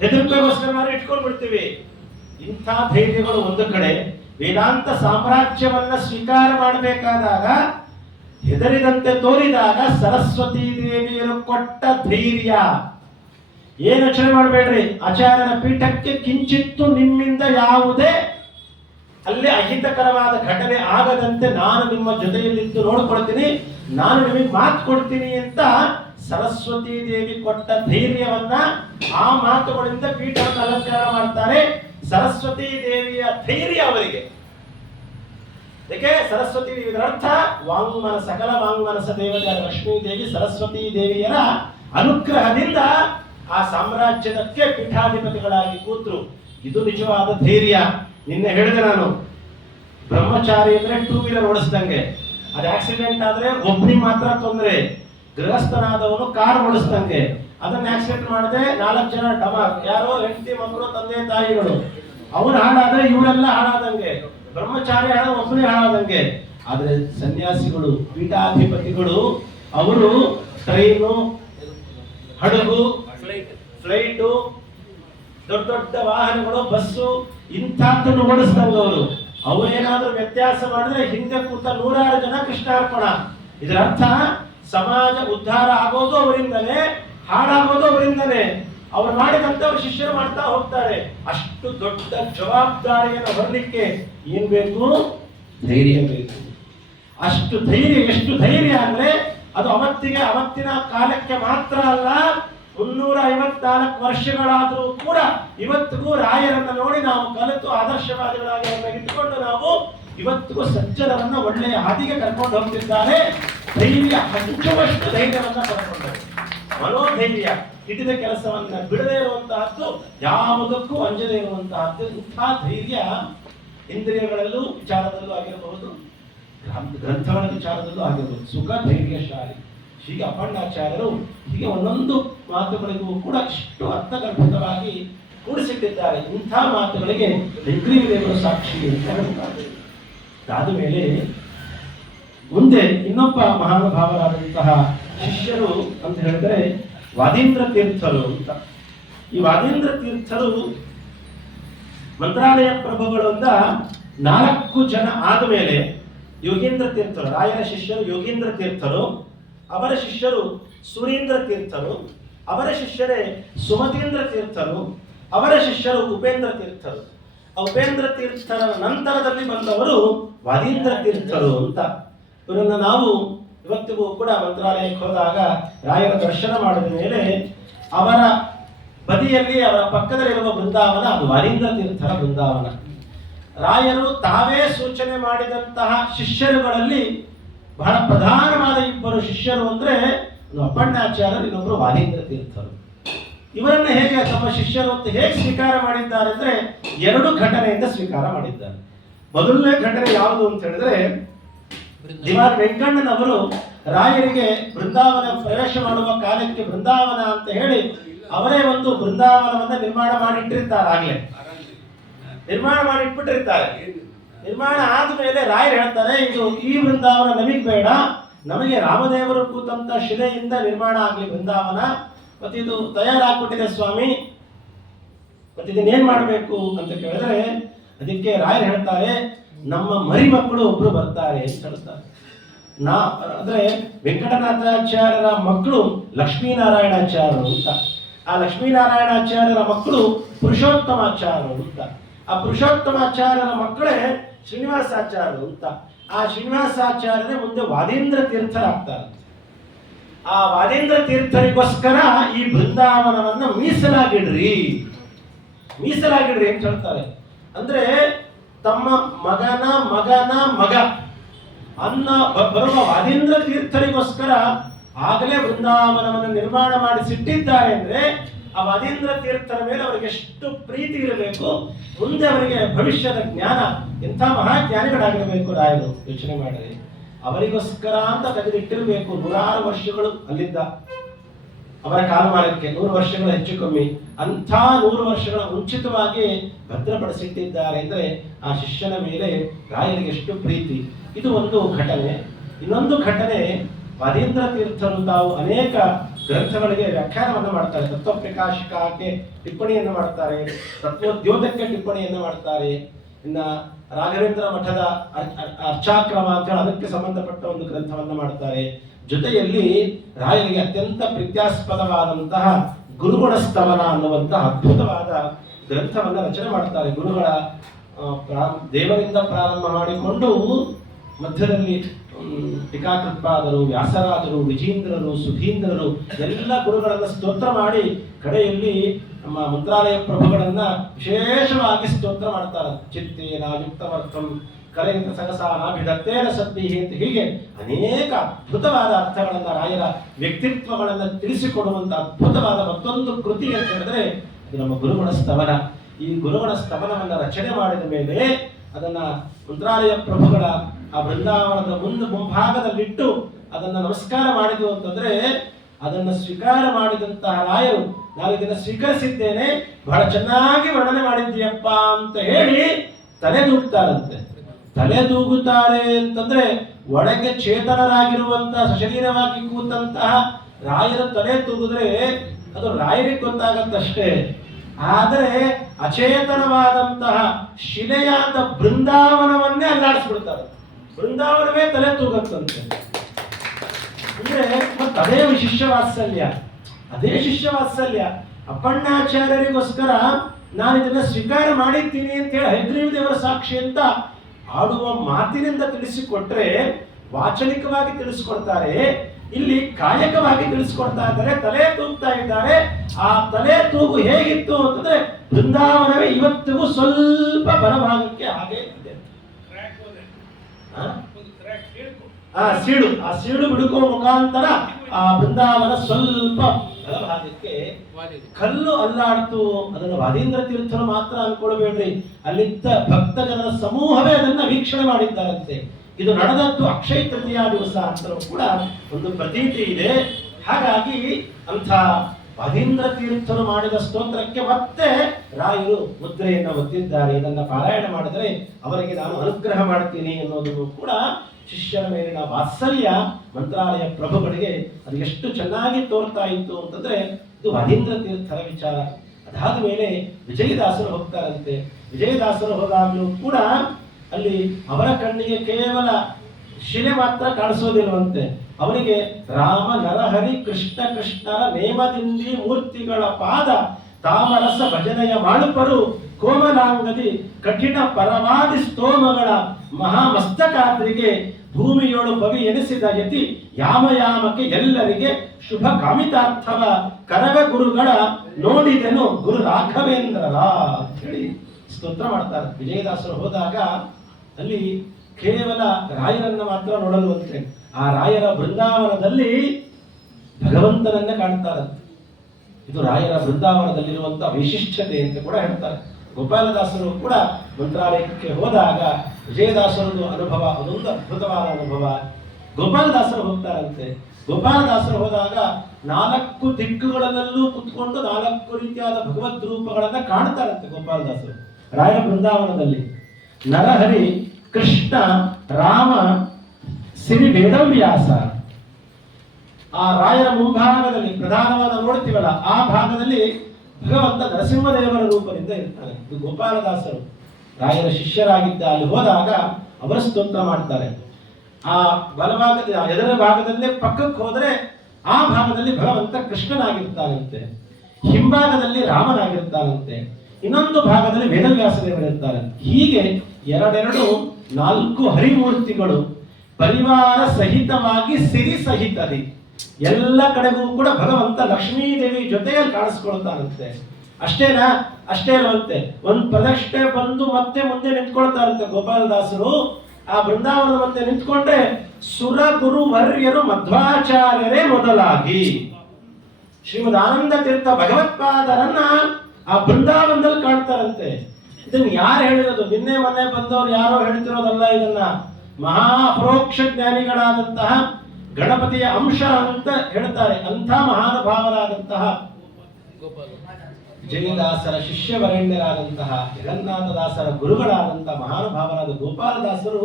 ಹೆದರಿಕೆಗೋಸ್ಕರ ನಾವು ಇಟ್ಕೊಂಡ್ ಬಿಡ್ತೀವಿ. ಇಂಥ ಧೈರ್ಯಗಳು ಒಂದು ಕಡೆ. ವೇದಾಂತ ಸಾಮ್ರಾಜ್ಯವನ್ನ ಸ್ವೀಕಾರ ಮಾಡಬೇಕಾದಾಗ, ಹೆದರಿದಂತೆ ತೋರಿದಾಗ ಸರಸ್ವತೀ ದೇವಿಯರು ಕೊಟ್ಟ ಧೈರ್ಯ. ಏನು ಯೋಚನೆ ಮಾಡಬೇಡ್ರಿ, ಆಚಾರ್ಯನ ಪೀಠಕ್ಕೆ ಕಿಂಚಿತ್ತು ನಿಮ್ಮಿಂದ ಯಾವುದೇ ಅಲ್ಲಿ ಅಹಿತಕರವಾದ ಘಟನೆ ಆಗದಂತೆ ನಾನು ನಿಮ್ಮ ಜೊತೆಯಲ್ಲಿದ್ದು ನೋಡ್ಕೊಳ್ತೀನಿ, ನಾನು ನಿಮಗೆ ಮಾತು ಕೊಡ್ತೀನಿ ಅಂತ ಸರಸ್ವತೀ ದೇವಿ ಕೊಟ್ಟ ಧೈರ್ಯವನ್ನ ಆ ಮಾತುಗಳಿಂದ ಪೀಠವನ್ನು ಅಲಂಕಾರ ಮಾಡ್ತಾರೆ. ಸರಸ್ವತೀ ದೇವಿಯ ಧೈರ್ಯ ಅವರಿಗೆ. ಯಾಕೆ? ಸರಸ್ವತಿ ದೇವಿ ಅರ್ಥ ಸಕಲ ವಾಂಗ್ಮನಸ ದೇವತೆ ಲಕ್ಷ್ಮೀ ದೇವಿ ಸರಸ್ವತೀ ದೇವಿಯರ ಅನುಗ್ರಹದಿಂದ ಆ ಸಾಮ್ರಾಜ್ಯದಕ್ಕೆ ಪೀಠಾಧಿಪತಿಗಳಾಗಿ ಕೂತ್ರು. ಇದು ನಿಜವಾದ ಧೈರ್ಯ. ನಿನ್ನೆ ಹೇಳಿದೆ ನಾನು, ಬ್ರಹ್ಮಚಾರಿ ಅಂದ್ರೆ ಟೂ ವೀಲರ್ ಓಡಿಸ್ದಂಗೆ. ಅದು ಆಕ್ಸಿಡೆಂಟ್ ಆದ್ರೆ ಒಬ್ಬನಿಗೆ ಮಾತ್ರ ತೊಂದರೆ. ಗೃಹಸ್ಥನಾದವನು ಕಾರ್ ಓಡಿಸ್ದಂಗೆ. ಅದನ್ನ ಆಕ್ಸಿಡೆಂಟ್ ಮಾಡದೆ 4 ಜನ ಡಮಾರ್, ಯಾರೋ ಹೆಂಡತಿ ಮಕ್ಕಳು ತಂದೆ ತಾಯಿಗಳು, ಅವನು ಹಾಳಾದ್ರೆ ಇವರೆಲ್ಲ ಹಾಳಾದಂಗೆ. ಬ್ರಹ್ಮಚಾರಿ ಹಾಳ ಒಬ್ಬನೇ ಹಾಳಾದಂಗೆ. ಆದ್ರೆ ಸನ್ಯಾಸಿಗಳು, ಪೀಠಾಧಿಪತಿಗಳು, ಅವರು ಟ್ರೈನು, ಹಡಗು, ಫ್ಲೈಟು, ದೊಡ್ಡ ದೊಡ್ಡ ವಾಹನಗಳು, ಬಸ್ಸು ಇಂಥದ್ದನ್ನು ಓಡಿಸಿದಂಗವರು. ಅವರೇನಾದ್ರೂ ವ್ಯತ್ಯಾಸ ಮಾಡಿದ್ರೆ ಹಿಂದೆ ಕೂತ 100 ಜನ ಕೃಷ್ಣಾರ್ಪಣ. ಇದರ ಅರ್ಥ ಸಮಾಜ ಉದ್ಧಾರ ಆಗೋದು ಅವರಿಂದನೇ, ಹಾಳಾಗೋದು ಅವರಿಂದನೇ. ಅವ್ರು ಮಾಡಿದಂತೆ ಅವ್ರ ಶಿಷ್ಯರು ಮಾಡ್ತಾ ಹೋಗ್ತಾರೆ. ಅಷ್ಟು ದೊಡ್ಡ ಜವಾಬ್ದಾರಿಯನ್ನು ಹೊರಲಿಕ್ಕೆ ಏನ್ ಬೇಕು? ಧೈರ್ಯ ಬೇಕು. ಅಷ್ಟು ಧೈರ್ಯ. ಎಷ್ಟು ಧೈರ್ಯ ಅಂದ್ರೆ ಅದು ಅವತ್ತಿನ ಕಾಲಕ್ಕೆ ಮಾತ್ರ ಅಲ್ಲ, 354 ವರ್ಷಗಳಾದರೂ ಕೂಡ ಇವತ್ತಿಗೂ ರಾಯರನ್ನ ನೋಡಿ ನಾವು ಕಲಿತು ಆದರ್ಶವಾದಿಗಳಾಗಿ ಇಟ್ಟುಕೊಂಡು ನಾವು ಇವತ್ತಿಗೂ ಸಜ್ಜನರನ್ನ ಒಳ್ಳೆಯ ಹಾದಿಗೆ ಕರ್ಕೊಂಡು ಹೋಗ್ತಿದ್ದಾರೆ. ಧೈರ್ಯ ಹಂಚುವಷ್ಟು ಧೈರ್ಯವನ್ನ ಪಡ್ಕೊಂಡರು. ಮನೋಧೈರ್ಯ, ಹಿಡಿದ ಕೆಲಸವನ್ನ ಬಿಡದೇ ಇರುವಂತಹದ್ದು, ಯಾವುದಕ್ಕೂ ಅಂಜದೇ ಇರುವಂತಹದ್ದು. ಇಂಥ ಧೈರ್ಯ ಇಂದ್ರಿಯಗಳಲ್ಲೂ ವಿಚಾರದಲ್ಲೂ ಆಗಿರಬಹುದು, ಗ್ರಂಥಗಳ ವಿಚಾರದಲ್ಲೂ ಆಗಿರಬಹುದು. ಸುಖ ಧೈರ್ಯಶಾಲಿ. ಹೀಗೆ ಅಪ್ಪಣ್ಣಾಚಾರ್ಯರು ಹೀಗೆ ಒಂದೊಂದು ಮಾತುಗಳಿಗೂ ಕೂಡ ಇಷ್ಟು ಅರ್ಥಗರ್ಭಿತವಾಗಿ ಕೂಡಿಸಿಟ್ಟಿದ್ದಾರೆ. ಇಂಥ ಮಾತುಗಳಿಗೆ ಹೆಗ್ರೀದೇವರು ಸಾಕ್ಷಿ ಅಂತ ಹೇಳುತ್ತಾರೆ. ಅದಾದ ಮೇಲೆ ಮುಂದೆ ಇನ್ನೊಬ್ಬ ಮಹಾನುಭಾವರಾದಂತಹ ಶಿಷ್ಯರು ಅಂತ ಹೇಳಿದ್ರೆ ವಾದೀಂದ್ರ ತೀರ್ಥರು ಅಂತ. ಈ ವಾದೀಂದ್ರ ತೀರ್ಥರು ಮಂತ್ರಾಲಯ ಪ್ರಭುಗಳಿಂದ 4 ಜನ ಆದ ಮೇಲೆ ಯೋಗೀಂದ್ರ ತೀರ್ಥರು, ರಾಯರ ಶಿಷ್ಯರು ಯೋಗೀಂದ್ರ ತೀರ್ಥರು, ಅವರ ಶಿಷ್ಯರು ಸುರೀಂದ್ರ ತೀರ್ಥರು, ಅವರ ಶಿಷ್ಯರೇ ಸುಮತೀಂದ್ರ ತೀರ್ಥರು, ಅವರ ಶಿಷ್ಯರು ಉಪೇಂದ್ರ ತೀರ್ಥರು. ಉಪೇಂದ್ರ ತೀರ್ಥರ ನಂತರದಲ್ಲಿ ಬಂದವರು ವಾದೀಂದ್ರ ತೀರ್ಥರು ಅಂತ. ಇವರನ್ನು ನಾವು ಇವತ್ತಿಗೂ ಕೂಡ ಮಂತ್ರಾಲಯಕ್ಕೆ ಹೋದಾಗ ರಾಯರ ದರ್ಶನ ಮಾಡಿದ ಮೇಲೆ ಅವರ ಬದಿಯಲ್ಲಿ ಅವರ ಪಕ್ಕದಲ್ಲಿರುವ ಬೃಂದಾವನ ಅದು ವಾದೀಂದ್ರ ತೀರ್ಥರ ಬೃಂದಾವನ. ರಾಯರು ತಾವೇ ಸೂಚನೆ ಮಾಡಿದಂತಹ ಶಿಷ್ಯರುಗಳಲ್ಲಿ ಬಹಳ ಪ್ರಧಾನವಾದ ಇಬ್ಬರು ಶಿಷ್ಯರು ಅಂದ್ರೆ ಒಂದು ಅಪ್ಪಣ್ಣಾಚಾರ್ಯರು, ಇನ್ನೊಬ್ಬರು ವಾದೀಂದ್ರ ತೀರ್ಥರು. ಇವರನ್ನ ಹೇಗೆ ತಮ್ಮ ಶಿಷ್ಯರು ಅಂತ ಹೇಗೆ ಸ್ವೀಕಾರ ಮಾಡಿದ್ದಾರೆ ಅಂದ್ರೆ ಎರಡು ಘಟನೆಯಿಂದ ಸ್ವೀಕಾರ ಮಾಡಿದ್ದಾರೆ. ಮೊದಲನೇ ಘಟನೆ ಯಾವುದು ಅಂತ ಹೇಳಿದ್ರೆ, ದಿವಾನ್ ವೆಂಕಣ್ಣನವರು ರಾಯರಿಗೆ ಬೃಂದಾವನ ಪ್ರವೇಶ ಮಾಡುವ ಕಾಲಕ್ಕೆ ಬೃಂದಾವನ ಅಂತ ಹೇಳಿ ಅವರೇ ಒಂದು ಬೃಂದಾವನವನ್ನ ನಿರ್ಮಾಣ ಮಾಡಿಟ್ಟಿರ್ತಾರೆ. ಆಗ್ಲೇ ನಿರ್ಮಾಣ ಮಾಡಿಟ್ಬಿಟ್ಟಿರ್ತಾರೆ. ನಿರ್ಮಾಣ ಆದ್ಮೇಲೆ ರಾಯರು ಹೇಳ್ತಾರೆ, ಇದು ಈ ಬೃಂದಾವನ ನಮಗೆ ಬೇಡ, ನಮಗೆ ರಾಮದೇವರು ಕೂತಂತ ಶಿಲೆಯಿಂದ ನಿರ್ಮಾಣ ಆಗ್ಲಿ ಬೃಂದಾವನ, ಮತ್ತಿದು ತಯಾರಾಗ್ಬಿಟ್ಟಿದೆ ಸ್ವಾಮಿ, ಮತ್ತಿದನ್ನೇನ್ ಮಾಡಬೇಕು ಅಂತ ಕೇಳಿದ್ರೆ ಅದಕ್ಕೆ ರಾಯರು ಹೇಳ್ತಾರೆ, ನಮ್ಮ ಮರಿ ಮಕ್ಕಳು ಒಬ್ರು ಬರ್ತಾರೆ ಅಂತ ಹೇಳ್ತಾರೆ. ಅಂದ್ರೆ ವೆಂಕಟನಾಥಾಚಾರ್ಯರ ಮಕ್ಕಳು ಲಕ್ಷ್ಮೀನಾರಾಯಣಾಚಾರ್ಯರು ಅಂತ. ಆ ಲಕ್ಷ್ಮೀನಾರಾಯಣಾಚಾರ್ಯರ ಮಕ್ಕಳು ಪುರುಷೋತ್ತಮಾಚಾರ್ಯರು ಅಂತ. ಆ ಪುರುಷೋತ್ತಮಾಚಾರ್ಯರ ಮಕ್ಕಳೇ ಶ್ರೀನಿವಾಸಾಚಾರ್ಯರು ಅಂತ. ಆ ಶ್ರೀನಿವಾಸಾಚಾರ್ಯರೇ ಮುಂದೆ ವಾದೀಂದ್ರ ತೀರ್ಥರಾಗ್ತಾರೆ. ಆ ವಾದೀಂದ್ರ ತೀರ್ಥರಿಗೋಸ್ಕರ ಈ ಬೃಂದಾವನವನ್ನ ಮೀಸಲಾಗಿಡ್ರಿ ಅಂತ ಹೇಳ್ತಾರೆ. ಅಂದ್ರೆ ತಮ್ಮ ಮಗನ ಮಗನ ಮಗ ಅನ್ನ ಬರುವ ವಾದೀಂದ್ರ ತೀರ್ಥರಿಗೋಸ್ಕರ ಆಗಲೇ ಬೃಂದಾವನವನ್ನು ನಿರ್ಮಾಣ ಮಾಡಿಸಿಟ್ಟಿದ್ದಾರೆ ಅಂದ್ರೆ ಆ ವಾದೀಂದ್ರ ತೀರ್ಥರ ಮೇಲೆ ಅವರಿಗೆ ಎಷ್ಟು ಪ್ರೀತಿ ಇರಬೇಕು, ಮುಂದೆ ಅವರಿಗೆ ಭವಿಷ್ಯದ ಜ್ಞಾನ, ಎಂಥ ಮಹಾಜ್ಞಾನಿಗಳಾಗಿರಬೇಕು ರಾಯರು ಯೋಚನೆ ಮಾಡಿರಿ. ಅವರಿಗೋಸ್ಕರ ಅಂತ ತೆಗೆದಿಟ್ಟಿರಬೇಕು 106 ವರ್ಷಗಳು ಅಲ್ಲಿದ್ದ ಅವರ ಕಾಲಮಾನಕ್ಕೆ 100 ವರ್ಷಗಳ ಹೆಚ್ಚು ಕಮ್ಮಿ, ಅಂಥ 100 ವರ್ಷಗಳ ಮುಂಚಿತವಾಗಿ ಭದ್ರಪಡಿಸಿಟ್ಟಿದ್ದಾರೆ ಅಂದ್ರೆ ಆ ಶಿಷ್ಯನ ಮೇಲೆ ರಾಯರಿಗೆ ಎಷ್ಟು ಪ್ರೀತಿ. ಇದು ಒಂದು ಘಟನೆ. ಇನ್ನೊಂದು ಘಟನೆ, ವಾದೀಂದ್ರ ತೀರ್ಥರು ತಾವು ಅನೇಕ ಗ್ರಂಥಗಳಿಗೆ ವ್ಯಾಖ್ಯಾನವನ್ನು ಮಾಡ್ತಾರೆ. ತತ್ವಪ್ರಕಾಶಿಕಕ್ಕೆ ಟಿಪ್ಪಣಿಯನ್ನು ಮಾಡ್ತಾರೆ, ತತ್ವೋದ್ಯೋತಕ್ಕೆ ಟಿಪ್ಪಣಿಯನ್ನು ಮಾಡ್ತಾರೆ. ಇನ್ನ ರಾಘವೇಂದ್ರ ಮಠದ ಅರ್ಚಾಕ್ರಮ ಅಂತ ಹೇಳಿ ಅದಕ್ಕೆ ಸಂಬಂಧಪಟ್ಟ ಒಂದು ಗ್ರಂಥವನ್ನು ಮಾಡ್ತಾರೆ. ಜೊತೆಯಲ್ಲಿ ರಾಯರಿಗೆ ಅತ್ಯಂತ ಪ್ರೀತ್ಯಾಸ್ಪದವಾದಂತಹ ಗುರುಗುಣ ಸ್ತವನ ಅನ್ನುವಂತಹ ಅದ್ಭುತವಾದ ಗ್ರಂಥವನ್ನು ರಚನೆ ಮಾಡ್ತಾರೆ. ಗುರುಗಳ ದೇವರಿಂದ ಪ್ರಾರಂಭ ಮಾಡಿಕೊಂಡು ಮಧ್ಯದಲ್ಲಿ ಟೀಕಾಕೃತ್ಪಾದರು, ವ್ಯಾಸರಾಜರು, ವಿಜೇಂದ್ರರು, ಸುಧೀಂದ್ರರು ಎಲ್ಲ ಗುರುಗಳನ್ನು ಸ್ತೋತ್ರ ಮಾಡಿ ಕಡೆಯಲ್ಲಿ ನಮ್ಮ ಮಂತ್ರಾಲಯ ಪ್ರಭುಗಳನ್ನ ವಿಶೇಷವಾಗಿ ಸ್ತೋತ್ರ ಮಾಡ್ತಾರೆ. ಚಿತ್ತೇನ ಯುಕ್ತವರ್ಥಂ ಕಲೆಯಿಂದ ಸಗಸಾನಾಭಿಧತ್ತೇನ ಸದ್ದಿಹಿ ಅಂತ ಹೀಗೆ ಅನೇಕ ಅದ್ಭುತವಾದ ಅರ್ಥಗಳನ್ನ ರಾಯರ ವ್ಯಕ್ತಿತ್ವಗಳನ್ನ ತಿಳಿಸಿಕೊಡುವಂತ ಅದ್ಭುತವಾದ ಮತ್ತೊಂದು ಕೃತಿ ಅಂತ ಹೇಳಿದ್ರೆ ಅದು ನಮ್ಮ ಗುರುಗುಣ ಸ್ತವನ. ಈ ಗುರುಗುಣ ಸ್ತವನವನ್ನ ರಚನೆ ಮಾಡಿದ ಮೇಲೆ ಅದನ್ನ ಮಂತ್ರಾಲಯ ಪ್ರಭುಗಳ ಆ ಬೃಂದಾವನದ ಮುಂಭಾಗದಲ್ಲಿಟ್ಟು ಅದನ್ನ ನಮಸ್ಕಾರ ಮಾಡಿದ್ವು ಅಂತಂದ್ರೆ ಅದನ್ನ ಸ್ವೀಕಾರ ಮಾಡಿದಂತಹ ರಾಯರು, ನಾನು ಇದನ್ನ ಸ್ವೀಕರಿಸಿದ್ದೇನೆ, ಬಹಳ ಚೆನ್ನಾಗಿ ವರ್ಣನೆ ಮಾಡಿದ್ದೀಯಪ್ಪ ಅಂತ ಹೇಳಿ ತಲೆದೂಗ್ತಾರಂತೆ. ತಲೆದೂಗುತ್ತಾರೆ ಅಂತಂದ್ರೆ ಒಳಗೆ ಚೇತನರಾಗಿರುವಂತಹ ಸಶರೀರವಾಗಿ ಕೂತಂತಹ ರಾಯರು ತಲೆ ತೂಗಿದ್ರೆ ಅದು ರಾಯರಿಗೆ ಗೊತ್ತಾಗತ್ತಷ್ಟೇ. ಆದರೆ ಅಚೇತನವಾದಂತಹ ಶಿಲೆಯಾದ ಬೃಂದಾವನವನ್ನೇ ಅಲ್ಲಾಡಿಸ್ಬಿಡ್ತಾರೆ. ಬೃಂದಾವನವೇ ತಲೆ ತೂಗತ್ತಂತೆ. ಅಂದ್ರೆ ಮತ್ತೆ ಅದೇ ಶಿಷ್ಯ ವಾತ್ಸಲ್ಯ. ಅಪ್ಪಣ್ಣಾಚಾರ್ಯರಿಗೋಸ್ಕರ ನಾನು ಇದನ್ನ ಸ್ವೀಕಾರ ಮಾಡಿದ್ದೀನಿ ಅಂತ ಹೇಳಿ ಹೈಗ್ರೀವ ದೇವರ ಸಾಕ್ಷಿ ಅಂತ ಆಡುವ ಮಾತಿನಿಂದ ತಿಳಿಸಿಕೊಟ್ರೆ ವಾಚನಿಕವಾಗಿ ತಿಳಿಸ್ಕೊಡ್ತಾರೆ, ಇಲ್ಲಿ ಕಾಯಕವಾಗಿ ತಿಳಿಸ್ಕೊಡ್ತಾ ಇದ್ದಾರೆ, ತಲೆ ತೂಗ್ತಾ ಇದ್ದಾರೆ. ಆ ತಲೆ ತೂಗು ಹೇಗಿತ್ತು ಅಂತಂದ್ರೆ ಬೃಂದಾವನವೇ ಇವತ್ತಿಗೂ ಸ್ವಲ್ಪ ಬಲಭಾಗಕ್ಕೆ ಹಾಗೆ ಇದೆ. ಆ ಸೀಳು ಬಿಡುಕುವ ಮುಖಾಂತರ ಆ ಬೃಂದಾವನ ಸ್ವಲ್ಪ ಬಲಭಾಗಕ್ಕೆ ಕಲ್ಲು ಅಲ್ಲಾಡ್ತು. ಅದನ್ನು ವಾದೀಂದ್ರ ತೀರ್ಥರು ಮಾತ್ರ ಅನ್ಕೊಳ್ಬೇಡ್ರಿ, ಅಲ್ಲಿದ್ದ ಭಕ್ತಜನರ ಸಮೂಹವೇ ಅದನ್ನ ವೀಕ್ಷಣೆ ಮಾಡಿದ್ದಾರಂತೆ. ಇದು ನಡೆದದ್ದು ಅಕ್ಷಯ ತೃತೀಯ ದಿವಸ ಅಂತ ಕೂಡ ಒಂದು ಪ್ರತೀತಿ ಇದೆ. ಹಾಗಾಗಿ ಅಂಥ ವಾದೀಂದ್ರ ತೀರ್ಥರು ಮಾಡಿದ ಸ್ತೋತ್ರಕ್ಕೆ ಮತ್ತೆ ರಾಯರು ಮುದ್ರೆಯನ್ನು ಒತ್ತಿದ್ದಾರೆ. ಇದನ್ನ ಪಾರಾಯಣ ಮಾಡಿದರೆ ಅವರಿಗೆ ನಾನು ಅನುಗ್ರಹ ಮಾಡ್ತೀನಿ ಅನ್ನೋದನ್ನು ಕೂಡ ಶಿಷ್ಯರ ಮೇಲಿನ ವಾತ್ಸಲ್ಯ ಮಂತ್ರಾಲಯ ಪ್ರಭುಗಳಿಗೆ ಅದು ಎಷ್ಟು ಚೆನ್ನಾಗಿ ತೋರ್ತಾ ಇತ್ತು ಅಂತಂದ್ರೆ ಇದು ವಾದೀಂದ್ರ ತೀರ್ಥರ ವಿಚಾರ. ಅದಾದ ಮೇಲೆ ವಿಜಯದಾಸರು ಹೋಗ್ತಾರಂತೆ. ವಿಜಯದಾಸರು ಹೋದಾಗಲೂ ಕೂಡ ಅಲ್ಲಿ ಅವರ ಕಣ್ಣಿಗೆ ಕೇವಲ ಶಿಲೆ ಮಾತ್ರ ಕಾಣಿಸೋದಿಲ್ವಂತೆ, ಅವನಿಗೆ ರಾಮ ನರಹರಿ ಕೃಷ್ಣ ಕೃಷ್ಣರ ನೇಮದಿಂದಿ ಮೂರ್ತಿಗಳ ಪಾದ ತಾಮರಸ ಭಜನೆಯ ಮಾಡುಪರು ಕೋಮಲಾಂಗದಿ ಕಠಿಣ ಪರವಾದಿ ಸ್ತೋಮಗಳ ಮಹಾಮಸ್ತಕಾದ್ರಿಗೆ ಭೂಮಿಯೋಳು ಪವಿ ಎನಿಸಿದ ಯತಿ ಯಾಮಯಾಮಕ್ಕೆ ಎಲ್ಲರಿಗೆ ಶುಭ ಕಾಮಿತಾರ್ಥವ ಕರಗ ಗುರುಗಳ ನೋಡಿದೆನು ಗುರು ರಾಘವೇಂದ್ರರ ಅಂತ ಹೇಳಿ ಸ್ತೋತ್ರ ಮಾಡ್ತಾರೆ. ವಿಜಯದಾಸರು ಹೋದಾಗ ಅಲ್ಲಿ ಕೇವಲ ರಾಯರನ್ನ ಮಾತ್ರ ನೋಡಲ್ವಂತೆ, ಆ ರಾಯರ ಬೃಂದಾವನದಲ್ಲಿ ಭಗವಂತನನ್ನ ಕಾಣ್ತಾರಂತೆ. ಇದು ರಾಯರ ಬೃಂದಾವನದಲ್ಲಿರುವಂತ ವೈಶಿಷ್ಟ್ಯತೆ ಅಂತ ಕೂಡ ಹೇಳ್ತಾರೆ. ಗೋಪಾಲದಾಸರು ಕೂಡ ಮಂತ್ರಾಲಯಕ್ಕೆ ಹೋದಾಗ ವಿಜಯದಾಸರದು ಅನುಭವ ಅದೊಂದು ಅದ್ಭುತವಾದ ಅನುಭವ. ಗೋಪಾಲದಾಸರು ಹೋಗ್ತಾರಂತೆ. ಗೋಪಾಲದಾಸರು ಹೋದಾಗ 4 ದಿಕ್ಕುಗಳಲ್ಲೂ ಕುತ್ಕೊಂಡು 4 ರೀತಿಯಾದ ಭಗವದ್ ರೂಪಗಳನ್ನ ಕಾಣ್ತಾರಂತೆ ಗೋಪಾಲದಾಸರು ರಾಯರ ಬೃಂದಾವನದಲ್ಲಿ. ನರಹರಿ, ಕೃಷ್ಣ, ರಾಮ, ಸಿರಿ ವೇದವ್ಯಾಸ. ಆ ರಾಯರ ಮುಂಭಾಗದಲ್ಲಿ ಪ್ರಧಾನವಾದ ನೋಡ್ತೀವಲ್ಲ, ಆ ಭಾಗದಲ್ಲಿ ಭಗವಂತ ನರಸಿಂಹದೇವರ ರೂಪದಿಂದ ಇರ್ತಾರೆ. ಇದು ಗೋಪಾಲದಾಸರು ರಾಯರ ಶಿಷ್ಯರಾಗಿದ್ದ ಅಲ್ಲಿ ಹೋದಾಗ ಅವರ ಸ್ತೋತ್ರ ಮಾಡ್ತಾರೆ. ಆ ಬಲಭಾಗದ ಎದರ ಭಾಗದಲ್ಲೇ ಪಕ್ಕಕ್ಕೆ ಹೋದರೆ ಆ ಭಾಗದಲ್ಲಿ ಭಗವಂತ ಕೃಷ್ಣನಾಗಿರ್ತಾನಂತೆ, ಹಿಂಭಾಗದಲ್ಲಿ ರಾಮನಾಗಿರ್ತಾನಂತೆ, ಇನ್ನೊಂದು ಭಾಗದಲ್ಲಿ ವೇದವ್ಯಾಸದೇವರಿರ್ತಾರೆ. ಹೀಗೆ 4 ಹರಿಮೂರ್ತಿಗಳು ಪರಿವಾರ ಸಹಿತವಾಗಿ ಸಿರಿ ಸಹಿತದಿ ಎಲ್ಲ ಕಡೆಗೂ ಕೂಡ ಭಗವಂತ ಲಕ್ಷ್ಮೀದೇವಿ ಜೊತೆಯಲ್ಲಿ ಕಾಣಿಸ್ಕೊಳ್ತಾರಂತೆ. ಅಷ್ಟೇನಾ? ಅಷ್ಟೇ ಇರುವಂತೆ ಒಂದು ಪ್ರದಕ್ಷಿಣೆ ಬಂದು ಮತ್ತೆ ಮುಂದೆ ನಿಂತ್ಕೊಳ್ತಾರಂತೆ ಗೋಪಾಲದಾಸರು. ಆ ಬೃಂದಾವನದ ಮುಂದೆ ನಿಂತ್ಕೊಂಡ್ರೆ ಸುರ ಗುರು ವರ್ಯರು ಮಧ್ವಾಚಾರ್ಯರೇ ಮೊದಲಾಗಿ ಶ್ರೀಮದ್ ಆನಂದ ತೀರ್ಥ ಭಗವತ್ಪಾದರನ್ನ ಆ ಬೃಂದಾವನದಲ್ಲಿ ಕಾಣ್ತಾರಂತೆ. ಇದನ್ನ ಯಾರು ಹೇಳಿರೋದು? ನಿನ್ನೆ ಮೊನ್ನೆ ಬಂದವರು ಯಾರೋ ಹೇಳ್ತಿರೋದಲ್ಲ. ಇದನ್ನ ಮಹಾ ಅಪರೋಕ್ಷ ಜ್ಞಾನಿಗಳಾದಂತಹ ಗಣಪತಿಯ ಅಂಶ ಅಂತ ಹೇಳ್ತಾರೆ. ಅಂಥ ಮಹಾನುಭಾವರಾದಂತಹ ಜಯದಾಸರ ಶಿಷ್ಯವರೇಣ್ಯರಾದಂತಹ ಜಗನ್ನಾಥದಾಸರ ಗುರುಗಳಾದಂತಹ ಮಹಾನುಭಾವರಾದ ಗೋಪಾಲದಾಸರು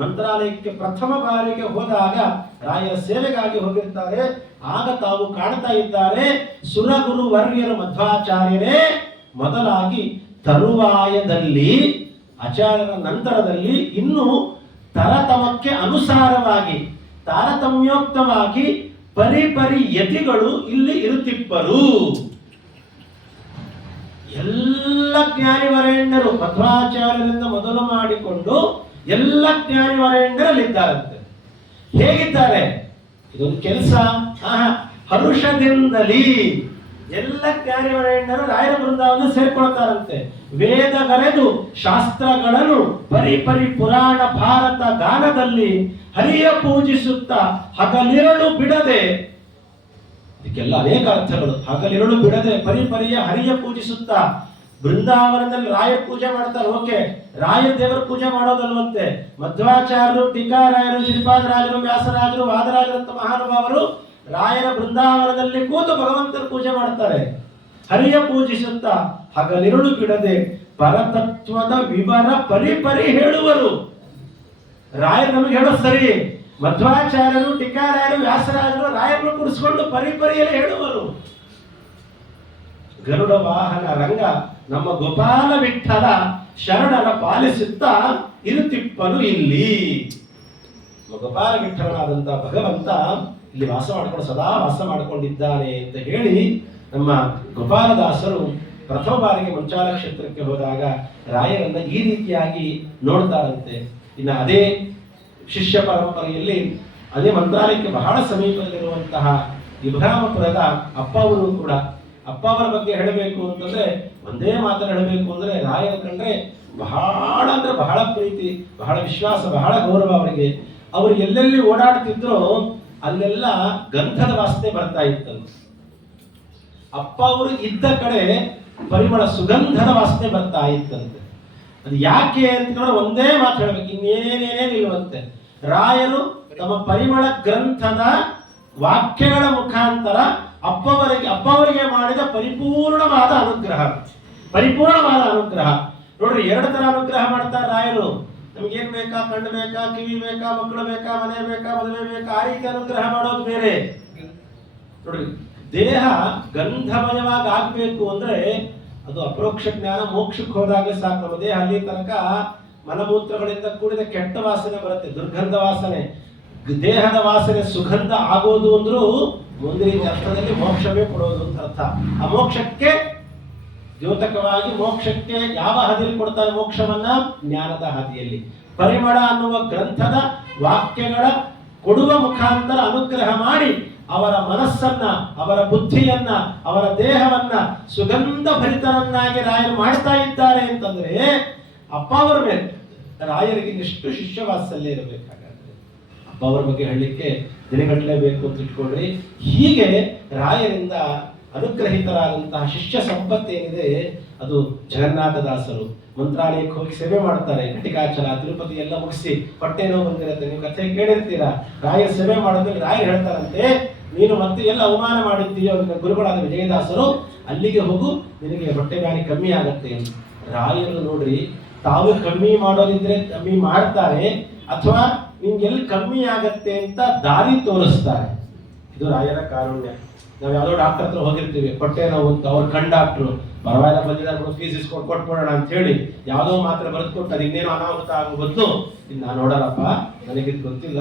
ಮಂತ್ರಾಲಯಕ್ಕೆ ಪ್ರಥಮ ಬಾರಿಗೆ ಹೋದಾಗ ರಾಯರ ಸೇವೆಗಾಗಿ ಹೋಗಿರ್ತಾರೆ. ಆಗ ತಾವು ಕಾಣ್ತಾ ಇದ್ದಾರೆ ಸುರಗುರು ವರ್ಯರು ಮಧ್ವಾಚಾರ್ಯರೇ ಮೊದಲಾಗಿ ತರುವಾಯದಲ್ಲಿ ಆಚಾರ್ಯರ ನಂತರದಲ್ಲಿ ಇನ್ನು ತರತಮಕ್ಕೆ ಅನುಸಾರವಾಗಿ ತಾರತಮ್ಯೋಕ್ತವಾಗಿ ಪರಿಪರಿ ಯತಿಗಳು ಇಲ್ಲಿ ಇರುತ್ತಿಪ್ಪರು. ಎಲ್ಲ ಜ್ಞಾನಿವರೇಣ್ಯರು ಮಧ್ವಾಚಾರ್ಯರಿಂದ ಮೊದಲು ಮಾಡಿಕೊಂಡು ಎಲ್ಲ ಜ್ಞಾನಿವರೇಣ್ಯರಲ್ಲಿದ್ದಾರಂತೆ. ಹೇಗಿದ್ದಾರೆ? ಇದೊಂದು ಕೆಲಸ. ಹರುಷದಿಂದಲೇ ಎಲ್ಲ ಜ್ಞಾನಿವರೇಣ್ಯರು ರಾಯರ ಬೃಂದಾವನ ಸೇರ್ಕೊಳ್ತಾರಂತೆ. ವೇದಗರೆದು ಶಾಸ್ತ್ರಗಳನ್ನು ಪರಿಪರಿ ಪುರಾಣ ಭಾರತ ಗಾನದಲ್ಲಿ ಹರಿಯ ಪೂಜಿಸುತ್ತಾ ಹಗಲಿರಳು ಬಿಡದೆ, ಇದಕ್ಕೆಲ್ಲ ಅನೇಕ ಅರ್ಥಗಳು. ಹಗಲಿರಳು ಬಿಡದೆ ಪರಿಪರಿಯ ಹರಿಯ ಪೂಜಿಸುತ್ತಾ ಬೃಂದಾವನದಲ್ಲಿ ರಾಯರ ಪೂಜೆ ಮಾಡ್ತಾರೆ. ಓಕೆ, ರಾಯರ ದೇವರ ಪೂಜೆ ಮಾಡೋದಲ್ವಂತೆ. ಮಧ್ವಾಚಾರ್ಯರು, ಟೀಕಾರಾಯರು, ಶ್ರೀಪಾದರಾಜರು, ವ್ಯಾಸರಾಜರು, ವಾದರಾಜರು ಅಂತ ಮಹಾನುಭಾವರು ರಾಯರ ಬೃಂದಾವನದಲ್ಲಿ ಕೂತು ಭಗವಂತನ ಪೂಜೆ ಮಾಡ್ತಾರೆ. ಹರಿಯ ಪೂಜಿಸುತ್ತಾ ಹಗಲಿರುಳು ಬಿಡದೆ ಪರತತ್ವದ ವಿವರ ಪರಿಪರಿ ಹೇಳುವರು. ರಾಯರು ನಮಗೆ ಹೇಳೋದು ಸರಿ, ಮಧ್ವಾಚಾರ್ಯರು, ಟೀಕಾರಾಯರು, ವ್ಯಾಸರಾಜರು ರಾಯರನ್ನು ಕುಡಿಸ್ಕೊಂಡು ಪರಿಪರಿಯಲ್ಲಿ ಹೇಳುವರು. ಗರುಡ ವಾಹನ ರಂಗ ನಮ್ಮ ಗೋಪಾಲ ವಿಠಲ ಶರಣರ ಪಾಲಿಸುತ್ತಾ ಇರುತ್ತಿಪ್ಪನು ಇಲ್ಲಿ. ಗೋಪಾಲ ವಿಠಲನಾದಂತ ಭಗವಂತ ಇಲ್ಲಿ ವಾಸ ಮಾಡಿಕೊಂಡು ಸದಾ ವಾಸ ಮಾಡಿಕೊಂಡಿದ್ದಾನೆ ಅಂತ ಹೇಳಿ ನಮ್ಮ ಗೋಪಾಲದಾಸರು ಪ್ರಥಮ ಬಾರಿಗೆ ಮಂಚಾಲ ಕ್ಷೇತ್ರಕ್ಕೆ ಹೋದಾಗ ರಾಯರನ್ನ ಈ ರೀತಿಯಾಗಿ ನೋಡ್ತಾರಂತೆ. ಇನ್ನು ಅದೇ ಶಿಷ್ಯ ಪರಂಪರೆಯಲ್ಲಿ ಅದೇ ಮಂತ್ರಾಲಯಕ್ಕೆ ಬಹಳ ಸಮೀಪದಲ್ಲಿರುವಂತಹ ಇಬ್ರಾಮಪುರದ ಅಪ್ಪ ಅವರು ಕೂಡ, ಅಪ್ಪ ಅವರ ಬಗ್ಗೆ ಹೇಳಬೇಕು ಅಂತಂದ್ರೆ ಒಂದೇ ಮಾತನ್ನು ಹೇಳಬೇಕು ಅಂದ್ರೆ ರಾಯರ ಕಂಡ್ರೆ ಬಹಳ ಅಂದ್ರೆ ಬಹಳ ಪ್ರೀತಿ, ಬಹಳ ವಿಶ್ವಾಸ, ಬಹಳ ಗೌರವ ಅವರಿಗೆ. ಅವರು ಎಲ್ಲೆಲ್ಲಿ ಓಡಾಡ್ತಿದ್ರು ಅಲ್ಲೆಲ್ಲ ಗಂಧದ ವಾಸನೆ ಬರ್ತಾ ಇತ್ತಂತೆ. ಅಪ್ಪ ಅವರು ಇದ್ದ ಕಡೆ ಪರಿಮಳ ಸುಗಂಧದ ವಾಸನೆ ಬರ್ತಾ ಇತ್ತಂತೆ. ಅದು ಯಾಕೆ ಅಂತ ಒಂದೇ ಮಾತು ಹೇಳ್ಬೇಕು, ಇನ್ನೇನೇನಿಲ್ವಂತೆ. ರಾಯರು ತಮ್ಮ ಪರಿಮಳ ಗ್ರಂಥದ ವಾಕ್ಯಗಳ ಮುಖಾಂತರ ಅಪ್ಪವರಿಗೆ ಮಾಡಿದ ಪರಿಪೂರ್ಣವಾದ ಅನುಗ್ರಹ. ನೋಡ್ರಿ, 2 ತರ ಅನುಗ್ರಹ ಮಾಡ್ತಾರೆ ರಾಯರು. ನಮ್ಗೇನ್ ಬೇಕಾ, ಕಣ್ಣು ಬೇಕಾ, ಕಿವಿ ಬೇಕಾ, ಮಕ್ಕಳು ಬೇಕಾ, ಮನೆ ಬೇಕಾ, ಮದುವೆ ಬೇಕಾ, ಆ ರೀತಿ ಅನುಗ್ರಹ ಮಾಡೋದು ಬೇರೆ. ನೋಡ್ರಿ, ದೇಹ ಗಂಧಮಯವಾಗಿ ಆಗ್ಬೇಕು ಅಂದ್ರೆ ಅದು ಅಪರೋಕ್ಷ ಜ್ಞಾನ ಮೋಕ್ಷಕ್ಕೆ ಹೋದಾಗ ಸಾಕು. ನಮ್ಮ ದೇಹ ಅಲ್ಲಿ ತನಕ ಮಲಮೂತ್ರಗಳಿಂದ ಕೂಡಿದ ಕೆಟ್ಟ ವಾಸನೆ ಬರುತ್ತೆ, ದುರ್ಗಂಧ ವಾಸನೆ. ದೇಹದ ವಾಸನೆ ಸುಗಂಧ ಆಗೋದು ಅಂದ್ರೂ ಒಂದು ರೀತಿ ಅರ್ಥದಲ್ಲಿ ಮೋಕ್ಷವೇ ಕೊಡೋದು ಅಂತ ಅರ್ಥ. ಆ ಮೋಕ್ಷಕ್ಕೆ ದ್ಯೋತಕವಾಗಿ ಮೋಕ್ಷಕ್ಕೆ ಯಾವ ಹಾದಿಯಲ್ಲಿ ಕೊಡ್ತಾರೆ ಮೋಕ್ಷವನ್ನ? ಜ್ಞಾನದ ಹಾದಿಯಲ್ಲಿ. ಪರಿಮಳ ಅನ್ನುವ ಗ್ರಂಥದ ವಾಕ್ಯಗಳ ಕೊಡುವ ಮುಖಾಂತರ ಅನುಗ್ರಹ ಮಾಡಿ ಅವರ ಮನಸ್ಸನ್ನ, ಅವರ ಬುದ್ಧಿಯನ್ನ, ಅವರ ದೇಹವನ್ನ ಸುಗಂಧ ಭರಿತನನ್ನಾಗಿ ರಾಯರು ಮಾಡ್ತಾ ಇದ್ದಾರೆ ಅಂತಂದ್ರೆ ಅಪ್ಪ ಅವರ ಮೇಲೆ ರಾಯರಿಗೆ ಎಷ್ಟು ಶಿಷ್ಯವಾತ್ಸಲ್ಯ ಇರಬೇಕಾಗುತ್ತೆ. ಅಪ್ಪ ಅವರ ಬಗ್ಗೆ ಹೇಳಲಿಕ್ಕೆ ದಿನಗಟ್ಟಲೆ ಬೇಕು ಅಂತ ಇಟ್ಕೊಳ್ರಿ. ಹೀಗೆ ರಾಯರಿಂದ ಅನುಗ್ರಹಿತರಾದಂತಹ ಶಿಷ್ಯ ಸಂಪತ್ತೇನಿದೆ ಅದು ಜಗನ್ನಾಥದಾಸರು. ಮಂತ್ರಾಲಯಕ್ಕೆ ಹೋಗಿ ಸೇವೆ ಮಾಡ್ತಾರೆ, ಘಟಿಕಾಚಲ ತಿರುಪತಿ ಎಲ್ಲ ಮುಗಿಸಿ ಹೊಟ್ಟೆ ನೋವು ಬಂದಿರುತ್ತೆ. ನೀವು ಕಥೆ ಕೇಳಿರ್ತೀರಾ. ರಾಯರ ಸೇವೆ ಮಾಡೋದ್ರಲ್ಲಿ ರಾಯರು ಹೇಳ್ತಾರಂತೆ, ನೀನು ಮತ್ತೆ ಎಲ್ಲ ಅವಮಾನ ಮಾಡಿದ್ದೀಯೋ ನಿನ್ನ ಗುರುಗಳಾದ ವಿಜಯದಾಸರು, ಅಲ್ಲಿಗೆ ಹೋಗು, ನಿನಗೆ ಹೊಟ್ಟೆ ಬ್ಯಾನಿ ಕಮ್ಮಿ ಆಗತ್ತೆ. ರಾಯರು ನೋಡ್ರಿ, ತಾವು ಕಮ್ಮಿ ಮಾಡೋದಿದ್ರೆ ಕಮ್ಮಿ ಮಾಡ್ತಾರೆ, ಅಥವಾ ನಿಮ್ಗೆ ಎಲ್ಲಿ ಕಮ್ಮಿ ಆಗತ್ತೆ ಅಂತ ದಾರಿ ತೋರಿಸ್ತಾರೆ. ಇದು ರಾಯರ ಕಾರುಣ್ಯ. ನಾವು ಯಾವುದೋ ಡಾಕ್ಟರ್ ಹತ್ರ ಹೋಗಿರ್ತೀವಿ, ಹೊಟ್ಟೆ ನೋವು ಅಂತ, ಅವ್ರು ಕಣ್ ಡಾಕ್ಟ್ರು ಪರವಾಗಿಲ್ಲ ಬಂದಿದ್ದಾರೆ ಫೀಸ್ ಇಸ್ಕೊಂಡು ಕೊಟ್ಬಿಡೋಣ ಅಂತ ಹೇಳಿ ಯಾವುದೋ ಮಾತ್ರ ಬರೆದುಕೊಟ್ಟು ಅದು ಇನ್ನೇನು ಅನಾಹುತ ಆಗೋ ಬದಲು, ಇದು ನಾನು ನೋಡಲ್ಲಪ್ಪ, ನನಗಿದು ಗೊತ್ತಿಲ್ಲ,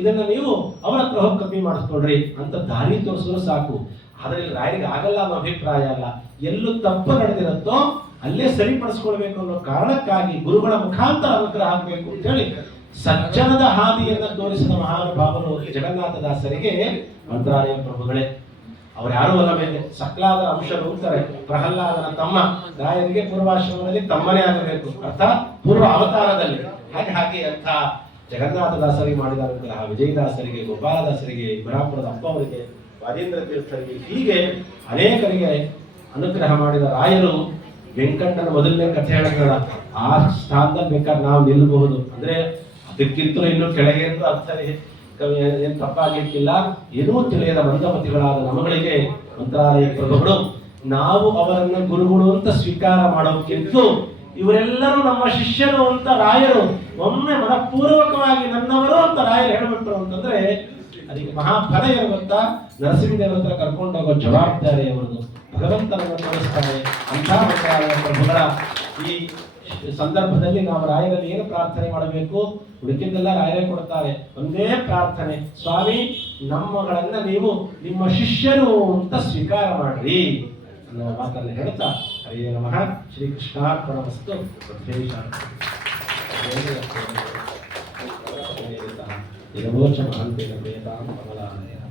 ಇದನ್ನ ನೀವು ಅವ್ರ ಹತ್ರ ಹೋಗಿ ಕಮ್ಮಿ ಮಾಡಿಸ್ಕೊಡ್ರಿ ಅಂತ ದಾರಿ ತೋರಿಸಿದ್ರು ಸಾಕು. ಆದ್ರೆ ರಾಯರಿಗೆ ಆಗಲ್ಲ ಅನ್ನೋ ಅಭಿಪ್ರಾಯ ಅಲ್ಲ. ಎಲ್ಲೂ ತಪ್ಪು ನಡೆದಿರುತ್ತೋ ಅಲ್ಲೇ ಸರಿಪಡಿಸ್ಕೊಳ್ಬೇಕು ಅನ್ನೋ ಕಾರಣಕ್ಕಾಗಿ ಗುರುಗಳ ಮುಖಾಂತರ ಅನುಗ್ರಹ ಆಗಬೇಕು ಅಂತ ಹೇಳಿ ಸಜ್ಜನದ ಹಾದಿಯನ್ನು ತೋರಿಸಿದ ಮಹಾನುಭಾವರು ಜಗನ್ನಾಥದಾಸರಿಗೆ ಮಂತ್ರಾಲಯ ಪ್ರಭುಗಳೇ. ಅವ್ರು ಯಾರು ಅಲ್ಲ, ಮೇಲೆ ಸಕ್ಲಾದರ ಅಂಶರು ಅಂತಾರೆ. ಪ್ರಹ್ಲಾದನ ತಮ್ಮ ರಾಯರಿಗೆ ಪೂರ್ವಾಶ್ರಮದಲ್ಲಿ ತಮ್ಮನೇ ಆಗಬೇಕು, ಅರ್ಥಾತ್ ಪೂರ್ವ ಅವತಾರದಲ್ಲಿ. ಹಾಗೆ ಅಂತ ಜಗನ್ನಾಥದಾಸರಿಗೆ ಮಾಡಿದ ಅನುಗ್ರಹ ವಿಜಯದಾಸರಿಗೆ, ಗೋಪಾಲದಾಸರಿಗೆ, ಇಬ್ರಾಪುರದ ಅಪ್ಪ ಅವರಿಗೆ, ವಾದೀಂದ್ರ ತೀರ್ಥರಿಗೆ, ಹೀಗೆ ಅನೇಕರಿಗೆ ಅನುಗ್ರಹ ಮಾಡಿದ ರಾಯರು. ವೆಂಕಟನ ಮೊದಲನೇ ಕಥೆ ಹೇಳಬೇಡ, ಆ ಸ್ಥಾನದಲ್ಲಿ ಬೇಕಾದ್ರೆ ನಾವು ನಿಲ್ಲಬಹುದು. ಅಂದ್ರೆ ಅದಕ್ಕಿಂತಲೂ ಇನ್ನೂ ಕೆಳಗೆ ಅಂತ ಅರ್ಥ ಏನ್ ತಪ್ಪಾಗ್ಲಿಕ್ಕಿಲ್ಲ. ಏನೂ ತಿಳಿಯದ ಮಂದಮತಿಗಳಾದ ನಮಗಳಿಗೆ ಮಂತ್ರಾಲಯ ಪ್ರಭುಗಳು ನಾವು ಅವರನ್ನು ಗುರುಗಳು ಅಂತ ಸ್ವೀಕಾರ ಮಾಡೋಕ್ಕಿಂತ ಇವರೆಲ್ಲರೂ ನಮ್ಮ ಶಿಷ್ಯರು ಅಂತ ರಾಯರು ಒಮ್ಮೆ ಮನಪೂರ್ವಕವಾಗಿ ನನ್ನವರು ಅಂತ ರಾಯರು ಹೇಳ್ಬಿಟ್ರು ಅಂತಂದ್ರೆ ಅದಕ್ಕೆ ಮಹಾಫಲ ಇರುವಂತ ನರಸಿಂಹದೇವರ ಹತ್ರ ಕರ್ಕೊಂಡು ಹೋಗೋ ಜವಾಬ್ದಾರಿ ಅವರದು. ಭಗವಂತನನ್ನು ತೋರಿಸ್ತಾರೆ ಅಂತ ಮಂತ್ರಾಲಯ ಪ್ರಭುಗಳ ಈ ಸಂದರ್ಭದಲ್ಲಿ ನಾವು ರಾಯರಲ್ಲಿ ಏನು ಪ್ರಾರ್ಥನೆ ಮಾಡಬೇಕು? ಹುಡುಕಿದ್ದೆಲ್ಲ ರಾಯರೇ ಕೊಡ್ತಾರೆ. ಒಂದೇ ಪ್ರಾರ್ಥನೆ, ಸ್ವಾಮಿ ನಮ್ಮಗಳನ್ನ ನೀವು ನಿಮ್ಮ ಶಿಷ್ಯರು ಅಂತ ಸ್ವೀಕಾರ ಮಾಡ್ರಿ ಅನ್ನೋ ಮಾತನ್ನು ಹೇಳ್ತಾ ಹರೇ ನಮಃ. ಶ್ರೀ ಕೃಷ್ಣಾರ್ಪಣಮಸ್ತು. ಯರೋಚ ಮಹಂತೇನ ವೇದಾಂ ಕಮಲಾಲಯ.